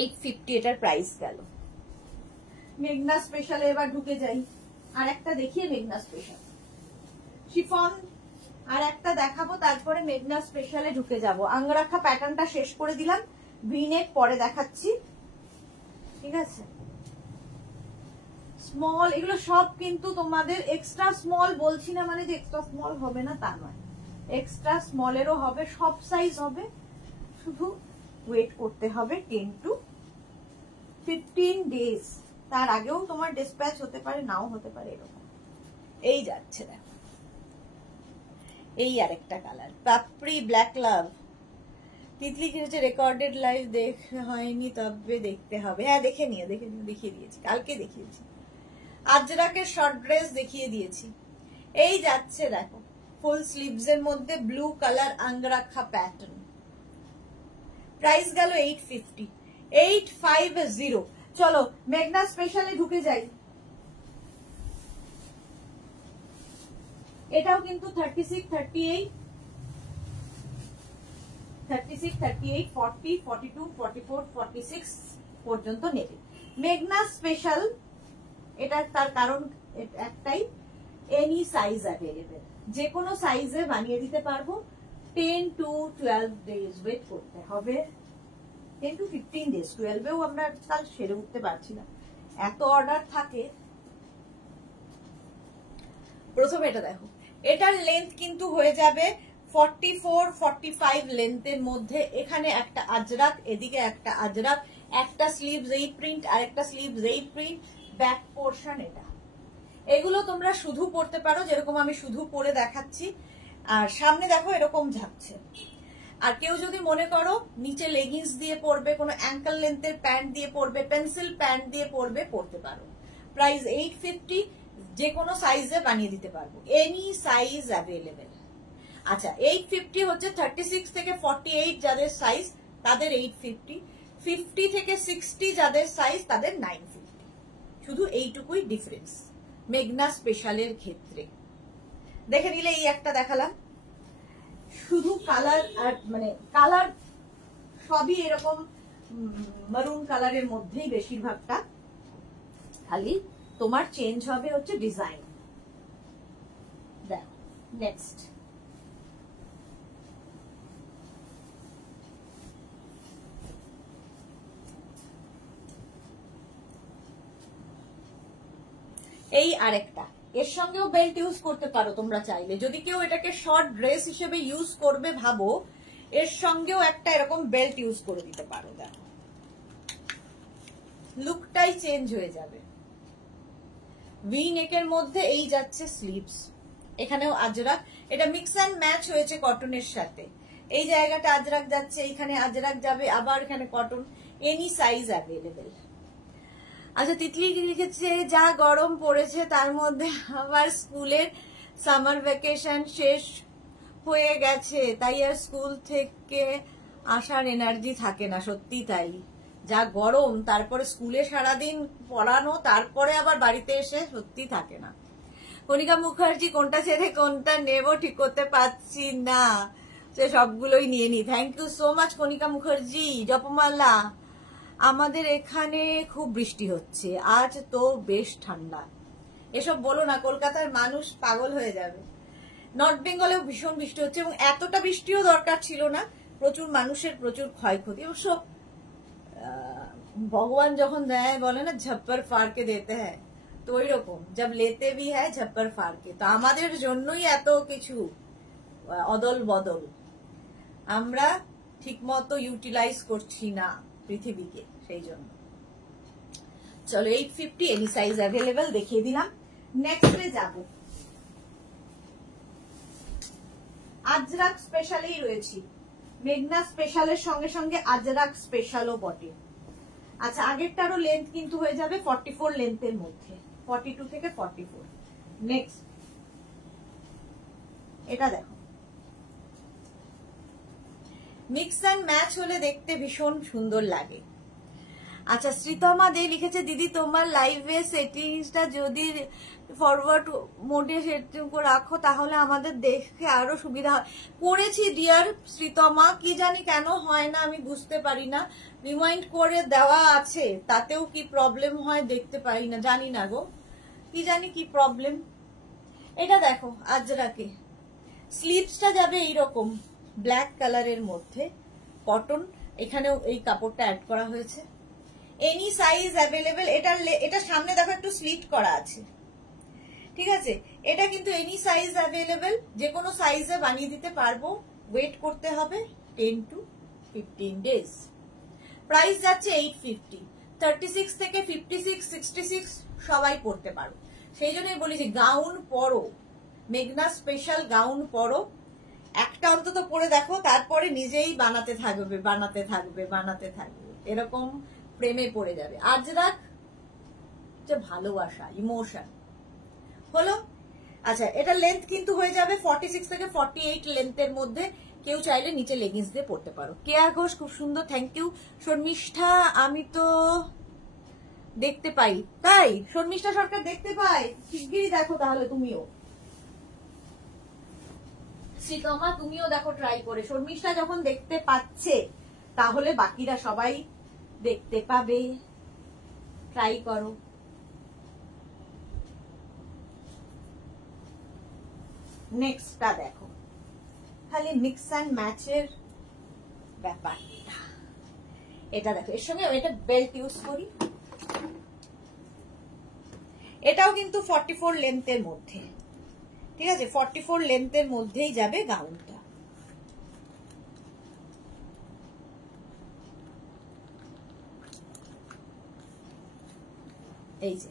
850 এটার প্রাইস গেল। মেঘনা স্পেশালে এবার ঢুকে যাই, আর একটা দেখিয়ে মেঘনা স্পেশাল শিফন আর একটা দেখাবো, তারপরে মেঘনা স্পেশালে ঢুকে যাব। আঙ্গরাখা প্যাটার্নটা শেষ করে দিলাম, ভিনেক পরে দেখাচ্ছি, ঠিক আছে। স্মল, এগুলো সব কিন্তু তোমাদের এক্সট্রা স্মল বলছি না, মানে যে এক্সট্রা স্মল হবে না তা নয়, এক্সট্রা স্মলেরও হবে, সব সাইজ হবে, শুধু ওয়েট করতে হবে 10 to 15 ডেজ, তার আগেও তোমার ডিসপ্যাচ হতে পারে, নাও হতে পারে, এরকম। এই যাচ্ছে দেখো, এই আরেকটা কালার পাপড়ি ব্ল্যাক লাভ। তিতলি কি হচ্ছে, রেকর্ডেড লাইভ দেখে হয়নি, তবে দেখতে হবে। হ্যাঁ দেখে নিয়ে দেখিয়ে দিয়েছি, কালকে দেখিয়েছি। আজরাকের শর্ট ড্রেস দেখিয়ে দিয়েছি। এই যাচ্ছে দেখো, ফুল স্লিভস এর মধ্যে ব্লু কালার আঙ্গরাখা প্যাটার্ন, প্রাইস গেল 850, 850। চলো মেঘনা স্পেশালে ঢুকে যাই। এটাও কিন্তু 36, 38, 40, 42, 44, 46 পর্যন্ত নেবে। মেঘনা স্পেশাল, এটা তার কারণ একটাই, এনি সাইজ অ্যাভেলেবেল, যে কোনো সাইজে বানিয়ে দিতে পারবো। 10 to 12 ডেজ ওয়েট করতে হবে, 10 to 15 ডেজ, 12এও আমরা কাল সেরে উঠতে পারছি না, এত অর্ডার থাকে। প্রথমে এটা দেখো, এটার লেন্থ কিন্তু হয়ে যাবে 44, 45 লেন্থের মধ্যে। এখানে একটা আজরাক, এদিকে একটা আজরাক, একটা স্লিভস এই প্রিন্ট, আর একটা স্লিভস এই প্রিন্ট, ব্যাক পোর্শন এটা। এগুলো তোমরা শুধু পরতে পারো, যেরকম আমি শুধু পরে দেখাচ্ছি, আর সামনে দেখো এরকম ঝাঁকছে। আর কেউ যদি মনে করো নিচে লেগিংস দিয়ে পরবে, কোনো অ্যাঙ্কেল লেন্থের প্যান্ট দিয়ে পরবে, পেন্সিল প্যান্ট দিয়ে পরবে, পরতে পারো। প্রাইস 850, যে কোনো সাইজে বানিয়ে দিতে পারবো, এনি সাইজ অ্যাভেলেবেল। আচ্ছা 850 হচ্ছে 36 থেকে 48 যাদের সাইজ তাদের 850, 50 থেকে 60 যাদের সাইজ তাদের 950, শুধু এইটুকুই ডিফারেন্স মেঘনা স্পেশালের ক্ষেত্রে। দেখে নিলে এই একটা দেখালাম, শুধু কালার, আর মানে কালার সবই এরকম মারুন কালারের মধ্যেই বেশিরভাগটা, খালি তোমার চেঞ্জ হবে হচ্ছে ডিজাইন। দেখো নেক্সট, এই আরেকটা, এর সঙ্গেও বেল্ট ইউজ করতে পারো তোমরা চাইলে, যদি কেউ এটাকে শর্ট ড্রেস হিসেবে ইউজ করবে ভাবো, এর সঙ্গেও একটা এরকম বেল্ট ইউজ করে দিতে পারো। দেখো লুকটাই চেঞ্জ হয়ে যাবে। ভি নেকের মধ্যে এই যাচ্ছে স্লিভস, এখানেও আজরাক, এটা মিক্স অ্যান্ড ম্যাচ হয়েছে কটনের সাথে, এই জায়গাটা আজরাক যাচ্ছে, এইখানে আজরাক যাবে, আবার এখানে কটন, এনি সাইজ অ্যাভেলেবেল। আচ্ছা তিতলি লিখেছে, যা গরম পড়েছে তার মধ্যে আবার স্কুলের সামার ভ্যাকেশন শেষ হয়ে গেছে, তাই আর স্কুল থেকে আসার এনার্জি থাকে না। সত্যি তাই, যা গরম, তারপরে স্কুলে সারাদিন পড়ানো, তারপরে আবার বাড়িতে এসে সত্যি থাকে না। কণিকা মুখার্জি, কোনটা ছেড়ে কোনটা নেব ঠিক করতে পারছি না, সে সবগুলোই নিয়ে নি। থ্যাংক ইউ সো মাচ কণিকা মুখার্জি। জপমালা, আমাদের এখানে খুব বৃষ্টি হচ্ছে, আজ তো বেশ ঠান্ডা। এসব বলো না, কলকাতার মানুষ পাগল হয়ে যাবে। নর্থ বেঙ্গলেও ভীষণ বৃষ্টি হচ্ছে এবং এতটা বৃষ্টিও দরকার ছিল না, প্রচুর মানুষের প্রচুর ক্ষয়ক্ষতি। অবশ্য ভগবান যখন দেয় বলে না ঝপ্পর ফাড়কে দিতে হয়, তো ওই রকম জব লেতে ভি হ্যায় ঝপ্পর ফাড়কে। তো আমাদের জন্যই এত কিছু অদল বদল, আমরা ঠিক মতো ইউটিলাইজ করছি না পৃথিবীকে, সেই জন্য। চলো 850 এনি সাইজ অ্যাভেলেবেল দেখিয়ে দিলাম। নেক্সটে যাব, আজরাক স্পেশালেই রয়েছি। মেঘনা স্পেশালের সঙ্গে সঙ্গে আজরাক স্পেশালও বটে। আচ্ছা, আগেরটারও লেন্থ কিন্তু হয়ে যাবে 44 লেন্থের মধ্যে, 42 থেকে 44। নেক্সট এটা দেখো, মিক্স অ্যান্ড ম্যাচ হলে দেখতে ভীষণ সুন্দর লাগে। আচ্ছা, শ্রীতমা দে লিখেছে দিদি তোমার লাইভে সেটিংসটা যদি ফরওয়ার্ড মোডে সেটিং করে রাখো তাহলে আমাদের দেখে আরো সুবিধা হয়। করেছি ডিয়ার শ্রীতমা, কি জানি কেন হয় না, আমি বুঝতে পারি না। রিমাইন্ড করে দেওয়া আছে, তাতেও কি প্রবলেম হয় দেখতে পারি না, জানি না গো, কি জানি কি প্রবলেম। এটা দেখো আজরাকে, স্লিভসটা যাবে এইরকম ব্ল্যাক কালারের মধ্যে, কটন, এখানেও এই কাপড়টা অ্যাড করা হয়েছে। Any size available. এটা সামনে দেখো একটু স্লিট করা আছে, ঠিক আছে। এটা কিন্তু এনি সাইজ অ্যাভেলেবেল, যে কোনো সাইজে বানিয়ে দিতে পারবো। ওয়েট করতে হবে 10 to 15 ডেজ। প্রাইস যাচ্ছে 850। 36 থেকে 56, 66 সবাই পরতে পারো। সেই জন্যই বলি যে গাউন পরো, মেঘনা স্পেশাল গাউন পরো, একটা অন্তত পরে দেখো, তারপরে নিজেই বানাতে থাকবে বানাতে থাকবে বানাতে থাকবে, এরকম প্রেমে পড়ে যাবে। আজরাক যে ভালোবাসা, ইমোশন হলো। আচ্ছা, এটা লেন্থ কিন্তু হয়ে যাবে 46 থেকে 48 লেন্থের মধ্যে। কেউ চাইলে নিচে লেগিংস দিয়ে পড়তে পারো। কেয়া ঘোষ খুব সুন্দর, থ্যাংক ইউ। শর্মিষ্ঠা আমি তো দেখতে পাই, তাই শর্মিষ্ঠা সরকার দেখতে পাই, শিগগিরই দেখো তাহলে তুমিও। শ্রীতমা তুমিও দেখো ট্রাই করে। শর্মিষ্ঠা যখন দেখতে পাচ্ছে তাহলে বাকিরা সবাই দেখতে পাবে, ট্রাই করো। নেক্সটটা দেখো, খালি মিক্স অ্যান্ড ম্যাচের ব্যাপারটা। এটা দেখো, এর সঙ্গে এটা বেল্ট ইউজ করি। এটাও কিন্তু 44 লেন্থের মধ্যে, ঠিক আছে। 44 লেন্থের মধ্যেই যাবে গাউনটা। এই যে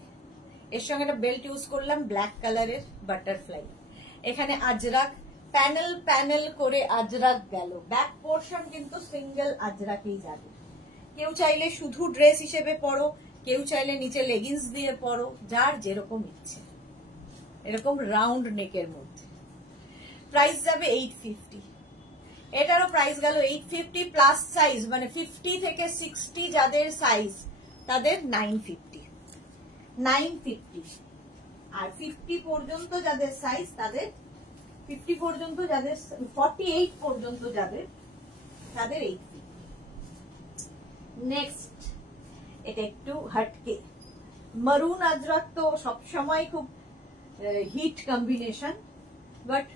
এর সঙ্গে একটা বেল্ট ইউজ করলাম ব্ল্যাক কালারের বাটারফ্লাই। এখানে আজরাক প্যানেল প্যানেল করে আজরাক গেল। ব্যাক পোর্শন কিন্তু সিঙ্গেল আজরাকেই যাবে। কেউ চাইলে শুধু ড্রেস হিসেবে পরো, কেউ চাইলে নিচে লেগিংস দিয়ে পরো, যার যেরকম ইচ্ছে। এরকম রাউন্ড নেকের মধ্যে। প্রাইস যাবে 850। এটারও প্রাইস গেল 850 প্লাস সাইজ, মানে 50 থেকে 60 যাদের সাইজ তাদের 950। আর 50 পর্যন্ত যাদের সাইজ তাদের 50 পর্যন্ত, যাদের 48 পর্যন্ত যাদের তাদের 850। নেক্সট এটা একটু হটকে, মারুন আজরাক তো সবসময় খুব হিট কম্বিনেশন, বাট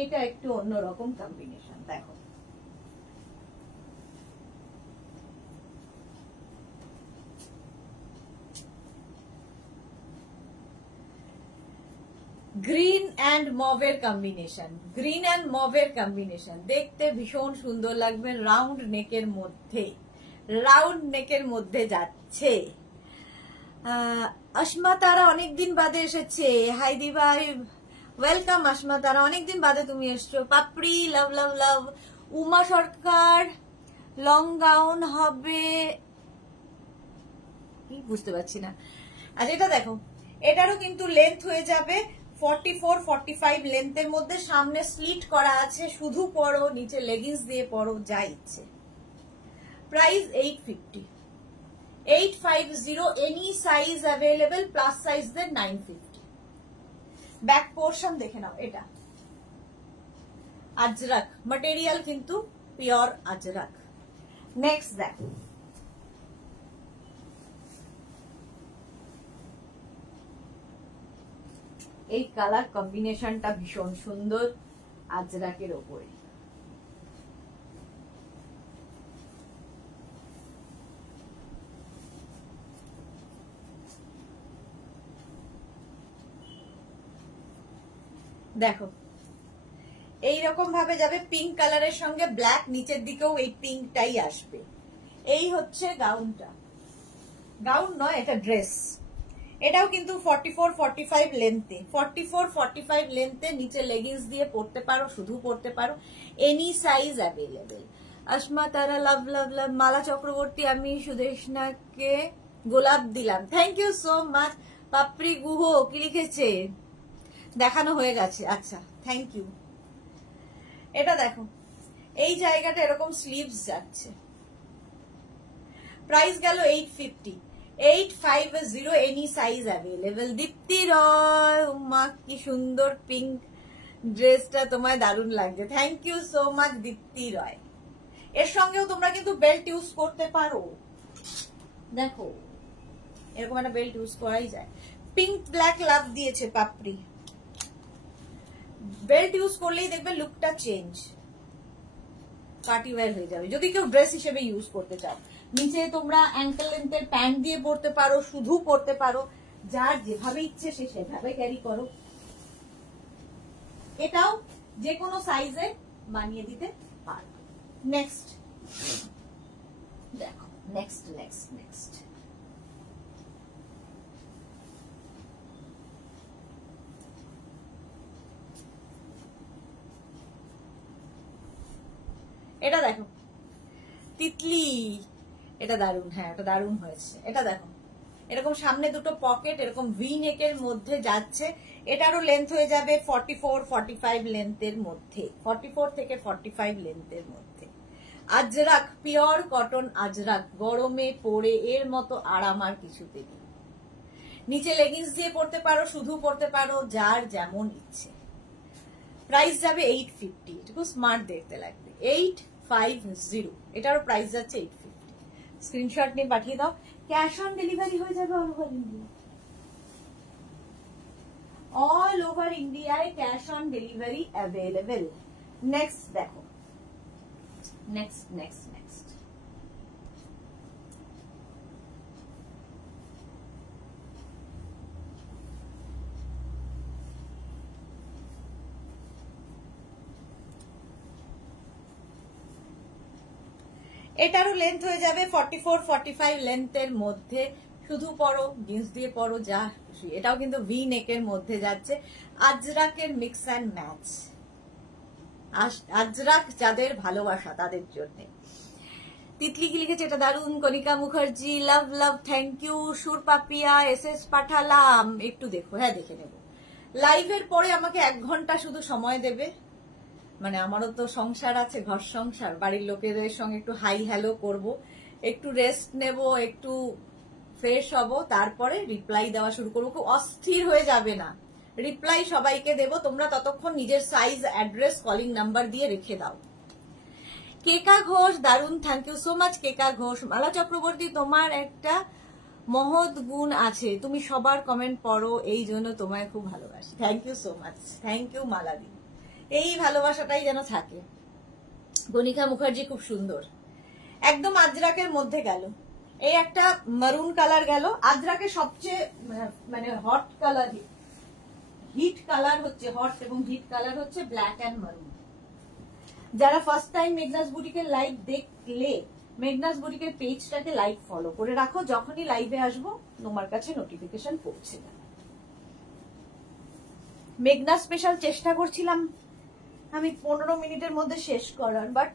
এটা একটু অন্যরকম কম্বিনেশন। দেখো গ্রিন অ্যান্ড মভের কম্বিনেশন, গ্রিন অ্যান্ড মভের কম্বিনেশন দেখতে ভীষণ সুন্দর লাগবে। রাউন্ড নেকের মধ্যে, রাউন্ড নেকের মধ্যে যাচ্ছে। আসমা তারা অনেকদিন বাদে এসেছে। হাই দি ভাই, ওয়েলকাম আসমা তারা, অনেকদিন বাদে তুমি এসছো। পাপড়ি লাভ লাভ লাভ। উমা সরকার লং গাউন হবে কি বুঝতে পারছি না। আচ্ছা এটা দেখো, এটারও কিন্তু লেন্থ হয়ে যাবে 44, 45 লেন্থের মধ্যে। সামনে স্লিট করা আছে, শুধু পরো, নিচে লেগিংস দিয়ে পরো, যা ইচ্ছে। Price 850। 850 any size available, plus সাইজদের 950। ব্যাক পোর্শন দেখে নাও, এটা আজরাক মেটেরিয়াল কিন্তু পিওর আজরাক। নেক্সট দেখো, এই কালার কম্বিনেশনটা ভীষণ সুন্দর আজরাকের ওপরে। দেখো এইরকম ভাবে যাবে, পিঙ্ক কালারের সঙ্গে ব্ল্যাক, নিচের দিকেও এই পিঙ্কটাই আসবে। এই হচ্ছে গাউনটা, গাউন নয় এটা ড্রেস। এটাও কিন্তু 44-45 লেন্থে, 44-45 লেন্থে, নিচে লেগিংস দিয়ে পরতে পারো, শুধু পরতে পারো, এনি সাইজ অ্যাভেলেবেল। আসমা তারা লাভ লাভ লাভ। মালা চক্রবর্তী আমি সুদেশনাকে গোলাপ দিলাম, থ্যাংক ইউ সো মাচ। পাপড়ি গুহ কি লিখেছে, দেখানো হয়ে গেছে, আচ্ছা থ্যাংক ইউ। এটা দেখো এই জায়গাটা এরকম স্লিভস যাচ্ছে, প্রাইস গেল 850, 850, এনি সাইজ অ্যাভেলেবেল। দীপ্তি রয়, মা কি সুন্দর পিঙ্ক ড্রেসটা, তোমায় দারুণ লাগছে, থ্যাংক ইউ সো মাচ দীপ্তি রয়। এর সঙ্গেও তোমরা কিন্তু বেল্ট ইউজ করতে পারো, দেখো এরকম একটা বেল্ট ইউজ করাই যায়। পিঙ্ক ব্ল্যাক লাভ দিয়েছে পাপড়ি, বেল্ট ইউজ করলেই দেখবে লুকটা চেঞ্জ, পার্টি ওয়্যার হয়ে যাবে। যদি কেউ ড্রেস হিসেবে ইউজ করতে চাও, নিচে তোমরা অ্যাঙ্কেল লেন্থের প্যান্ট দিয়ে পরতে পারো, শুধু পরতে পারো, যার যেভাবে ইচ্ছে সে সেভাবে ক্যারি করো। এটাও যে কোনো সাইজে বানিয়ে দিতে পারো। নেক্সট দেখো, নেক্সট নেক্সট নেক্সট এটা দেখো তিতলি, এটা দারুণ, হ্যাঁ এটা দারুণ হয়েছে। এটা দেখো এরকম সামনে দুটো পকেট, এরকম ভি নেকের মধ্যে যাচ্ছে, এটারও লেন্থ হয়ে যাবে 44-45 লেন্থের মধ্যে, 44 থেকে 45 লেন্থের মধ্যে। আজরাক, পিওর কটন আজরাক, গরমে পরে এর মতো আরাম আর কিছুতে নেই। নিচে লেগিংস দিয়ে পরতে পারো, শুধু পরতে পারো, যার যেমন ইচ্ছে। প্রাইস যাবে 850, একটু স্মার্ট দেখতে লাগবে, 850, এটারও প্রাইস যাচ্ছে 850। স্ক্রিনশট নিয়ে পাঠিয়ে দাও, ক্যাশ অন ডেলিভারি হয়ে যাবে all over India, all over ইন্ডিয়ায় cash on delivery available. Next দেখো, নেক্সট নেক্সট নেক্সট এটারও লেন্থ হয়ে যাবে 44-45 লেন্থের মধ্যে, শুধু পরো, জিন্স দিয়ে পরো, যা খুশি। এটাও কিন্তু ভি নেকের মধ্যে যাচ্ছে, আজরাকের মিক্স অ্যান্ড ম্যাচ। আজরাক যাদের ভালোবাসা তাদের জন্য। তিতলি কি লিখেছে, এটা দারুণ। কনিকা মুখার্জি লাভ লাভ, থ্যাংক ইউ। সুর পাপিয়া এসএস পাঠালাম, একটু দেখো, হ্যাঁ দেখে নেব। লাইভের পরে আমাকে 1 ঘন্টা শুধু সময় দেবে, মানে আমারও তো সংসার আছে, ঘর সংসার, বাড়ির লোকেদের সঙ্গে একটু হাই হ্যালো করব, একটু রেস্ট নেব, একটু ফ্রেশ হব, তারপরে রিপ্লাই দেওয়া শুরু করবো। খুব অস্থির হয়ে যাবে না, রিপ্লাই সবাইকে দেব। তোমরা ততক্ষণ নিজের সাইজ, অ্যাড্রেস, কলিং নাম্বার দিয়ে রেখে দাও। কেকা ঘোষ দারুণ, থ্যাংক ইউ সো মাচ কেকা ঘোষ। মালা চক্রবর্তী, তোমার একটা মহৎ গুণ আছে, তুমি সবার কমেন্ট পড়ো, এই জন্য তোমায় খুব ভালোবাসি, thank you so much, thank you মালাদি। এই ভালোবাসাটাই যেন থাকে। গণিকা মুখার্জি খুব সুন্দর, একদম আজরাকের মধ্যে গেল। এই একটা মারুন কালার গেল, আজরাকের সবচেয়ে মানে হট কালার, হিট কালার হচ্ছে, হট এবং হিট কালার হচ্ছে ব্ল্যাক অ্যান্ড মারুন। যারা ফার্স্ট টাইম মেঘনাস বুটিকের লাইভ দেখলে, মেঘনাস বুটিকের পেজটাকে লাইক ফলো করে রাখো, যখনই লাইভে আসবো তোমার কাছে নোটিফিকেশন পৌঁছে যাবে। মেঘনা স্পেশাল চেষ্টা করছিলাম আমি 15 মিনিটের মধ্যে শেষ করার, বাট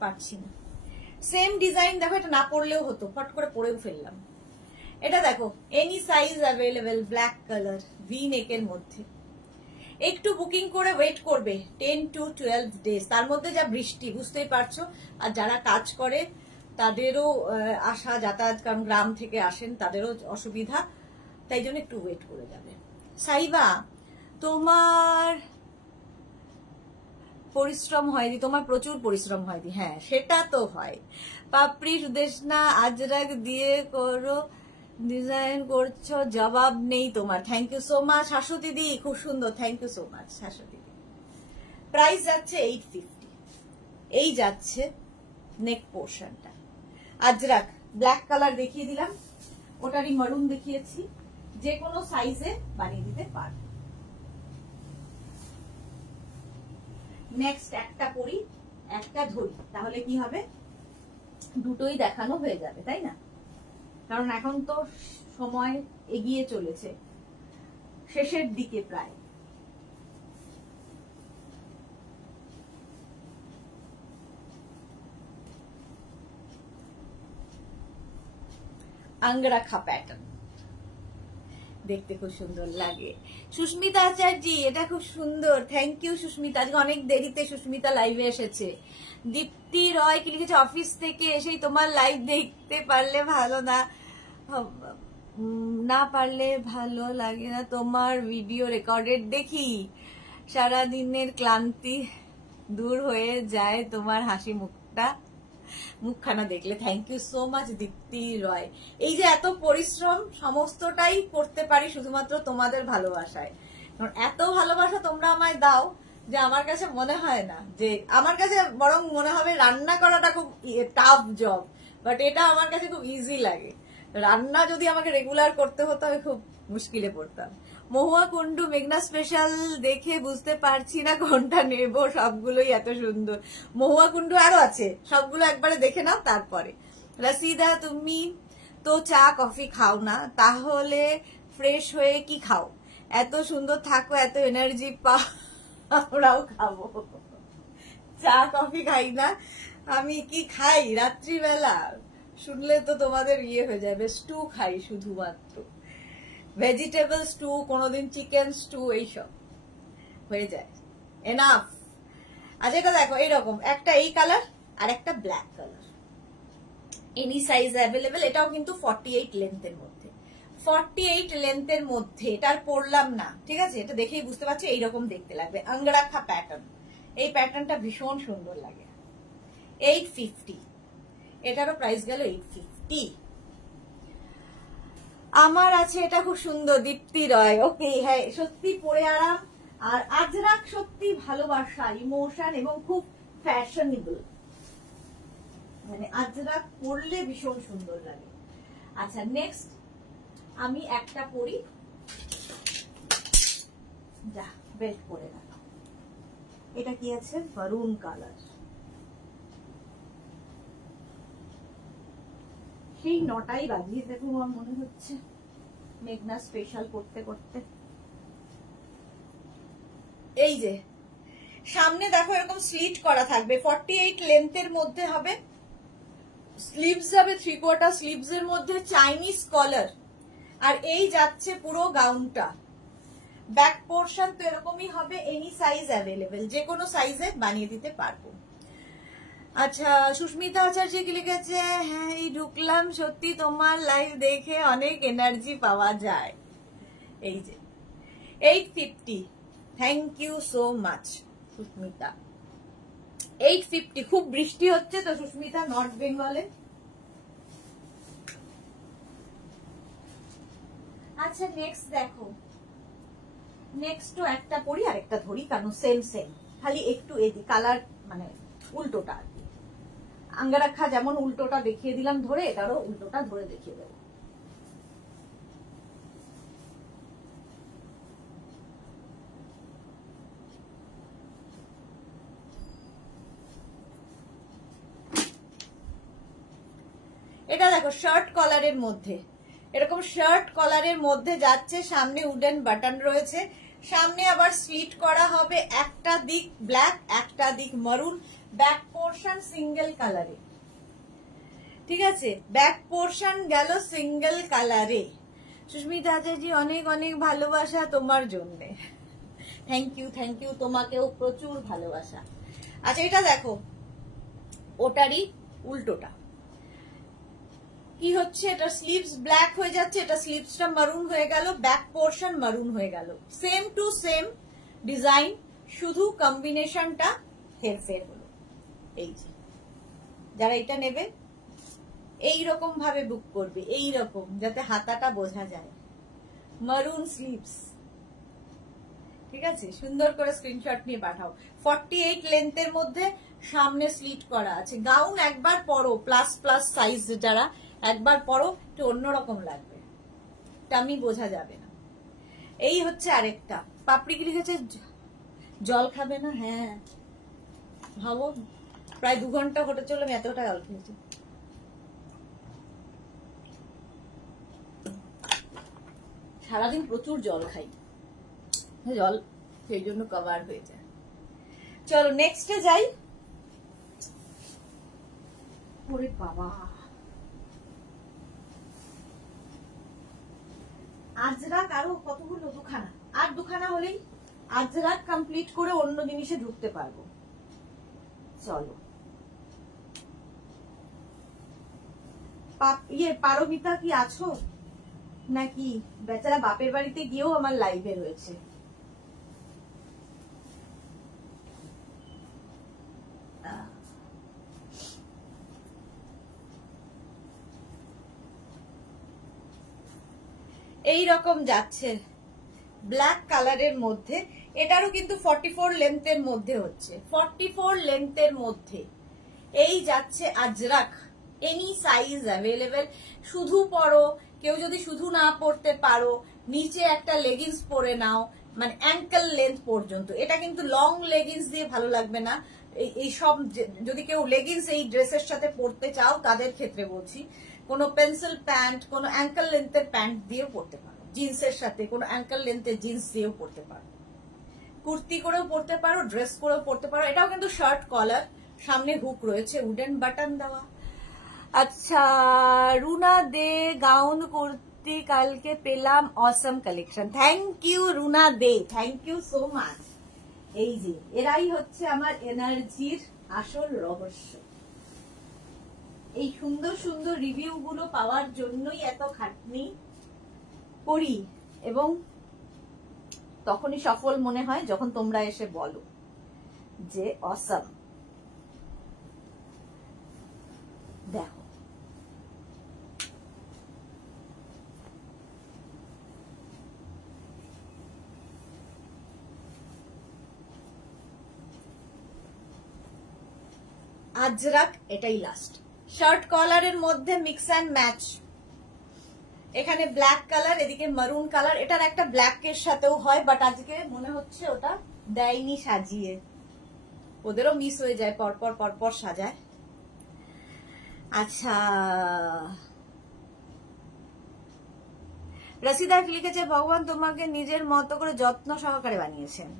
পারছি না। সেম ডিজাইন দেখো, এটা না পরলেও হতো, ফট করে পরেও ফেললাম। এটা দেখো any size available, black colour, V নেকের মধ্যে। একটু বুকিং করে ওয়েট করবে 10 to 12 ডেজ, তার মধ্যে যা বৃষ্টি বুঝতেই পারছো। আর যারা কাজ করে তাদেরও আসা যাতায়াত, কারণ গ্রাম থেকে আসেন, তাদেরও অসুবিধা, তাই জন্য একটু ওয়েট করে যাবে। সাইবা, তোমার পরিশ্রম হয়নি, তোমার প্রচুর পরিশ্রম হয়নি, হ্যাঁ সেটা তো হয়। পাপড়ি সুদেশনা আজরাক দিয়ে করো ডিজাইন করছো, জবাব নেই তোমার। Thank you so much Shashwati di, খুব সুন্দর, thank you so much Shashwati di. Price যাচ্ছে 850। এই যাচ্ছে নেক পোর্শনটা, আজরাক ব্ল্যাক কালার দেখিয়ে দিলাম, ওটারই মারুন দেখিয়েছি, যে কোনো সাইজে বানিয়ে দিতে পারবে। নেক্সট একটা পরি, একটা ধরি, তাহলে কি হবে, দুটোই দেখানো হয়ে যাবে, তাই না? কারণ এখন তো সময় এগিয়ে চলেছে, শেষের দিকে প্রায়। আঙ্গরাখা প্যাটার্ন দেখতে খুব সুন্দর লাগে। সুস্মিতা আচার্যি, এটা খুব সুন্দর, থ্যাংক ইউ সুস্মিতা। আজকে অনেক দেরিতে সুস্মিতা লাইভে এসেছে। দীপ্তি রয় কি লিখেছে, অফিস থেকে এসেই তোমার লাইভ দেখতে পারলে ভালো না, না পারলে ভালো লাগে না, তোমার ভিডিও রেকর্ডেড দেখি, সারাদিনের ক্লান্তি দূর হয়ে যায় তোমার হাসি মুখখানা দেখলে। থ্যাংক ইউ সো মাচ দীপ্তি রয়। এই যে এত পরিশ্রম সমস্তটাই করতে পারি শুধুমাত্র তোমাদের ভালোবাসায়। এত ভালোবাসা তোমরা আমায় দাও যে আমার কাছে মনে হয় না, যে আমার কাছে বরং মনে হবে রান্না করাটা খুব টাফ জব, বাট এটা আমার কাছে খুব ইজি লাগে। রান্না যদি আমাকে রেগুলার করতে হতো আমি খুব মুশকিলে পড়তাম। মহুয়া কুন্ডু, মেঘনা স্পেশাল দেখে বুঝতে পারছি না কোনটা নেব, সবগুলোই এত সুন্দর। মহুয়া কুন্ডু আরো আছে, সবগুলো একবারে দেখে নাও তারপরে। রাসিদা, তুমি তো চা কফি খাও না, তাহলে ফ্রেশ হয়ে কি খাও? এত সুন্দর থাকো, এত এনার্জি পাও, আমরাও খাবো। চা কফি খাই না, আমি কি খাই রাত্রিবেলা শুনলে তো তোমাদের ইয়ে হয়ে যাবে। স্টু খাই শুধুমাত্র, ভেজিটেবল স্টু, কোনোদিন চিকেন স্টু, এইসব হয়ে যায়, এনাফ। আচ্ছা এটা দেখো, এইরকম একটা এই কালার আর একটা black colour, any size available. এটাও কিন্তু 48 লেন্থের মধ্যে, 48 লেন্থের মধ্যে। এটার পরলাম না, ঠিক আছে, এটা দেখেই বুঝতে পারছি এইরকম দেখতে লাগবে। আঙ্গরাখা প্যাটার্ন, এই প্যাটার্নটা ভীষণ সুন্দর লাগে। 850, এটারও প্রাইস গেল 850। আমার আছে এটা খুব সুন্দর, দীপ্তি রয়। ওকে, হ্যাঁ সত্যি পরে আরাম, আর আজরাক সত্যি ভালোবাসা, ইমোশন এবং খুব ফ্যাশনেবল, মানে আজরাক পরলে ভীষণ সুন্দর লাগে। আচ্ছা নেক্সট আমি একটা পরি, যা বেল্ট পরে রাখো। এটা কি আছে, মারুন কালার, সেই 9টাই বাজিয়ে দেখো আমার মনে হচ্ছে মেঘনা স্পেশাল করতে করতে। এই যে সামনে দেখো এরকম স্লিট করা থাকবে, 48 লেন্থের মধ্যে হবে, স্লিভস যাবে 3/4 স্লিভস এর মধ্যে, চাইনিজ কলার, আর এই যাচ্ছে পুরো গাউনটা। ব্যাক পোর্শন তো এরকমই হবে, এনি সাইজ অ্যাভেলেবেল, যে কোনো সাইজে বানিয়ে দিতে পারবো। আচ্ছা সুস্মিতা আচার্য কি লিখেছে, হ্যাঁ এই ঢুকলাম, সত্যি তোমার লাইভ দেখে অনেক এনার্জি পাওয়া যায়। এই যে 850, thank you so much Susmita. 850, খুব বৃষ্টি হচ্ছে তো সুস্মিতা নর্থ বেঙ্গলে। আচ্ছা নেক্সট দেখো, নেক্সটও একটা পরি আর একটা ধরি, কারণ সেম সেম, খালি একটু এদি কালার মানে উল্টোটা। আঙ্গরাখা যেমন উল্টোটা দেখিয়ে দিলাম ধরে, এটারও উল্টোটা ধরে দেখিয়ে দেবো। এটা দেখো শার্ট কলারের মধ্যে, এরকম শার্ট কলারের মধ্যে যাচ্ছে, সামনে উডেন বাটন রয়েছে, সামনে আবার স্লিট করা হবে, একটা দিক ব্ল্যাক একটা দিক মারুন, ব্যাক পোর্শন সিঙ্গেল কালারে, ঠিক আছে, ব্যাক পোর্শন গেল সিঙ্গেল কালারে। সুস্মিতা আচার্য, অনেক অনেক ভালোবাসা তোমার জন্য। থ্যাংক ইউ, তোমাকেও প্রচুর ভালোবাসা। আচ্ছা এটা দেখো, ওটারই উল্টোটা কি হচ্ছে, এটা স্লিভস ব্ল্যাক হয়ে যাচ্ছে, এটা স্লিভসটা মারুন হয়ে গেল, ব্যাক পোর্শন মারুন হয়ে গেল, সেম টু সেম ডিজাইন, শুধু কম্বিনেশনটা হেরফের হলো। এই যে যারা এটা নেবে এইরকম ভাবে বুক করবে, এইরকম যাতে হাতাটা বোঝা যায়। মারুন স্লিভস, ঠিক আছে? সুন্দর করে স্ক্রিনশট নিয়ে পাঠাও। 48 লেন্থের মধ্যে সামনে স্লিট করা আছে। গাউন একবার পরো, প্লাস প্লাস সাইজ যারা একবার পরো, একটু অন্যরকম লাগবে, টামি বোঝা যাবে না। এই হচ্ছে আরেকটা। পাপড়ি কি লিখেছে? জল খাবে না? হ্যাঁ ভাবো, প্রায় 2 ঘন্টা হতে চললো, আমি এতটা জল খেয়েছি। সারাদিন প্রচুর জল খাই, জল সেই জন্য কভার হয়ে যায়। চলো নেক্সটে যাই। ওরে বাবা, আজরাক আরো কতগুলো, দুখানা, আর দুখানা হলেই আজরাক কমপ্লিট করে অন্য জিনিসে ঢুকতে পারবো। চলো পারমিতা কি আছো নাকি? বেচারা বাপের বাড়িতে গিয়েও আমার লাইভে রয়েছে। এই রকম যাচ্ছে ব্ল্যাক কালারের মধ্যে, এটারও কিন্তু 44 লেন্থের মধ্যে হচ্ছে, 44 লেন্থের মধ্যে এই যাচ্ছে আজরাক। Any size available. শুধু পরো, কেউ যদি শুধু না পরতে পারো, নিচে একটা লেগিংস পরে নাও, মানে অ্যাঙ্কেল লেন্থ পর্যন্ত। এটা কিন্তু লং লেগিংস দিয়ে ভালো লাগবে না। এই সব যদি কেউ লেগিংস এই ড্রেসের সাথে পরতে চাও তাদের ক্ষেত্রে বলছি, কোনো পেন্সিল প্যান্ট, কোনো অ্যাঙ্কেল লেন্থের প্যান্ট দিয়েও পরতে পারো, জিন্সের সাথে কোনো অ্যাঙ্কেল লেন্থের জিন্স দিয়েও পরতে পারো, কুর্তি করেও পরতে পারো, ড্রেস করেও পরতে পারো। এটাও কিন্তু শার্ট কলার, সামনে হুক রয়েছে, উডেন বাটন দেওয়া। আচ্ছা, রুনা দে গাউন কুর্তি কালকে পেলাম, awesome collection. Thank you Runa De, thank you so much. এই যে এরাই হচ্ছে আমার এনার্জির আসল রহস্য। এই সুন্দর সুন্দর রিভিউ গুলো পাওয়ার জন্যই এত খাটনি করি, এবং তখনই সফল মনে হয় যখন তোমরা এসে বলো যে অসম। দেখো আজরাক, এটাই লাস্ট। শার্ট কলারের মধ্যে মিক্স অ্যান্ড ম্যাচ, এখানে ব্ল্যাক কালার, এদিকে মারুন কালার। এটার একটা ব্ল্যাক এর সাথেও হয়, বাট আজকে মনে হচ্ছে ওটা দেয়নি সাজিয়ে, ওদেরও মিস হয়ে যায়, পরপর পরপর সাজায়। আচ্ছা, রসিদা লিখেছে, ভগবান তোমাকে নিজের মতো করে যত্ন সহকারে বানিয়েছেন,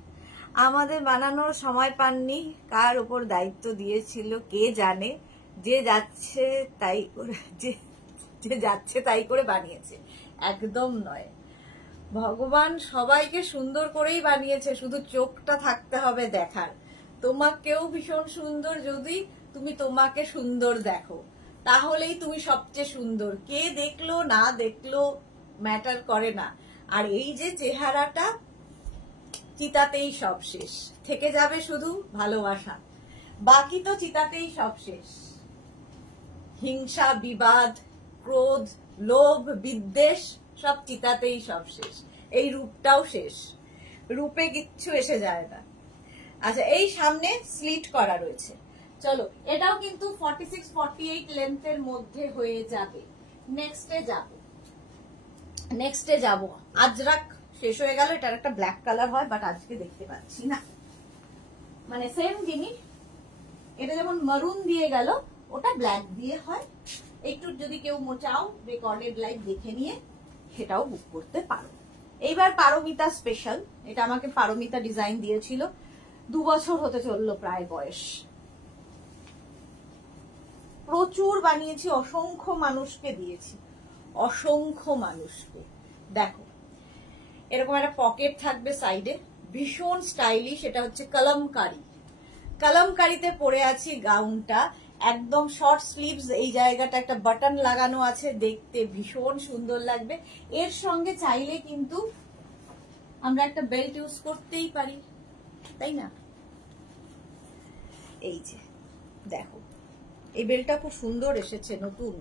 আমাদের বানানোর সময় পাননি। কার উপর দায়িত্ব দিয়েছিল কে জানে, যে যাচ্ছে তাই করে, যে যাচ্ছে তাই করে বানিয়েছে। একদম নয়, ভগবান সবাইকে সুন্দর করেই বানিয়েছে, শুধু চোখটা থাকতে হবে দেখার। তোমাকেও ভীষণ সুন্দর, যদি তুমি তোমাকে সুন্দর দেখো তাহলেই তুমি সবচেয়ে সুন্দর। কে দেখলো না দেখলো ম্যাটার করে না। আর এই যে চেহারাটা, চিতাতেই সব শেষ, থেকে যাবে শুধু ভালোবাসা, বাকি তো চিতাতেই সব শেষ। হিংসা, বিবাদ, ক্রোধ, লোভ, বিদ্বেষ সব চিতাতেই সব শেষ। এই রূপটাও শেষ, রূপে কিচ্ছু এসে যায় না। আচ্ছা, এই সামনে স্লিট করা রয়েছে। চলো, এটাও কিন্তু 46-48 লেন্থের মধ্যে হয়ে যাবে। নেক্সটে যাব। আজরাক শেষ হয়ে গেল, এটার একটা ব্ল্যাক কালার হয়, বাট আজকে দেখতে পাচ্ছি না। মানে সেম জিনিস, এটা যেমন মারুন দিয়ে গেল, ওটা ব্ল্যাক দিয়ে হয়। একটু যদি কেউ চাও রেকর্ডেড লাইভ দেখে নিয়ে সেটাও বুক করতে পারো। এইবার পারমিতা স্পেশাল, এটা আমাকে পারমিতা ডিজাইন দিয়েছিল, 2 বছর হতে চললো প্রায় বয়স। প্রচুর বানিয়েছি, অসংখ্য মানুষকে দিয়েছি, অসংখ্য মানুষকে। দেখো, এরকম একটা পকেট থাকবে সাইডে, ভীষণ স্টাইলিশ। এটা হচ্ছে কলমকারি, কলমকারিতে পরে আছি গাউনটা, একদম শর্ট স্লিভস, এই জায়গাটা একটা বাটন লাগানো আছে, দেখতে ভীষণ সুন্দর লাগবে। এর সঙ্গে চাইলে কিন্তু আমরা একটা বেল্ট ইউজ করতেই পারি, তাই না? এই যে দেখো, এই বেল্টটা খুব সুন্দর এসেছে, নতুন,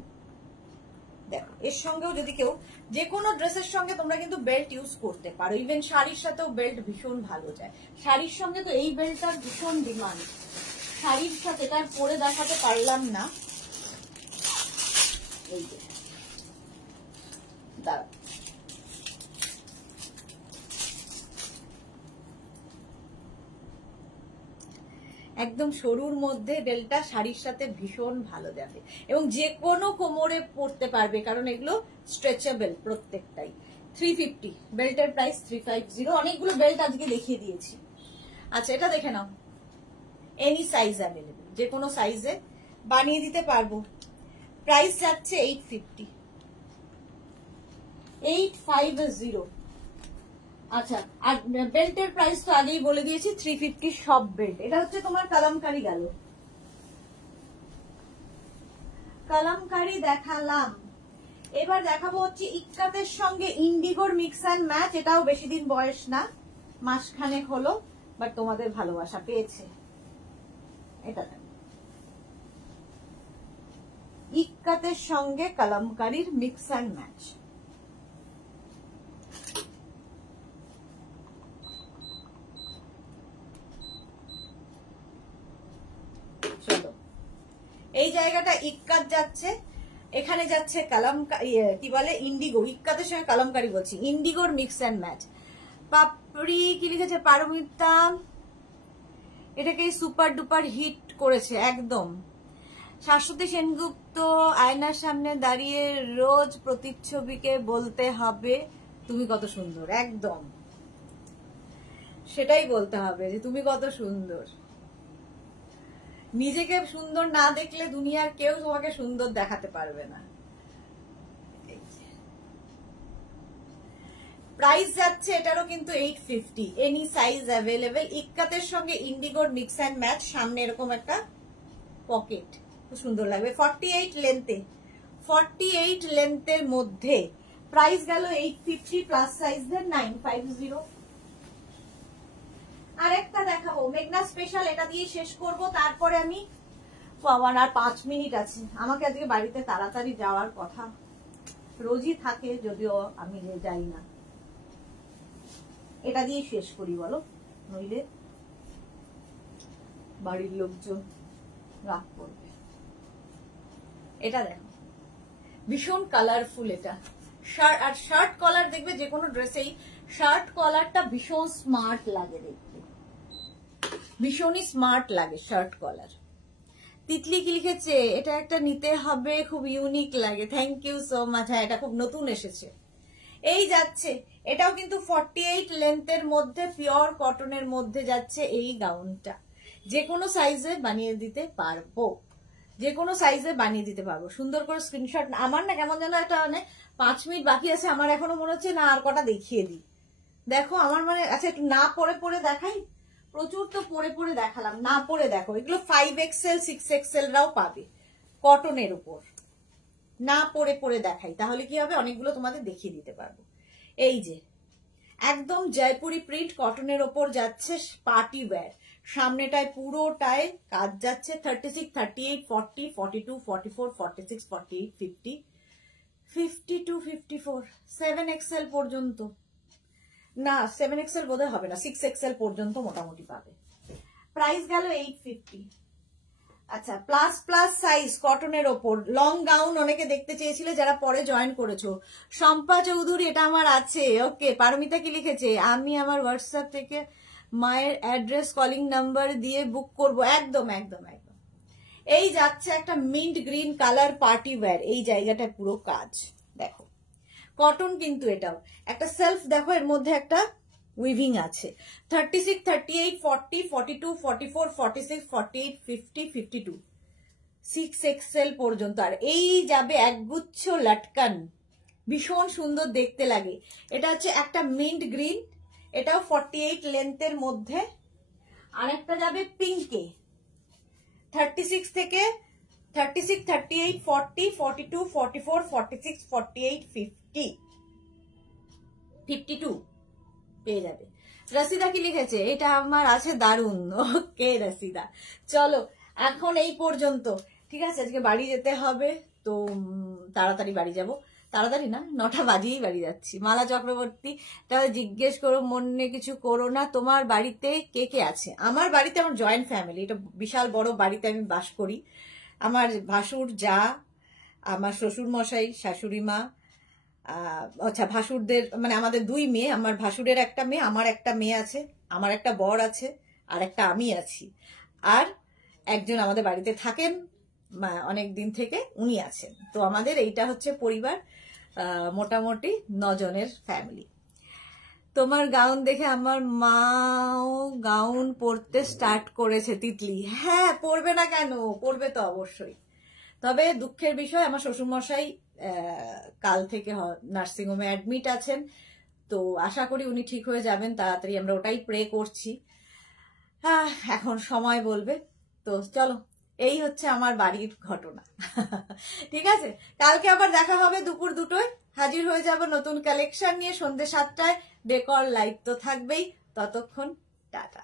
দেখো এর সঙ্গেও যদি কেউ যে কোনো ড্রেসের সঙ্গে তোমরা কিন্তু বেল্ট ইউজ করতে পারো, ইভেন শাড়ির সাথেও বেল্ট ভীষণ ভালো যায়। শাড়ির সঙ্গে তো এই বেল্টটার ভীষণ ডিমান্ড। শাড়ির সাথে এটা পরে দেখাতে পারলাম না, এই যে দাঁড়া, একদম সরুর মধ্যে বেল্টটা শাড়ির সাথে ভীষণ ভালো যাবে এবং যে কোনো কোমরে পরতে পারবে, কারণ এগুলো স্ট্রেচেবল প্রত্যেকটাই। 350 বেল্টের প্রাইস 350। অনেকগুলো বেল্ট আজকে দেখিয়ে দিয়েছি। আচ্ছা এটা দেখে নাও, এনি সাইজ অ্যাভেলেবল, যে কোনো সাইজে বানিয়ে দিতে পারবো। প্রাইস যাচ্ছে 850, 850। আচ্ছা, আর বেল্টের প্রাইস তো আগেই বলে দিয়েছি 350 সব বেল্ট। এটা হচ্ছে তোমার কালামকারি গেল, কালামকারি দেখালাম। এবার দেখাবো হচ্ছে ইক্কাতের সঙ্গে ইন্ডিগোর মিক্স অ্যান্ড ম্যাচ। এটাও বেশি দিন বয়স না, মাসখানেক হলো, বাট তোমাদের ভালোবাসা পেয়েছে। এটা ইক্কাতের সঙ্গে কালামকারির মিক্স অ্যান্ড ম্যাচ। চলো, এই জায়গাটা ইক্কাত যাচ্ছে, এখানে যাচ্ছে কালামকারি, কি বলে ইন্ডিগো। ইক্কাতের সঙ্গে কালামকারি বলছি, ইন্ডিগোর মিক্স অ্যান্ড ম্যাচ। পাপড়ি কি লিখেছে পারমিতা, এটাকে সুপার ডুপার হিট করেছে একদম। শাশ্বতী সেনগুপ্ত, আয়নার সামনে দাঁড়িয়ে রোজ প্রতিচ্ছবিকে বলতে হবে তুমি কত সুন্দর। একদম সেটাই বলতে হবে যে তুমি কত সুন্দর। নিজেকে সুন্দর না দেখলে দুনিয়ার কেউ তোমাকে সুন্দর দেখাতে পারবে না। প্রাইস যাচ্ছে এটারও কিন্তু 850, এনি সাইজ অ্যাভেলেবেল। ইক্কাতের সঙ্গে ইন্ডিগোর মিক্স অ্যান্ড ম্যাচ, সামনে এরকম একটা পকেট, খুব সুন্দর লাগবে। 48 লেন্থে, 48 লেন্থের মধ্যে প্রাইস গেল 850, প্লাস সাইজদের 950। আরেকটা দেখাবো মেঘনা স্পেশাল, এটা দিয়ে শেষ করব, তারপরে আমি পাওয়ার আর 5 মিনিট আছে। আমাকে আজকে বাড়িতে তাড়াতাড়ি যাওয়ার কথা, রোজই থাকে, যদিও আমি যাই না। এটা দিয়ে শেষ করি বলো, নইলে বাড়ির লোকজন রাগ করবে। এটা দেখো ভীষণ কালারফুল, এটা শার্ট, আর শার্ট কলার দেখবে যে কোনো ড্রেসেই শার্ট কলারটা ভীষণ স্মার্ট লাগে দেখতে, ভীষণই স্মার্ট লাগে শার্ট কলার। তিতলি কি লিখেছে, এটা একটা নিতে হবে, খুব ইউনিক লাগে। Thank you so much. হ্যাঁ, এটা খুব নতুন এসেছে। এই যাচ্ছে, এটাও কিন্তু 48 লেন্থের মধ্যে, পিওর কটনের মধ্যে যাচ্ছে এই গাউনটা। যে কোনো সাইজে বানিয়ে দিতে পারবো, যে কোনো সাইজে বানিয়ে দিতে পারবো। সুন্দর করে স্ক্রিনশট। আমার না কেমন যেন একটা মানে 5 মিনিট বাকি আছে, আমার এখনো মনে হচ্ছে না আর কটা দেখিয়ে দিই। দেখো আমার মানে, আচ্ছা একটু না পরে পরে দেখাই, প্রচুর তো পরে পরে দেখালাম, না পরে দেখো। এগুলো 5XL 6XL রাও পাবে কটনের উপর। না পরে পরে দেখাই, তাহলে কি হবে, অনেকগুলো তোমাদের দেখিয়ে দিতে পারবো। এই যে একদম জয়পুরি প্রিন্ট কটনের ওপর যাচ্ছে, পার্টি ওয়্যার। সামনেটায় পুরোটায় কাজ যাচ্ছে। 36, 38, 40, 42, 44, 46, 48, 50, 52, 54, 7XL পর্যন্ত। না 7XL বোধহয় হবে না, 6XL পর্যন্ত মোটামুটি পাবে। প্রাইস গেল 850। আচ্ছা, প্লাস প্লাস সাইজ কটনের ওপর লং গাউন অনেকে দেখতে চেয়েছিলে, যারা পরে জয়েন করেছো। শম্পা চৌধুরী, এটা আমার আছে। ওকে, পারমিতা কি লিখেছে, আমি আমার হোয়াটসঅ্যাপ থেকে মায়ের অ্যাড্রেস কলিং নাম্বার দিয়ে বুক করব। একদম একদম একদম। এই যাচ্ছে একটা mint green colour party wear, এই জায়গাটা পুরো কাজ দেখো, কটন কিন্তু এটাও একটা সেলফ দেখো, এর মধ্যে একটা উইভিং আছে। 36, 38, 40, 42, 44, 46, 48, 50, 52, 6XL পর্যন্ত। আর এই যাবে একগুচ্ছ লাটকান, ভীষণ সুন্দর দেখতে লাগে। এটা হচ্ছে একটা মিন্ট গ্রিন, এটাও 48 লেন্থের মধ্যে। আর একটা যাবে পিঙ্কে, 36 থেকে 36, 38, 40, 42, 44, 46, 48, 50, 52 পেয়ে যাবে। রসিদা কি লিখেছে, এটা আমার আছে দারুন। ওকে রসিদা, চলো এখন এই পর্যন্ত। ঠিক আছে, আজকে বাড়ি যেতে হবে, তো তাড়াতাড়ি বাড়ি যাব। তাড়াতাড়ি না, 9টা বাজেই বাড়ি যাচ্ছি। মালা চক্রবর্তী, তাহলে জিজ্ঞেস করো, মনে কিছু করো না। তোমার বাড়িতে কে কে আছে? আমার বাড়িতে আমার জয়েন্ট ফ্যামিলি, এটা বিশাল বড় বাড়িতে আমি বাস করি। আমার ভাসুর, যা, আমার শ্বশুর মশাই, শাশুড়ি মা, আচ্ছা ভাসুরদের মানে আমাদের 2 মেয়ে, আমার ভাসুরের একটা মেয়ে, আমার একটা মেয়ে আছে, আমার একটা বর আছে, আর একটা আমি আছি। আর একজন আমাদের বাড়িতে থাকেন অনেক দিন থেকে, উনি আছেন। তো আমাদের এইটা হচ্ছে পরিবার, মোটামুটি 9 জনের ফ্যামিলি। তোমার গাউন দেখে আমার মাও গাউন পরতে স্টার্ট করেছে, তিতলি। হ্যাঁ, পরবে না কেন, পরবে তো অবশ্যই। তবে দুঃখের বিষয়, আমার শ্বশুরমশাই কাল থেকে নার্সিংহোমে অ্যাডমিট আছেন, তো আশা করি উনি ঠিক হয়ে যাবেন তাড়াতাড়ি, আমরা ওটাই প্রে করছি। এখন সময় বলবে। তো চলো, এই হচ্ছে আমার বাড়ির ঘটনা। ঠিক আছে, কালকে আবার দেখা হবে দুপুর 2টোয়, হাজির হয়ে যাব নতুন কালেকশন নিয়ে সন্ধ্যে 7টায়। ডেকর লাইভ তো থাকবেই, ততক্ষণ টাটা।